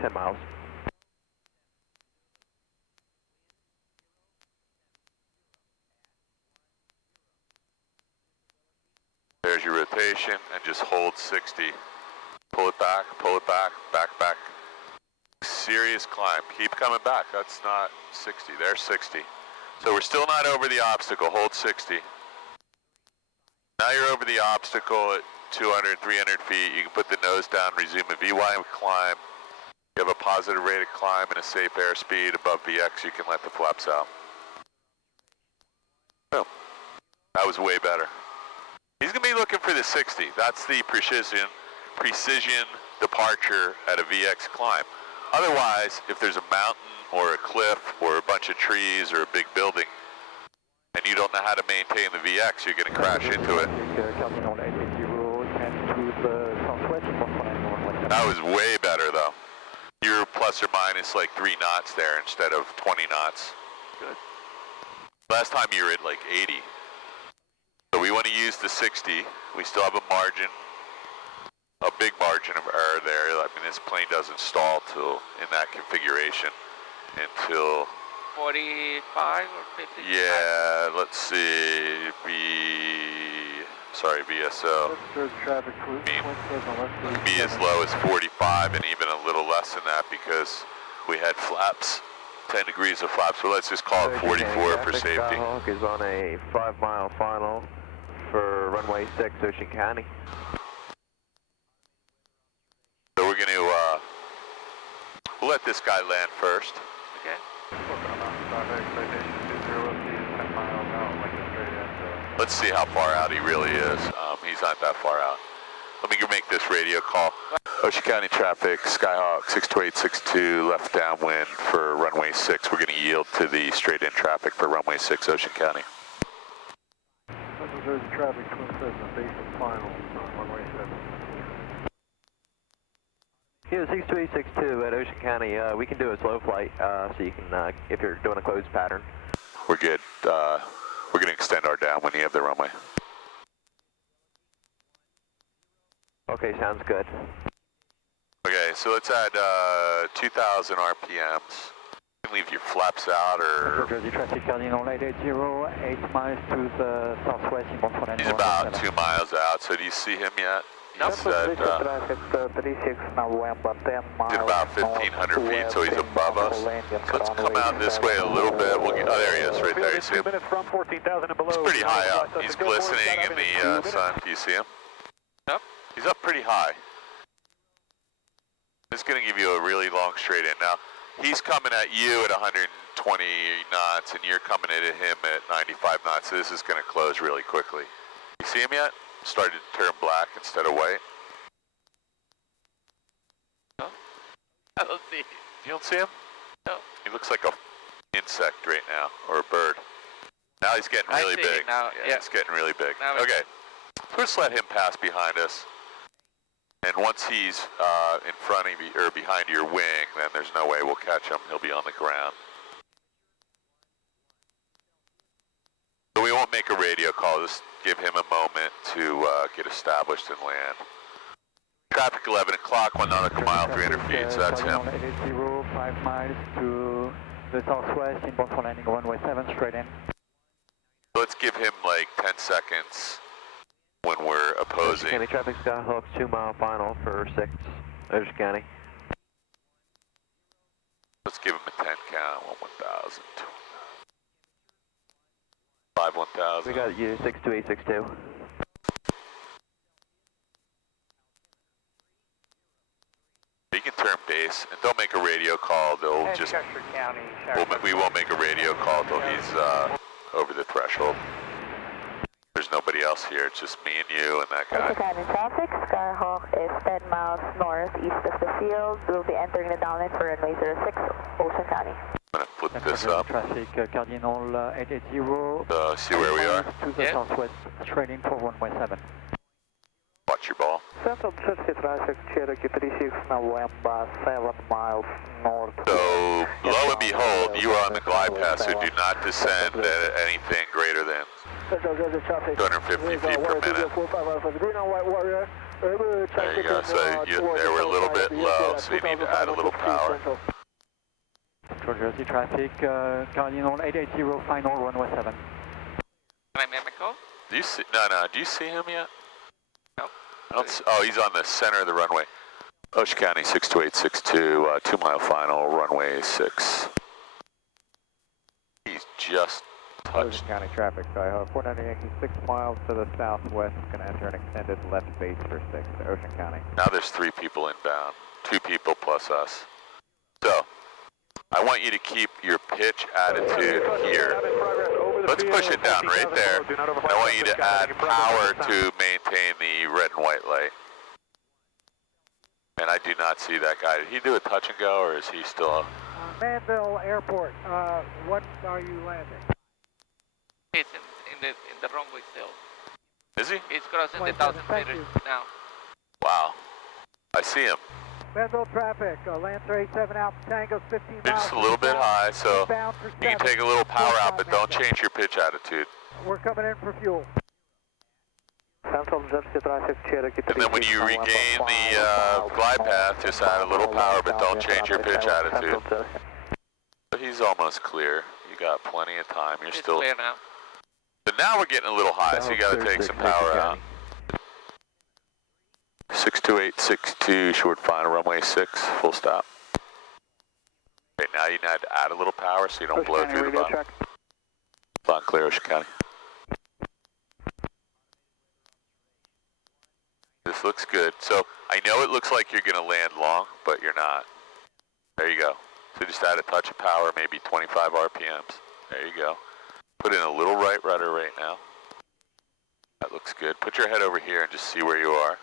10 miles. There's your rotation and just hold 60. Pull it back, back, back. Serious climb. Keep coming back. That's not 60. There's 60. So we're still not over the obstacle. Hold 60. Now you're over the obstacle at 200, 300 feet. You can put the nose down, resume a VY climb. You have a positive rate of climb and a safe airspeed above VX. You can let the flaps out. Boom. That was way better. He's going to be looking for the 60. That's the precision departure at a VX climb. Otherwise, if there's a mountain or a cliff or a bunch of trees or a big building and you don't know how to maintain the VX, you're going to crash into it. That was way better though. You're plus or minus like 3 knots there instead of 20 knots. Good. Last time you were at like 80. So we want to use the 60. We still have a margin, a big margin of error there. I mean, this plane doesn't stall till in that configuration until 45 or 50? yeah, let's see, VSO. Be as low as 45 and even a little less than that because we had flaps, 10 degrees of flaps. So let's just call it 44 for safety. Skyhawk is on a 5-mile final for runway 6, Ocean County. So we're going to, we'll let this guy land first. Okay. Let's see how far out he really is. He's not that far out. Let me go make this radio call. Ocean County traffic, Skyhawk 62862, left downwind for runway 6. We're going to yield to the straight-in traffic for runway 6, Ocean County. This is traffic, Twin Cessna, base and final, runway 7. Yeah, 62862 at Ocean County. We can do a slow flight, so you can, if you're doing a closed pattern. We're good. We're going to extend our down when you have the runway. Okay, sounds good. Okay, so let's add 2,000 RPMs. You can leave your flaps out or... Jersey traffic, Cardinal 880, 8 miles to the southwest in Montreal. He's about 2 miles out, so do you see him yet? He's at, traffic 36 November 10 miles. at about 1,500 feet, so he's above us. So let's come out this way a little bit. We'll get, oh, there he is, right there. You see him? He's pretty high up. He's glistening in the sun. Do you see him? Yep. He's up pretty high. This is going to give you a really long straight in. Now, he's coming at you at 120 knots, and you're coming at him at 95 knots, so this is going to close really quickly. You see him yet? Started to turn black instead of white. No? I don't see him. You don't see him? No. He looks like a insect right now, or a bird. Now he's getting really big. Now, yeah. He's getting really big. Now okay, so let's let him pass behind us. And once he's in front of you, or behind your wing, then there's no way we'll catch him. He'll be on the ground. So we won't make a radio call. Just give him a moment to get established and land. Traffic 11 o'clock, 1 nautical mile, 300 feet, so that's him. 880, 5 miles to the southwest in Montreal landing, runway 7, straight in. So let's give him like 10 seconds when we're opposing. Ocean County traffic, Skyhawk 2 mile final for 6, Ocean County. Let's give him a 10 count, 1,000. 5 1,000. We got you, 62862. You can turn base and don't make a radio call. They'll just. We won't make a radio call till he's over the threshold. There's nobody else here. It's just me and you and that guy. Ocean County traffic. Skyhawk is 10 miles northeast of the field. We'll be entering the downwind for runway 06, Ocean County. I'm gonna flip this up. Traffic, Cardinal 880. See where we are? To the southwest, straight in for runway 7. Watch your ball. Central Jersey traffic, Cherokee 36 November 7 miles north. So, lo and behold, you are on the glide path, so do not descend at anything greater than 250 feet per minute. There you go, so they were a little bit low, so you need to add a little power. Central Jersey traffic, Cardinal 880, final runway 7. Can I make a call? Do you see? No. Do you see him yet? No. Oh, he's on the center of the runway. Ocean County 62862, 2 mile final, runway 6. He's just touched. Ocean County traffic, Skyhawk 498, 6 miles to the southwest, going to enter an extended left base for 6, Ocean County. Now there's 3 people inbound, 2 people plus us. So, I want you to keep your pitch attitude here. Let's push it down right there. I want you to add power to maintain the red and white light. And I do not see that guy. Did he do a touch and go, or is he still... Manville Airport, what are you landing? He's in the runway still. Is he? He's crossing the 1,000 meters now. Wow. I see him. Manville traffic, Lancer 87 Alpha Tango 15 miles. You're just a little bit high, so you can take a little power out, but don't change your pitch attitude. We're coming in for fuel. Central Jersey traffic, Cherokee 36. And then when you regain the glide path, just add a little power, but don't change your pitch attitude. But he's almost clear. You got plenty of time. You're still clear now. But now we're getting a little high, so you got to take some power out. 62862, short final, runway 6, full stop. Okay, now you need to add a little power so you don't blow through the bottom. Flying clear, Ocean County. This looks good. So I know it looks like you're going to land long, but you're not. There you go. So just add a touch of power, maybe 25 RPMs. There you go. Put in a little right rudder right now. That looks good. Put your head over here and just see where you are.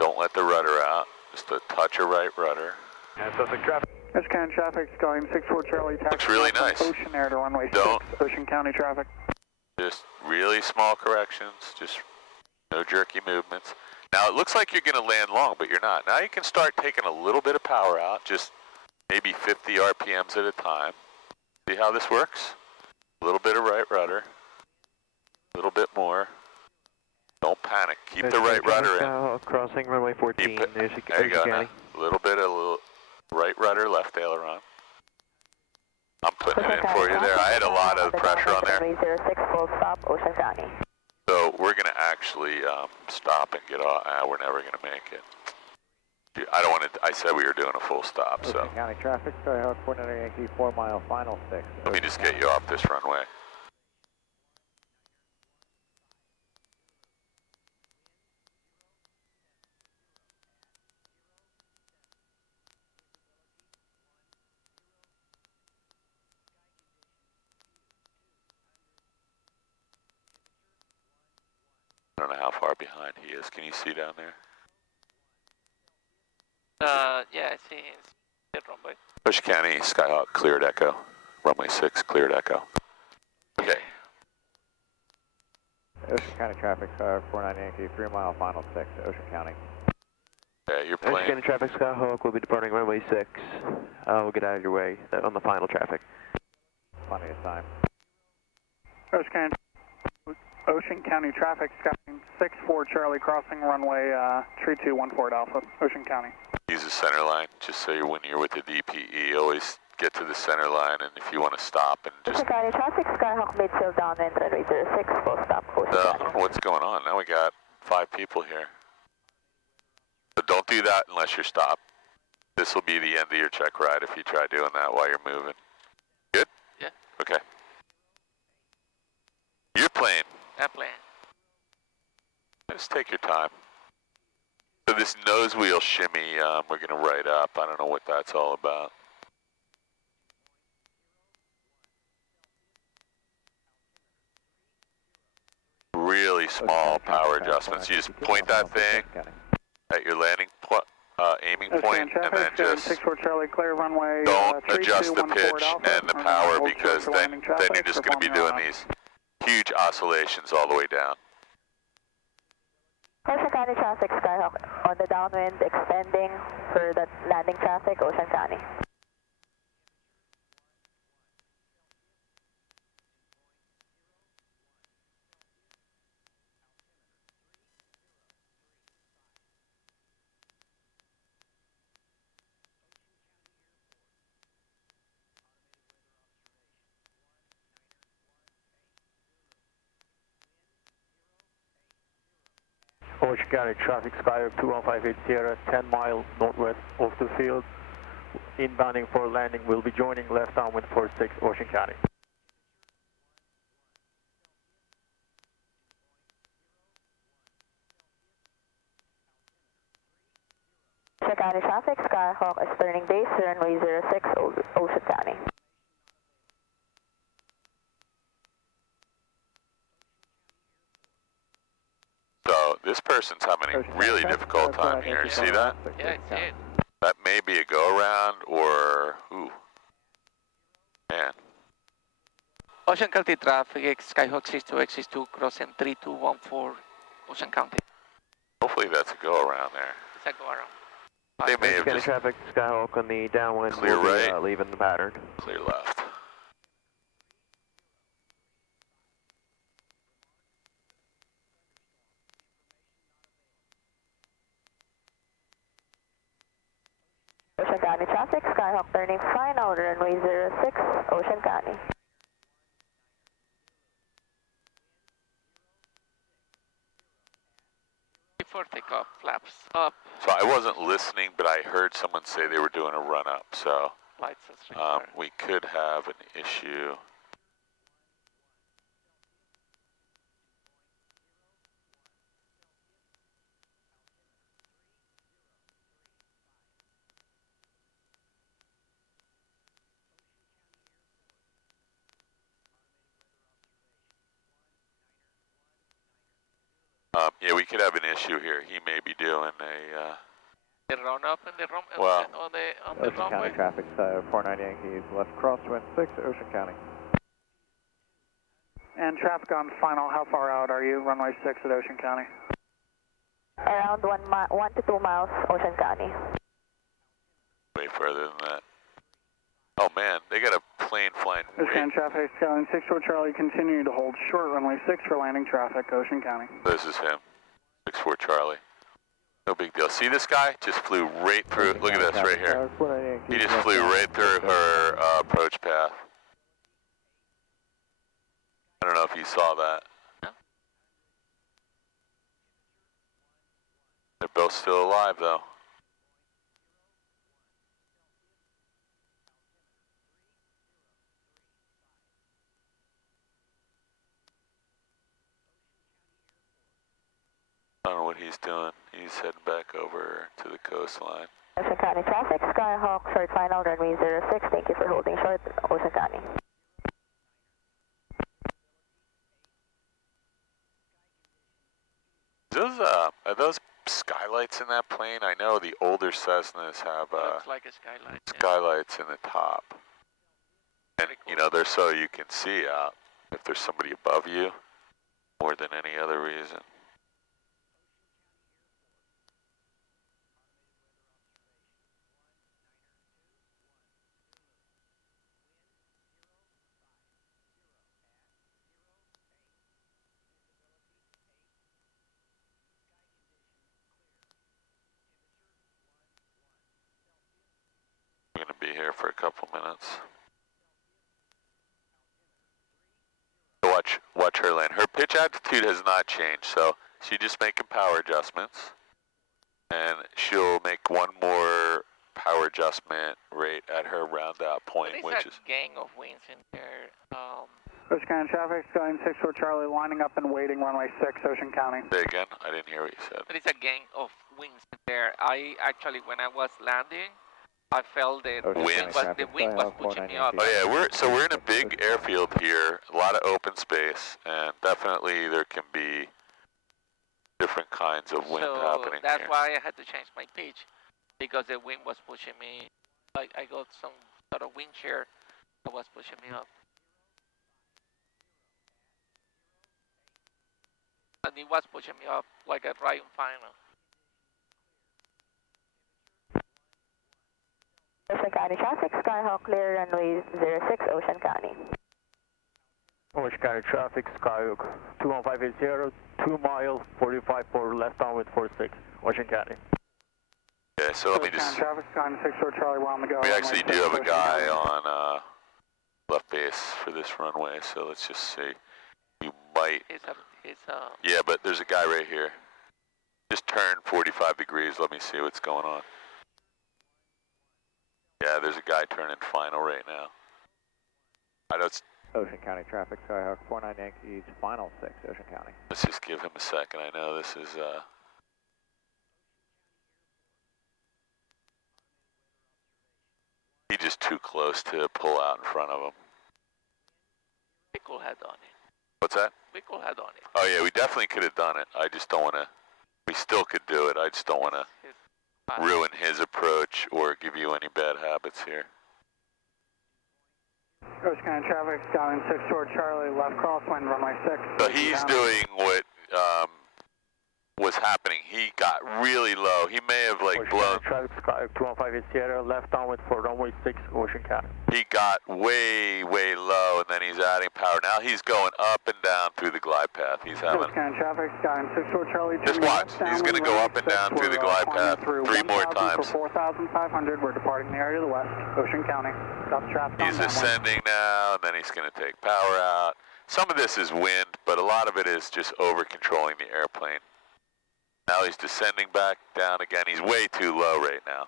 Don't let the rudder out. Just a touch of right rudder. Ocean County traffic going 64 Charlie. Looks really nice. Ocean Air to runway 6. Ocean County traffic. Just really small corrections. Just no jerky movements. Now it looks like you're going to land long, but you're not. Now you can start taking a little bit of power out, just maybe 50 RPMs at a time. See how this works? A little bit of right rudder, a little bit more. Don't panic. Keep the right rudder in. Crossing runway 14. There you go. Now. A little bit of right rudder, left aileron. I'm putting it in for you there. I had a lot of pressure on there. 306, full stop, Ocean County. So we're going to actually stop and get off. We're never going to make it. I don't want to. I said we were doing a full stop. Ocean So County traffic, Skyhawk 49 Yankee, 4 mile, final 6. let me just get you off this runway. I don't know how far behind he is. Can you see down there? Yeah, I see his dead runway. Ocean County, Skyhawk, cleared echo. Runway 6, cleared echo. Okay. Ocean County traffic, Skyhawk 49 Yankee, 3 mile, final 6, Ocean County. Okay, you're Ocean playing. County traffic, Skyhawk will be departing runway 6. We'll get out of your way on the final traffic. Plenty of time. Ocean County traffic, Skyline 6-4 Charlie, crossing runway 3214 Alpha, Ocean County. Use the center line, just so when you're with the DPE, always get to the center line, and if you want to stop and just... Ocean County traffic, Skyhawk midfield downwind, runway 06, full stop, Ocean I County. don't know what's going on. Now we got 5 people here. But don't do that unless you're stopped. This will be the end of your check ride if you try doing that while you're moving. Good? Yeah. Okay. You're playing. I'm playing. Just take your time. So this nose wheel shimmy, we're going to write up. I don't know what that's all about. Really small power adjustments. You just point that thing at your landing aiming point, and then just 6-4 Charlie, clear runway. don't adjust the pitch Alpha, and the power, hold because short then landing traffic, you're just going to be doing performing these huge oscillations all the way down. Ocean County traffic, Skyhawk on the downwind, extending for the landing traffic, Ocean County. Ocean County traffic, Skyhawk 2158 Sierra, 10 miles northwest of the field. Inbounding for landing, will be joining left downwind for 6, Ocean County. Ocean County traffic, Skyhawk is turning base, runway 06, Ocean County. So this person's having a really difficult time here. You see that? Yeah, I see it. That may be a go-around or, ooh, man. Ocean County traffic, Skyhawk 62X62, crossing 3214, Ocean County. Hopefully that's a go-around there. It's a go around. They may Ocean have County just traffic, Skyhawk on the downwind Clear will be right. leaving the pattern. clear left. Ocean County traffic, Skyhawk turning final, runway 06, Ocean County. Before takeoff, flaps up, So I wasn't listening, but I heard someone say they were doing a run-up. So lights as required. we could have an issue. Yeah, we could have an issue here. He may be doing a. The run up and the run Well, on the Ocean runway. County traffic, 49 Yankees, left crosswind 6, Ocean County. And traffic on final, how far out are you? Runway 6 at Ocean County. Around 1 to 2 miles, Ocean County. Way further than that. Oh man, they got a plane flying. Ocean traffic, Skyline 64 Charlie, continue to hold short runway 6 for landing traffic, Ocean County. This is him, 64 Charlie. No big deal. See this guy? Just flew right through. Look at this right here. He just flew right through her approach path. I don't know if you saw that. They're both still alive though. I don't know what he's doing. He's heading back over to the coastline. Ocean County traffic, Skyhawk, short final, runway 06. Thank you for holding short, Ocean County. Are those skylights in that plane? I know the older Cessnas have Looks like a skylight. skylights in the top. And, you know, they're so you can see out if there's somebody above you more than any other reason. I'm going to be here for a couple minutes. Watch her land. Her pitch altitude has not changed, so she's just making power adjustments. And she'll make one more power adjustment right at her round out point, What is which is a gang of winds in there? Ocean County traffic, Skyline 64 Charlie, lining up and waiting runway 6, Ocean County. Say again? I didn't hear what you said. There is a gang of winds in there. I actually, when I was landing, I felt that the wind was pushing me up. Oh yeah, we're in a big airfield here, a lot of open space, and definitely there can be different kinds of wind happening That's here. why I had to change my pitch, because the wind was pushing me. Like I got some sort of wind shear that was pushing me up. And it was pushing me up like a right in final. Ocean County traffic, Skyhawk clear, runway 06, Ocean County. Ocean County traffic, Skyhawk 21580, 2 miles, 45 for left downwind 46, Ocean County. Okay, so let me just... Traffic, Skyline 64 Charlie, we're on the go. We actually do have a guy on left base for this runway, so let's just see. You might... Yeah, but there's a guy right here. Just turn 45 degrees, let me see what's going on. Yeah, there's a guy turning final right now. I know it's... Ocean County traffic, Skyhawk 49 Yankees, final 6, Ocean County. Let's just give him a second. I know this is... He's just too close to pull out in front of him. We could have done it. What's that? We could have done it. Oh yeah, we definitely could have done it. I just don't want to... We still could do it. I just don't want to ruin his approach or give you any bad habits here. Ocean County traffic, Skyline 64 Charlie, left crosswind, runway 6. So he's doing what was happening. He got really low. He may have like blown... Traffic, Sky 215 Sierra, left downwind for runway 6, Ocean County. He got way low, and then he's adding power. Now he's going up and down through the glide path. He's having... Ocean County traffic, Skyline 64 Charlie. Just watch. He's going to go up and down through the glide path 3 more times. For 4,500, we're departing the area to the west, Ocean County. Stop traffic. He's ascending now, and then he's going to take power out. Some of this is wind, but a lot of it is just over-controlling the airplane. Now he's descending back down again. He's way too low right now.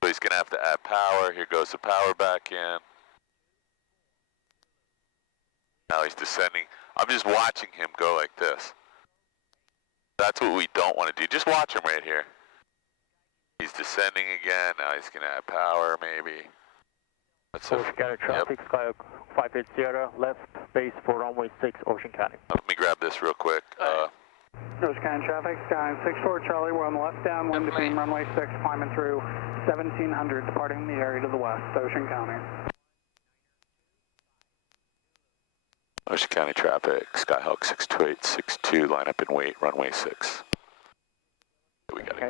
So he's going to have to add power. Here goes the power back in. Now he's descending. I'm just watching him go like this. That's what we don't want to do. Just watch him right here. He's descending again. Now he's going to add power maybe. Ocean County traffic, Skyhawk 580, left base for runway 6, Ocean County. Let me grab this real quick. Ocean County traffic, Skyline 64 Charlie, we're on the left downwind between runway 6, climbing through 1700, departing the area to the west, Ocean County. Ocean County traffic, Skyhawk 62862, line up and wait, runway 6.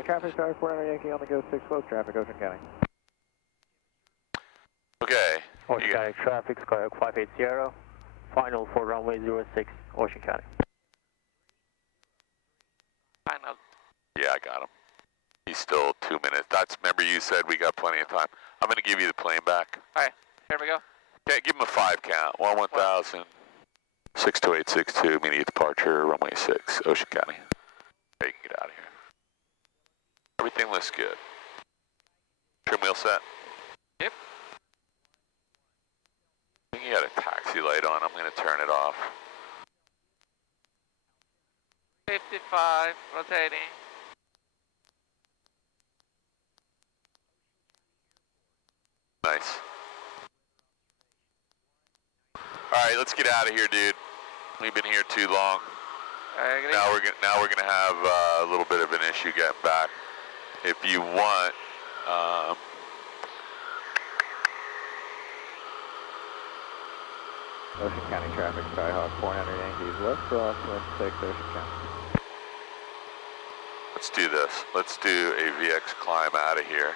Traffic, Sky 400 Yankee on the go, 6 close traffic, Ocean County. Okay. Ocean County traffic, Skyhawk 58 Sierra, final for runway 06, Ocean County. Final. Yeah, I got him. He's still 2 minutes. Remember you said we got plenty of time. I'm going to give you the plane back. Alright, here we go. Okay, give him a 5 count. 1000. 62862, immediate departure, runway 6, Ocean County. Okay, you can get out of here. Everything looks good. Trim wheel set? Yep. I think you got a taxi light on. I'm going to turn it off. 55, rotating. Nice. Alright, let's get out of here, dude. We've been here too long. Now we're gonna have a little bit of an issue getting back. If you want, Ocean County traffic, Skyhawk 400 Yankees, west crosswind 6, Ocean County. let's do this. Let's do a VX climb out of here.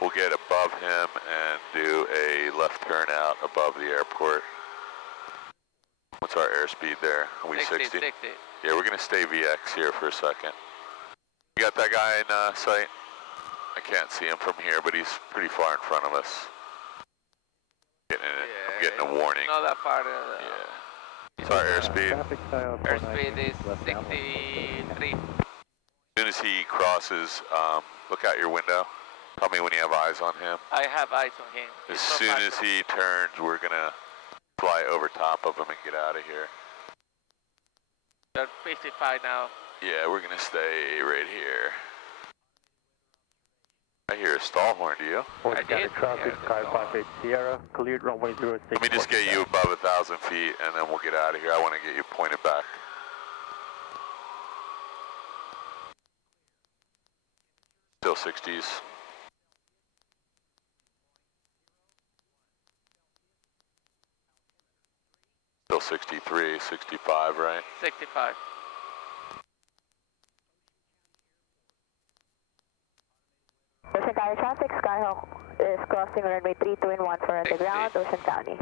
We'll get above him and do a left turn out above the airport. What's our airspeed there? Are we 60? 60. Yeah, we're gonna stay VX here for a second. You got that guy in sight? I can't see him from here, but he's pretty far in front of us. I'm getting a warning. Not that far. Yeah. So our airspeed. Airspeed is 63. As soon as he crosses, look out your window. Tell me when you have eyes on him. I have eyes on him. As soon as he turns, we're gonna fly over top of him and get out of here. They're 55 now. Yeah, we're gonna stay right here. I hear a stall horn, do you? Ocean County traffic, Sky 58 Sierra, cleared runway 06. Let me just get you above 1,000 feet and then we'll get out of here. I want to get you pointed back. Still 60s. Still 63, 65, right? 65. Ocean County traffic, Skyhawk is crossing runway 32 for at the ground, Ocean County.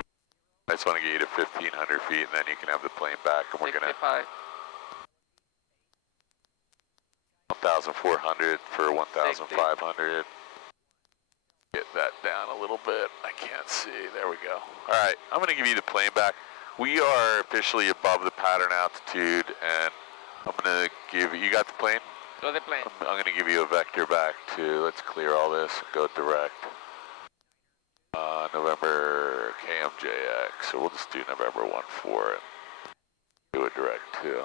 I just want to get you to 1,500 feet and then you can have the plane back and we're going to 65. 1,400 for 1,500. Get that down a little bit. I can't see. There we go. All right, I'm going to give you the plane back. We are officially above the pattern altitude, and I'm going to give you got the plane? Go the plane. I'm going to give you a vector back to, let's clear all this, go direct. November KMJX, so we'll just do November 14 and do a direct too.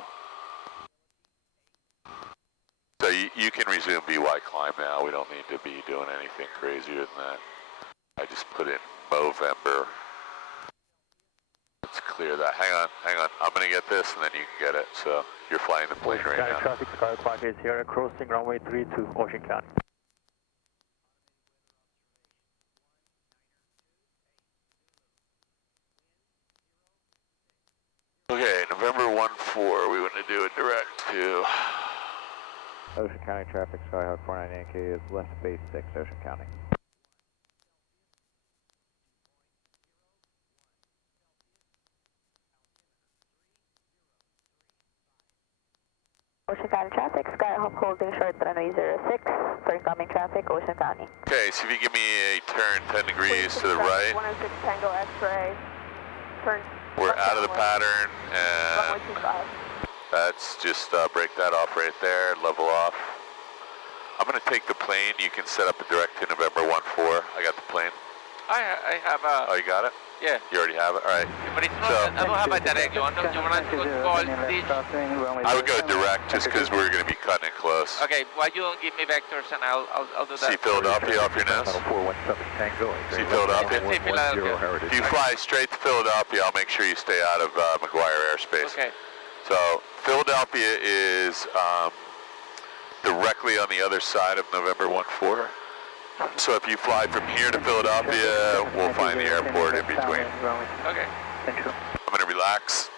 So you can resume BY climb now. We don't need to be doing anything crazier than that. I just put in November. Let's clear that. Hang on. I'm going to get this and then you can get it. So you're flying the plane right now. Traffic, Sky 58 Sierra, crossing runway 32, Ocean County. Okay, November 14, we want to do a direct to Ocean County traffic, Skyhawk 49 Yankee is west base 6, Ocean County. Ocean County traffic, Skyhawk holding short runway 06 for incoming traffic, Ocean County. Okay, so if you give me a turn 10 degrees to the right. 106 Tango X-ray. Turn. We're out of the pattern and Runway 25. that's just break that off right there, level off. I'm going to take the plane. You can set up a direct to November 14. I got the plane. I have a... Oh, you got it? Yeah. You already have it? All right. But it's not, I don't have a direct. You want to call this? I would go direct just because we're going to be cutting it close. Okay, why you don't give me vectors and I'll do that. See Philadelphia off your nose? See Philadelphia? See Philadelphia. If you fly straight to Philadelphia, I'll make sure you stay out of McGuire airspace. Okay. So Philadelphia is directly on the other side of November 14. So if you fly from here to Philadelphia, we'll find the airport in between. Okay. I'm going to relax.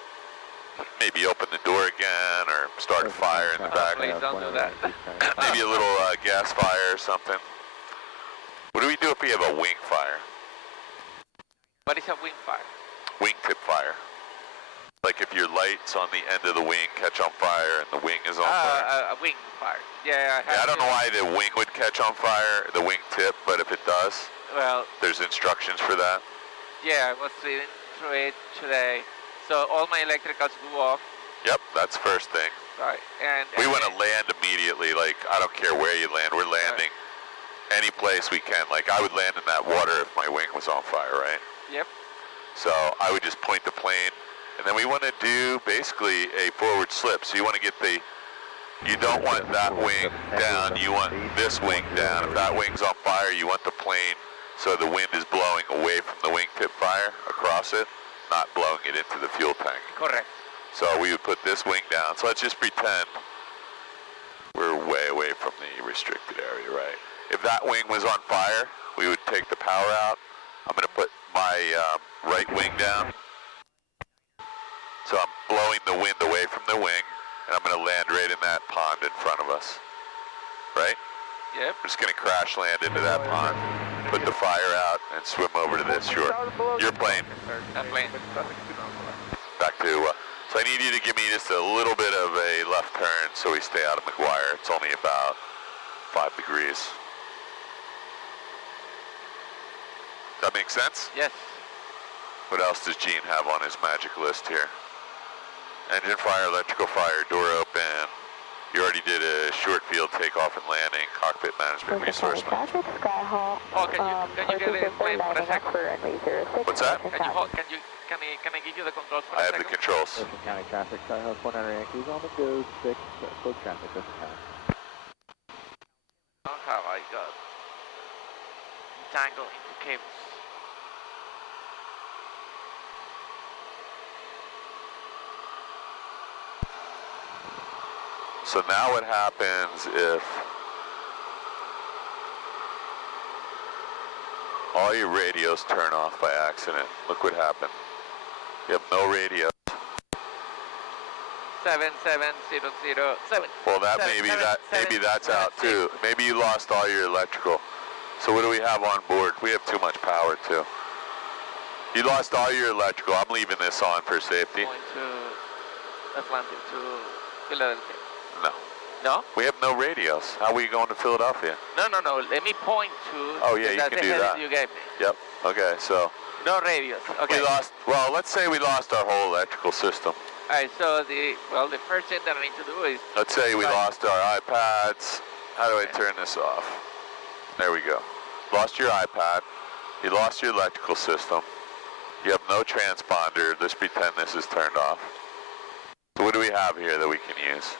maybe open the door again or start a fire in the back. Please don't do that. Maybe a little gas fire or something. What do we do if we have a wing fire? What is a wing fire? Wingtip fire. Like if your lights on the end of the wing catch on fire and the wing is on fire. A wing fire. Yeah, I don't know why the wing would catch on fire, the wing tip, but if it does, well, there's instructions for that. Yeah, I was reading through it today. So all my electricals go off. Yep, that's first thing. Right, and we want to land immediately. Like, I don't care where you land. We're landing any place we can. Like, I would land in that water if my wing was on fire, right? Yep. So I would just point the plane, and then we want to do basically a forward slip. So you want to get the, you don't want that wing down. You want this wing down. If that wing's on fire, you want the plane so the wind is blowing away from the wingtip fire across it, not blowing it into the fuel tank. Correct. So we would put this wing down. So let's just pretend we're way away from the restricted area, right? If that wing was on fire, we would take the power out. I'm going to put my right wing down. So I'm blowing the wind away from the wing, and I'm going to land right in that pond in front of us, right? Yep. I'm just going to crash land into that pond, put the fire out, and swim over to this shore. Your plane. That plane. Back to, so I need you to give me just a little bit of a left turn so we stay out of McGuire. It's only about 5 degrees. That makes sense? Yes. What else does Gene have on his magic list here? Engine fire, electrical fire, door open. You already did a short field takeoff and landing, cockpit management, resource management. Oh, can you get the plane for a second? What's that? Can I give you the controls for a second? I have the controls. Ocean County traffic, Skyhawk 100 Yankees on the go, 6, close traffic, Ocean County. How have I got tangled into cables? So now what happens if all your radios turn off by accident? Look what happened. You have no radio. 77007. Well, that maybe that's out too. Maybe you lost all your electrical. So what do we have on board? We have too much power too. You lost all your electrical. I'm leaving this on for safety. Going to Atlantic to Philadelphia. No. No? We have no radios. How are we going to Philadelphia? No. Let me point to. Oh yeah, you can do that. You gave me. Yep. Okay, so. No radios. Okay. We lost. Well, let's say we lost our whole electrical system. All right. So the first thing that I need to do is. Let's say we lost our iPads. How do I turn this off? There we go. Lost your iPad. You lost your electrical system. You have no transponder. Let's pretend this is turned off. So what do we have here that we can use?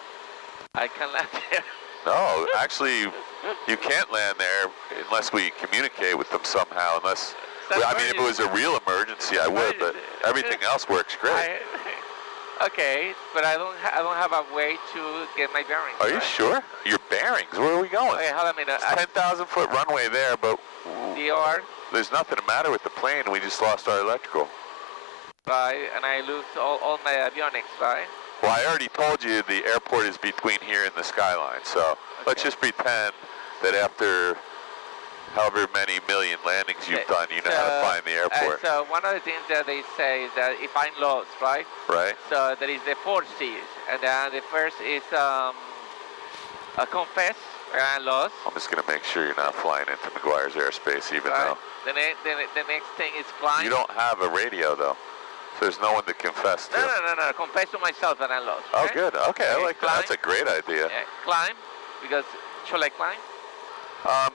I can land there. No, actually, you can't land there unless we communicate with them somehow. Unless, I mean, if it was a real emergency, I would. But everything else works great. Okay, but I don't have a way to get my bearings. Are you sure? Your bearings? Where are we going? Okay, hold on a minute. 10,000-foot runway there, but DR. There's nothing the matter with the plane. We just lost our electrical. Right, and I lose all my avionics, right? Well, I already told you the airport is between here and the skyline, so let's just pretend that after however many million landings you've done, you know how to find the airport. So one of the things that they say is that if I'm lost, right? Right. So there is the 4 C's, and then the first is confess, where I'm lost. I'm just going to make sure you're not flying into McGuire's airspace, even though. The next thing is climb. You don't have a radio, though. So there's no one to confess to. No. Confess to myself that I'm lost. Oh, okay? good. Okay, I like that. That's a great idea. Yeah, climb, because should I climb?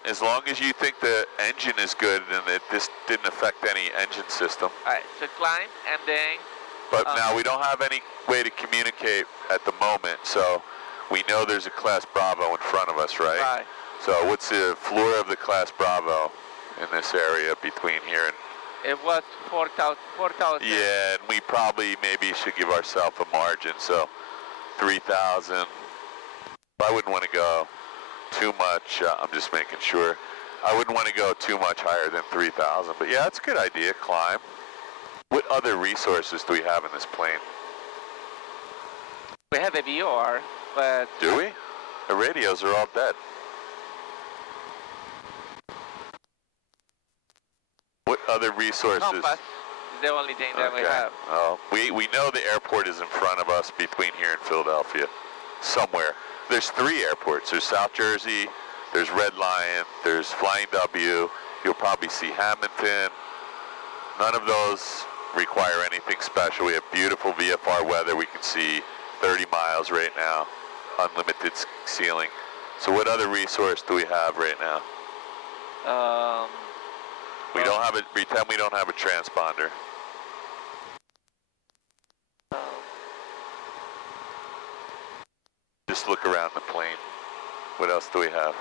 As long as you think the engine is good and that this didn't affect any engine system. All right, so climb, and then... But now we don't have any way to communicate at the moment, so we know there's a Class Bravo in front of us, right? Right. So what's the floor of the Class Bravo in this area between here and... It was 4,000. Yeah, and we probably maybe should give ourselves a margin, so 3,000. I wouldn't want to go too much, I'm just making sure. I wouldn't want to go too much higher than 3,000, but yeah, it's a good idea, climb. What other resources do we have in this plane? have a VOR, but... Do we? The radios are all dead. What other resources? Compass is the only thing that we have. Oh, we know the airport is in front of us between here and Philadelphia, somewhere. There's 3 airports. There's South Jersey, there's Red Lion, there's Flying W. You'll probably see Hamilton. None of those require anything special. We have beautiful VFR weather. We can see 30 miles right now, unlimited ceiling. So what other resource do we have right now? We don't have it. Pretend we don't have a transponder. Just look around the plane. What else do we have?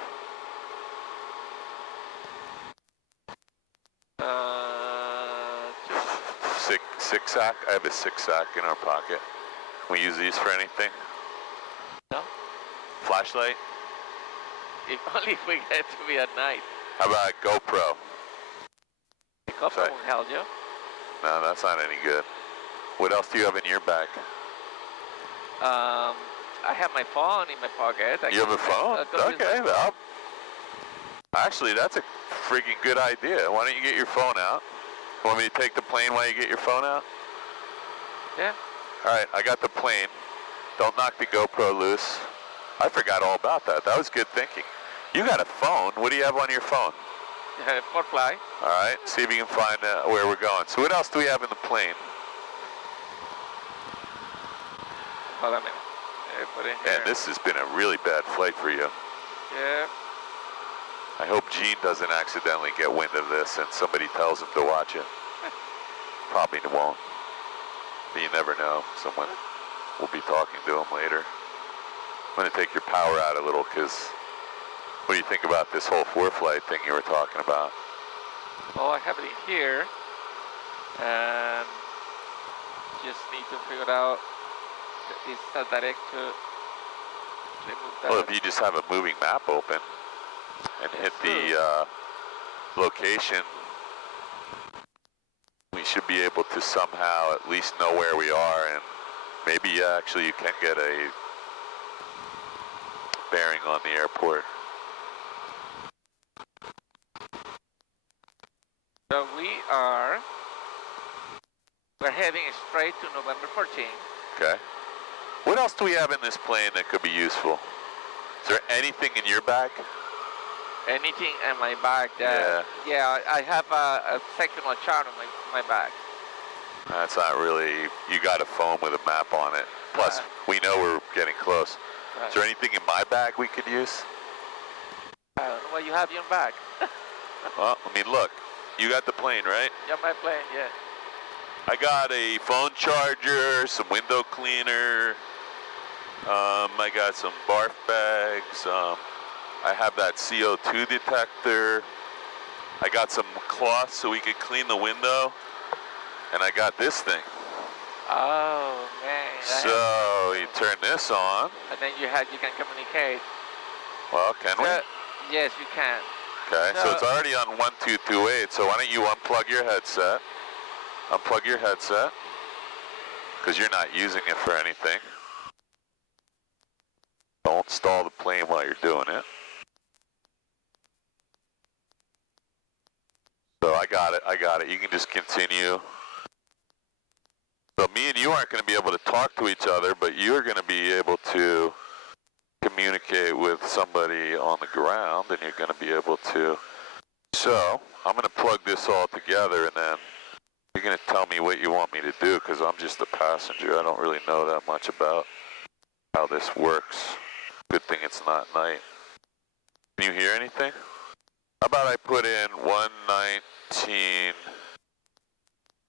Six sack. I have a 6-sack in our pocket. Can we use these for anything? No. Flashlight? Only if we get to be at night. How about a GoPro? The GoPro won't help you. No, that's not any good. What else do you have in your bag? I have my phone in my pocket. You have a phone? Okay, well, actually, that's a freaking good idea. Why don't you get your phone out? Want me to take the plane while you get your phone out? Yeah. All right, I got the plane. Don't knock the GoPro loose. I forgot all about that. That was good thinking. You got a phone. What do you have on your phone? For fly. All right, see if you can find where we're going. So what else do we have in the plane? Hold on a minute. Put in here. Man, this has been a really bad flight for you. Yeah. I hope Gene doesn't accidentally get wind of this and somebody tells him to watch it. Probably won't. But you never know. Someone will be talking to him later. I'm going to take your power out a little because what do you think about this whole 4-flight thing you were talking about? Well, I have it in here. And just need to figure out is that direct to remove that. Well, if you just have a moving map open and hit the location, we should be able to somehow at least know where we are, and maybe actually you can get a bearing on the airport. So we're heading straight to November 14. Okay. What else do we have in this plane that could be useful? Is there anything in your bag? Anything in my bag that... Yeah, I have a sectional chart on my bag. That's not really... You got a phone with a map on it. Plus, we know we're getting close. Is there anything in my bag we could use? I don't know what you have in your bag. Well, I mean, look. You got the plane, right? Yeah, my plane, yeah. I got a phone charger, some window cleaner. I got some barf bags. I have that CO2 detector. I got some cloth so we could clean the window. And I got this thing. Oh, man. So you turn this on. And then you can communicate. Well, can we? Yes, you can. Okay, so it's already on 1228, so why don't you unplug your headset? Unplug your headset, because you're not using it for anything. Don't stall the plane while you're doing it. So I got it. You can just continue. So me and you aren't going to be able to talk to each other, but you're going to be able to communicate with somebody on the ground, and you're going to be able to. So I'm going to plug this all together, and then you're going to tell me what you want me to do, because I'm just a passenger. I don't really know that much about how this works. Good thing it's not night. Can you hear anything? How about I put in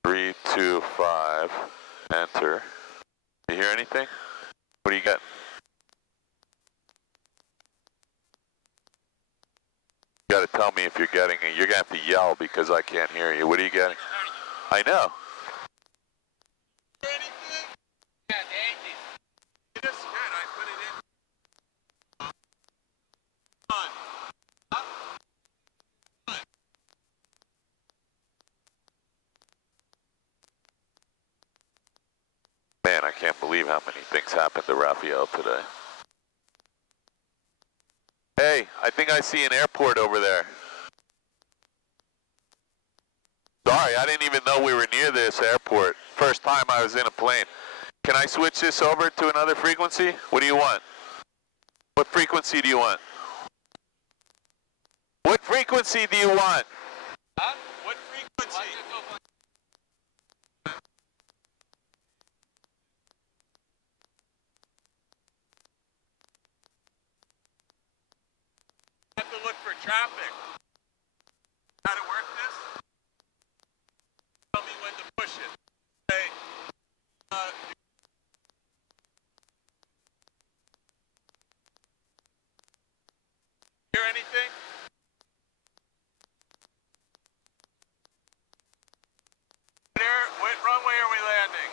119.325, enter. You hear anything? What do you get? You got to tell me if you're getting it. You're going to have to yell because I can't hear you. What are you getting? I know. Man, I can't believe believe how many things happened to Rafael today. Hey, I think I see an airport over there. Sorry, I didn't even know we were near this airport. First time I was in a plane. Can I switch this over to another frequency? What do you want? What frequency do you want? What frequency do you want? Huh? What frequency? Have to look for traffic. How to work this? Tell me when to push it. Say, hear anything? What runway are we landing?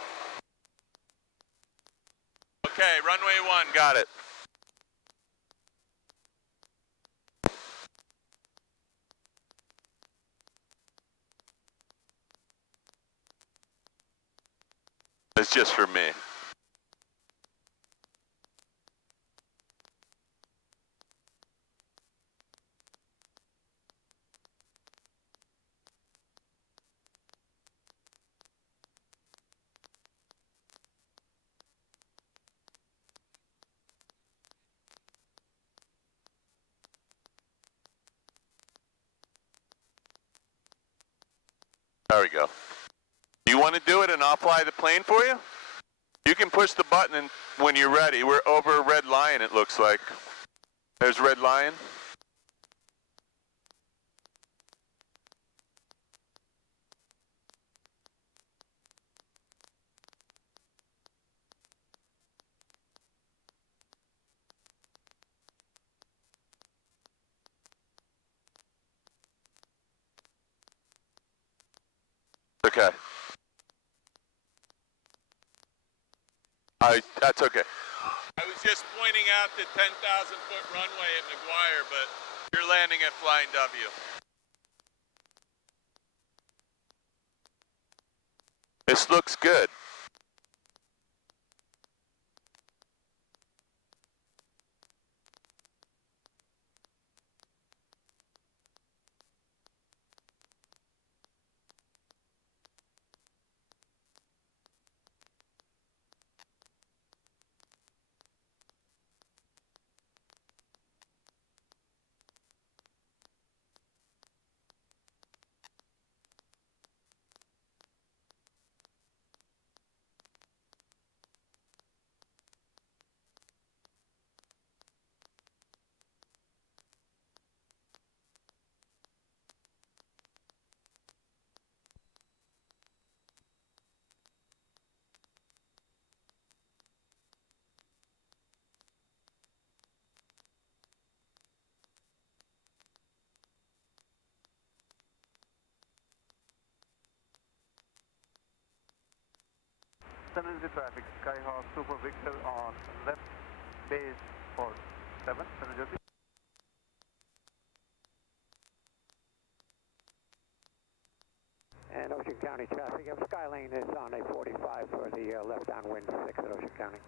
Okay, runway 1, got it. It's just for me. There we go. You want to do it and I'll fly the plane for you? You can push the button and when you're ready. We're over Red Lion, it looks like. There's Red Lion. Okay. That's okay. I was just pointing out the 10,000-foot runway at McGuire, but you're landing at Flying W. This looks good. San Jose traffic, Skyhawk Super Victor on left base for 7, San Jose. And Ocean County traffic, Skylane is on a 45 for the left downwind 6 at Ocean County.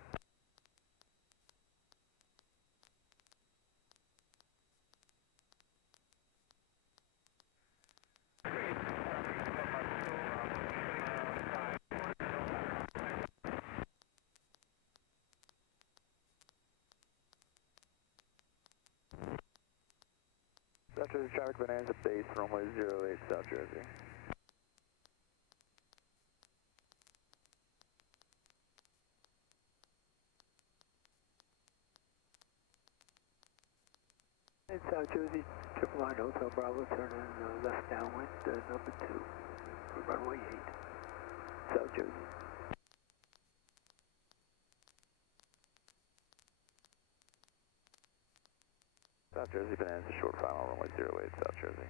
South Jersey traffic, Bonanza base, runway 08, South Jersey. In South Jersey, 999 Hotel Bravo, turn in left downwind, number 2, runway 8, South Jersey. South Jersey, Bonanza, short final, runway 08, South Jersey.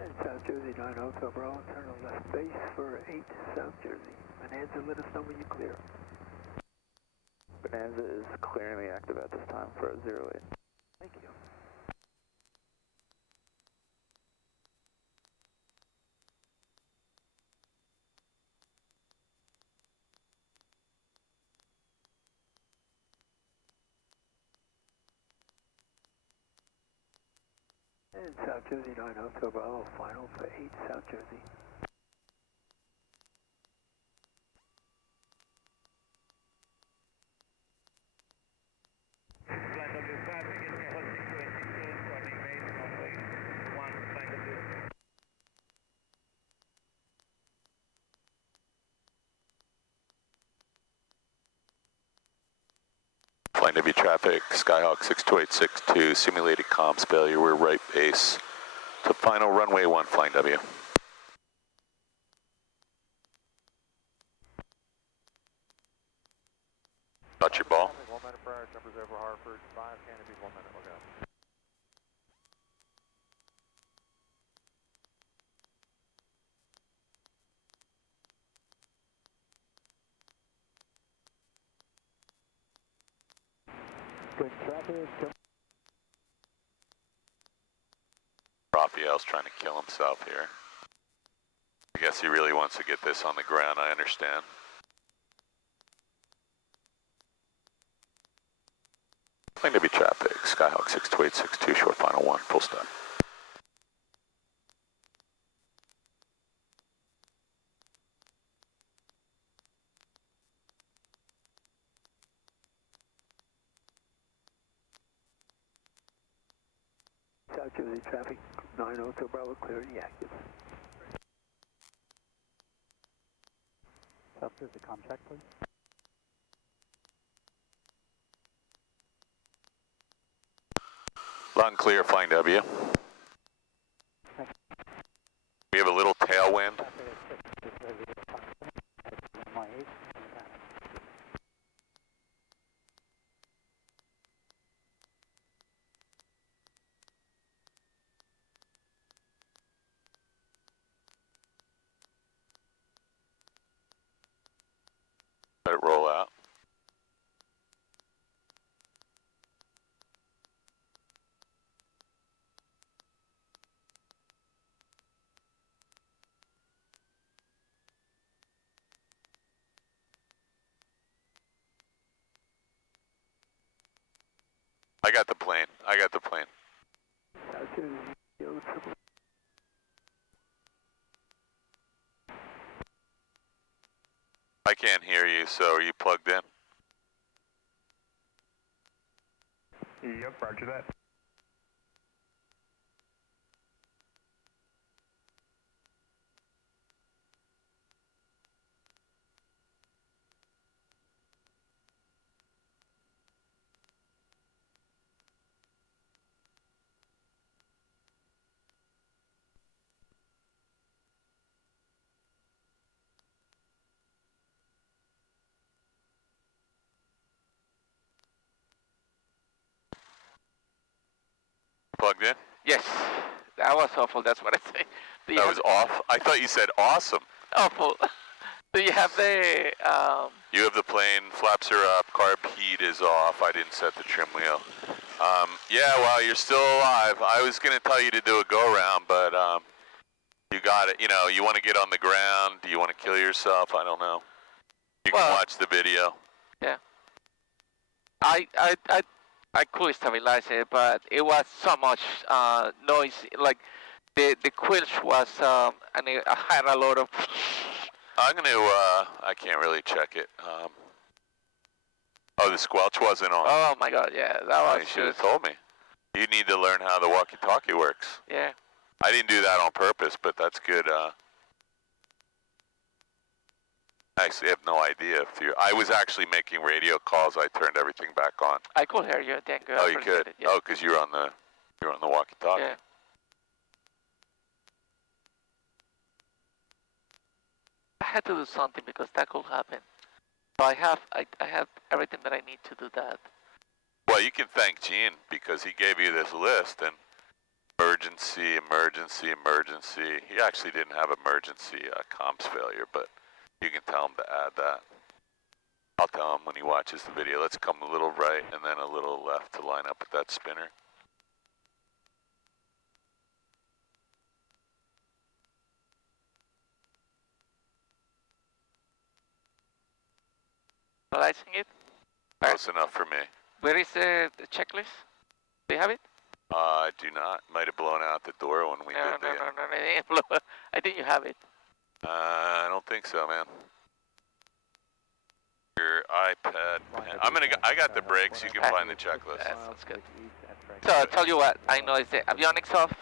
And South Jersey 9 Hotel Bravo, turn on left base for 8 South Jersey. Bonanza, let us know when you clear. Bonanza is clearing the active at this time for 08. Thank you. And South Jersey 9 Hotel Bravo, final for 8 South Jersey. Flying W traffic, Skyhawk 62862, simulated comms failure, we're right base to final runway 1, Flying W. Got your ball. 1 minute prior, jumpers over Hartford, 5 canopies, 1 minute, we'll go. Good traffic. Rafael's trying to kill himself here. I guess he really wants to get this on the ground, I understand. Flying W traffic, Skyhawk 62862, short final 1, full stop. South Jersey traffic, 9 Hotel Bravo, clear the active. South Jersey, com check, please. Loud and clear, Flying W. We have a little tailwind. Let it roll out. I got the plane. I got the plane. South Jersey, Kilo Triple. I can't hear you, so are you plugged in? Yep, roger that. Plugged in? Yes, that was awful. That's what I say. That was off? I thought you said awesome. awful. Do you have the? You have the plane, flaps are up, carb heat is off. I didn't set the trim wheel. Yeah, well, you're still alive. I was going to tell you to do a go-around, but you got it. You know, you want to get on the ground. Do you want to kill yourself? I don't know. You can watch the video. Yeah. I could stabilize it, but it was so much noise. Like the quilch was, and I had a lot of. I'm going to, I can't really check it. Oh, the squelch wasn't on. Oh my God, yeah, that was. You should have told me. You need to learn how the walkie-talkie works. Yeah. I didn't do that on purpose, but that's good. I actually have no idea if you. I was actually making radio calls. I turned everything back on. I could hear you. Thank you. Oh, you could. Yeah. Oh, because you're on the walkie-talkie. Yeah. I had to do something because that could happen. So I have everything that I need to do that. Well, you can thank Gene because he gave you this list, and Emergency, emergency, emergency. He actually didn't have emergency comms failure, but you can tell him to add that. I'll tell him when he watches the video. Let's come a little right and then a little left to line up with that spinner. Analyzing it. Close enough for me. Where is the checklist? Do you have it? I do not. Might have blown out the door when we did No, it didn't blow. I think you have it. I don't think so, man. Your iPad. I got the brakes. You can find the checklist. That's good. So I'll tell you what. I know it's the avionics off.